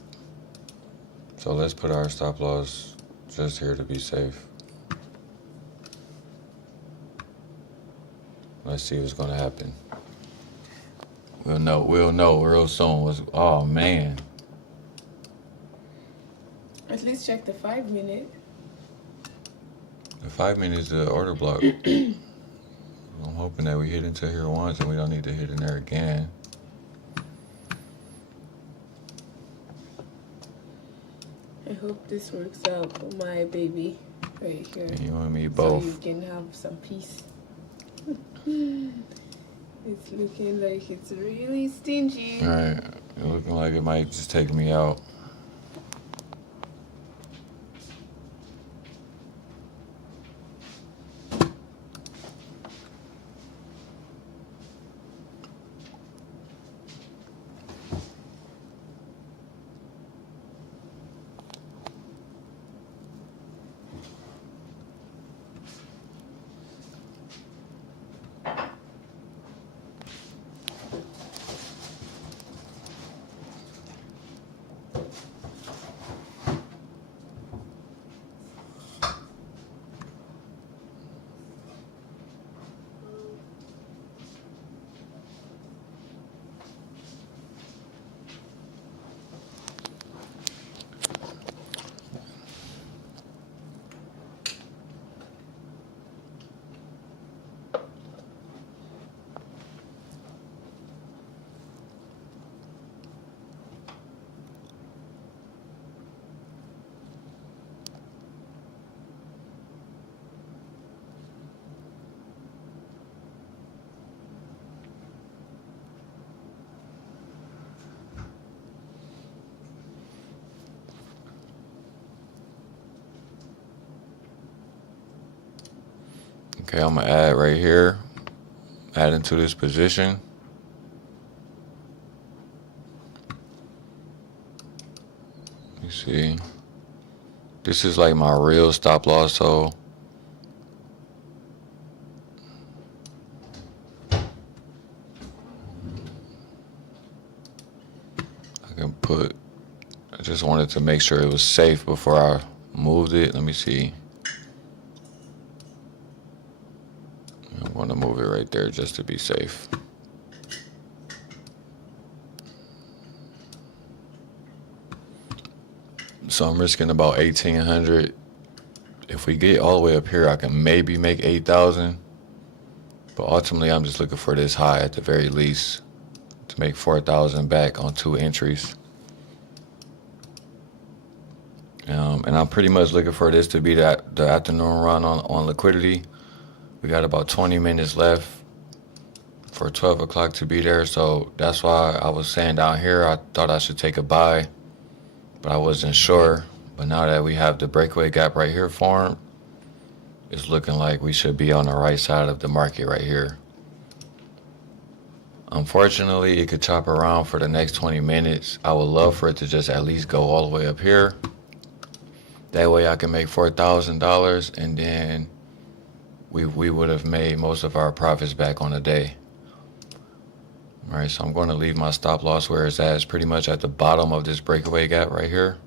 So let's put our stop loss just here to be safe. Let's see what's gonna happen. We'll know real soon. Oh man. At least check the 5 minute. The 5 minutes is the order block. I'm hoping that we hit into here once and we don't need to hit in there again. I hope this works out for my baby right here. You and me both. So you can have some peace. It's looking like it's really stingy. All right. looking like it might just take me out. Okay, I'm gonna add right here, add into this position. You see, this is like my real stop loss, so I can put, I just wanted to make sure it was safe before I moved it. Let me see. I'm gonna move it right there just to be safe. So I'm risking about 1,800. If we get all the way up here, I can maybe make 8,000. But ultimately, I'm just looking for this high at the very least to make 4,000 back on 2 entries. And I'm pretty much looking for this to be the afternoon run on liquidity. We got about 20 minutes left for 12 o'clock to be there. So that's why I was saying down here, I thought I should take a buy, but I wasn't sure. But now that we have the breakaway gap right here formed, it's looking like we should be on the right side of the market right here. Unfortunately, it could chop around for the next 20 minutes. I would love for it to just at least go all the way up here. That way I can make $4,000, and then we would have made most of our profits back on the day. All right, so I'm going to leave my stop loss where it's at. It's pretty much at the bottom of this breakaway gap right here.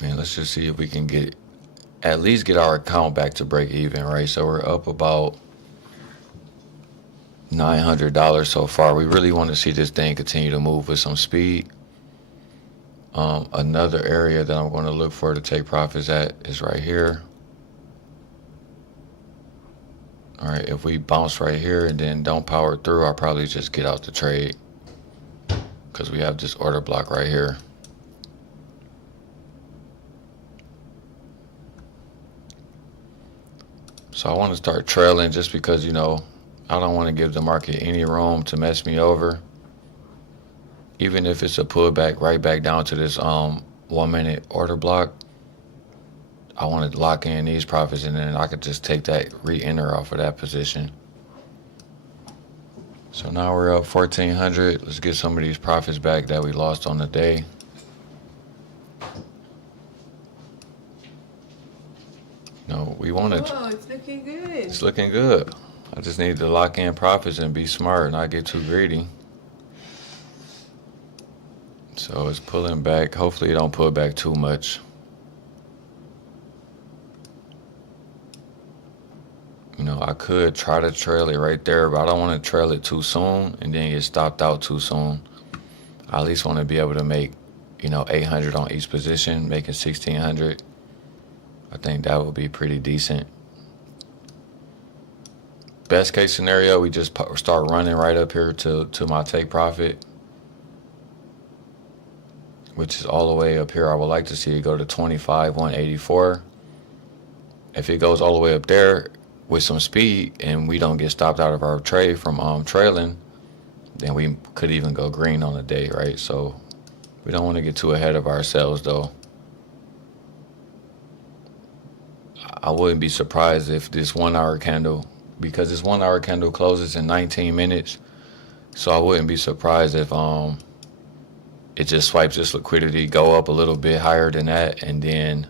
And let's just see if we can at least get our account back to break even, right? So we're up about $900 so far. We really want to see this thing continue to move with some speed. Another area that I'm going to look for to take profits at is right here. All right, if we bounce right here and then don't power through, I'll probably just get out the trade because we have this order block right here. So I want to start trailing just because, you know, I don't want to give the market any room to mess me over. Even if it's a pullback right back down to this 1 minute order block, I want to lock in these profits and then I could just take that re-enter off of that position. So now we're up 1,400. Let's get some of these profits back that we lost on the day. No, we wanted. Oh, it's looking good. It's looking good. I just need to lock in profits and be smart and not get too greedy. So it's pulling back. Hopefully it don't pull back too much. You know, I could try to trail it right there, but I don't want to trail it too soon and then get stopped out too soon. I at least want to be able to make, you know, 800 on each position, making 1,600. I think that would be pretty decent. Best case scenario, we just start running right up here to my take profit, which is all the way up here. I would like to see it go to 25,184. If it goes all the way up there with some speed and we don't get stopped out of our trade from trailing, then we could even go green on the day, right? So we don't want to get too ahead of ourselves, though. I wouldn't be surprised if this 1 hour candle, because this 1 hour candle closes in 19 minutes, so I wouldn't be surprised if it just swipes this liquidity, go up a little bit higher than that, and then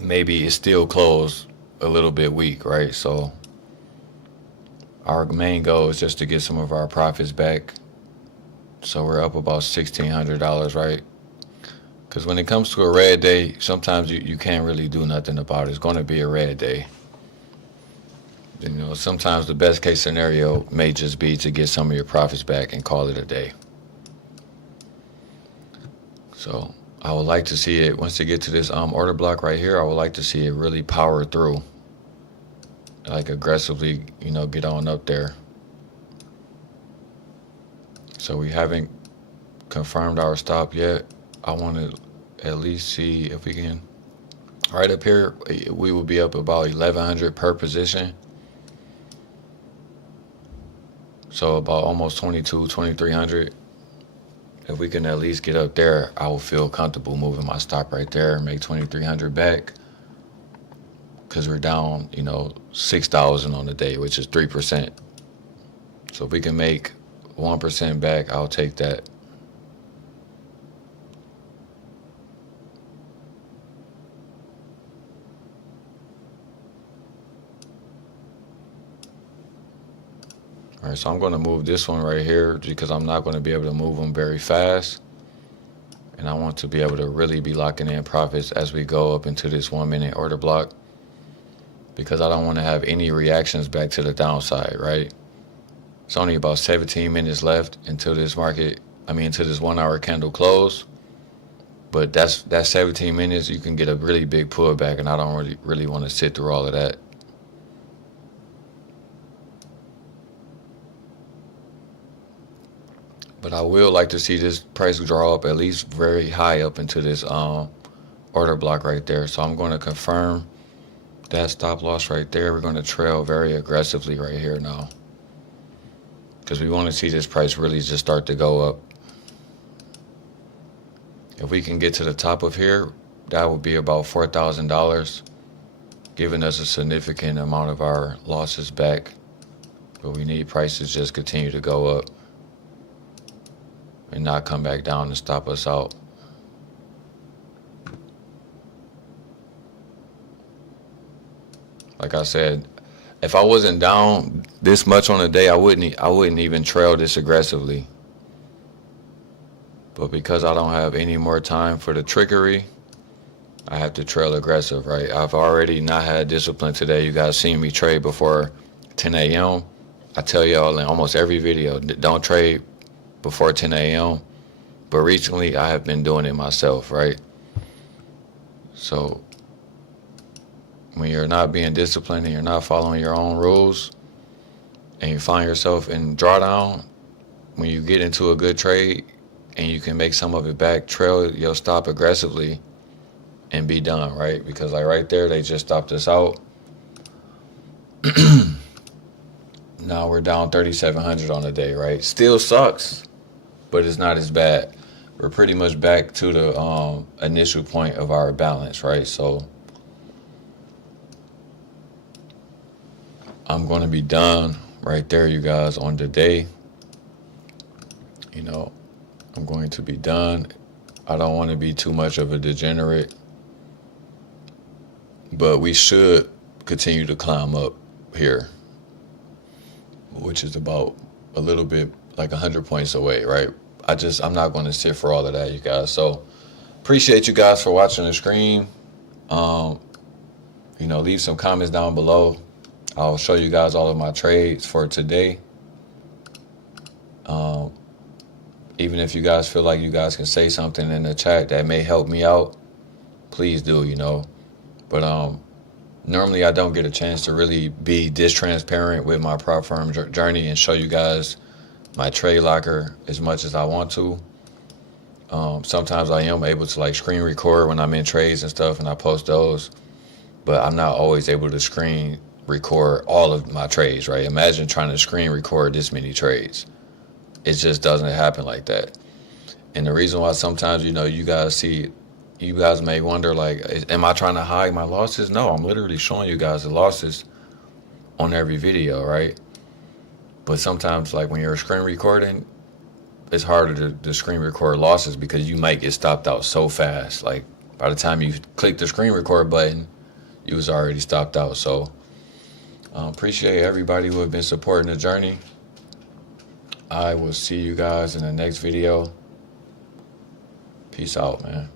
maybe it still closed a little bit weak, right? So our main goal is just to get some of our profits back. So we're up about $1,600, right? Because when it comes to a red day, sometimes you can't really do nothing about it. It's going to be a red day. You know, sometimes the best case scenario may just be to get some of your profits back and call it a day. So I would like to see it, once they get to this order block right here, I would like to see it really power through. Like aggressively, you know, get on up there. So we haven't confirmed our stop yet. I want to at least see if we can, right up here, we will be up about 1,100 per position. So about almost 2,300. If we can at least get up there, I will feel comfortable moving my stop right there and make 2,300 back. Because we're down, you know, 6,000 on the day, which is 3%. So if we can make 1% back, I'll take that. All right, so I'm going to move this one right here because I'm not going to be able to move them very fast. And I want to be able to really be locking in profits as we go up into this 1 minute order block, because I don't want to have any reactions back to the downside, right? It's only about 17 minutes left until this until this 1 hour candle close. But that's 17 minutes, you can get a really big pullback, and I don't really want to sit through all of that. But I will like to see this price draw up at least very high up into this order block right there. So I'm going to confirm that stop loss right there. We're going to trail very aggressively right here now, because we want to see this price really just start to go up. If we can get to the top of here, that would be about $4,000, giving us a significant amount of our losses back. But we need prices just continue to go up and not come back down and stop us out. Like I said, if I wasn't down this much on the day, I wouldn't even trail this aggressively. But because I don't have any more time for the trickery, I have to trail aggressive, right? I've already not had discipline today. You guys seen me trade before 10 a.m. I tell y'all in almost every video, don't trade before 10 a.m. But recently I have been doing it myself, right? So when you're not being disciplined and you're not following your own rules, and you find yourself in drawdown, when you get into a good trade and you can make some of it back, trail your stop aggressively and be done, right? Because like right there, they just stopped us out. Now we're down 3,700 on the day, right? Still sucks, but it's not as bad. We're pretty much back to the initial point of our balance, right? So I'm going to be done right there, you guys, on the day. You know, I'm going to be done. I don't want to be too much of a degenerate, but we should continue to climb up here, which is about a little bit like 100 points away, right? I'm not going to sit for all of that, you guys. So appreciate you guys for watching the stream. You know, leave some comments down below. I'll show you guys all of my trades for today. Even if you guys feel like you guys can say something in the chat that may help me out, please do, you know. But normally I don't get a chance to really be this transparent with my prop firm journey and show you guys my trade locker as much as I want to. Sometimes I am able to like screen record when I'm in trades and stuff, and I post those, but I'm not always able to screen record all of my trades, right? Imagine trying to screen record this many trades. It just doesn't happen like that. And the reason why sometimes, you guys may wonder, like, am I trying to hide my losses? No, I'm literally showing you guys the losses on every video, right? But sometimes, like, when you're screen recording, it's harder to screen record losses because you might get stopped out so fast. Like, by the time you click the screen record button, you was already stopped out. So appreciate everybody who have been supporting the journey. I will see you guys in the next video. Peace out, man.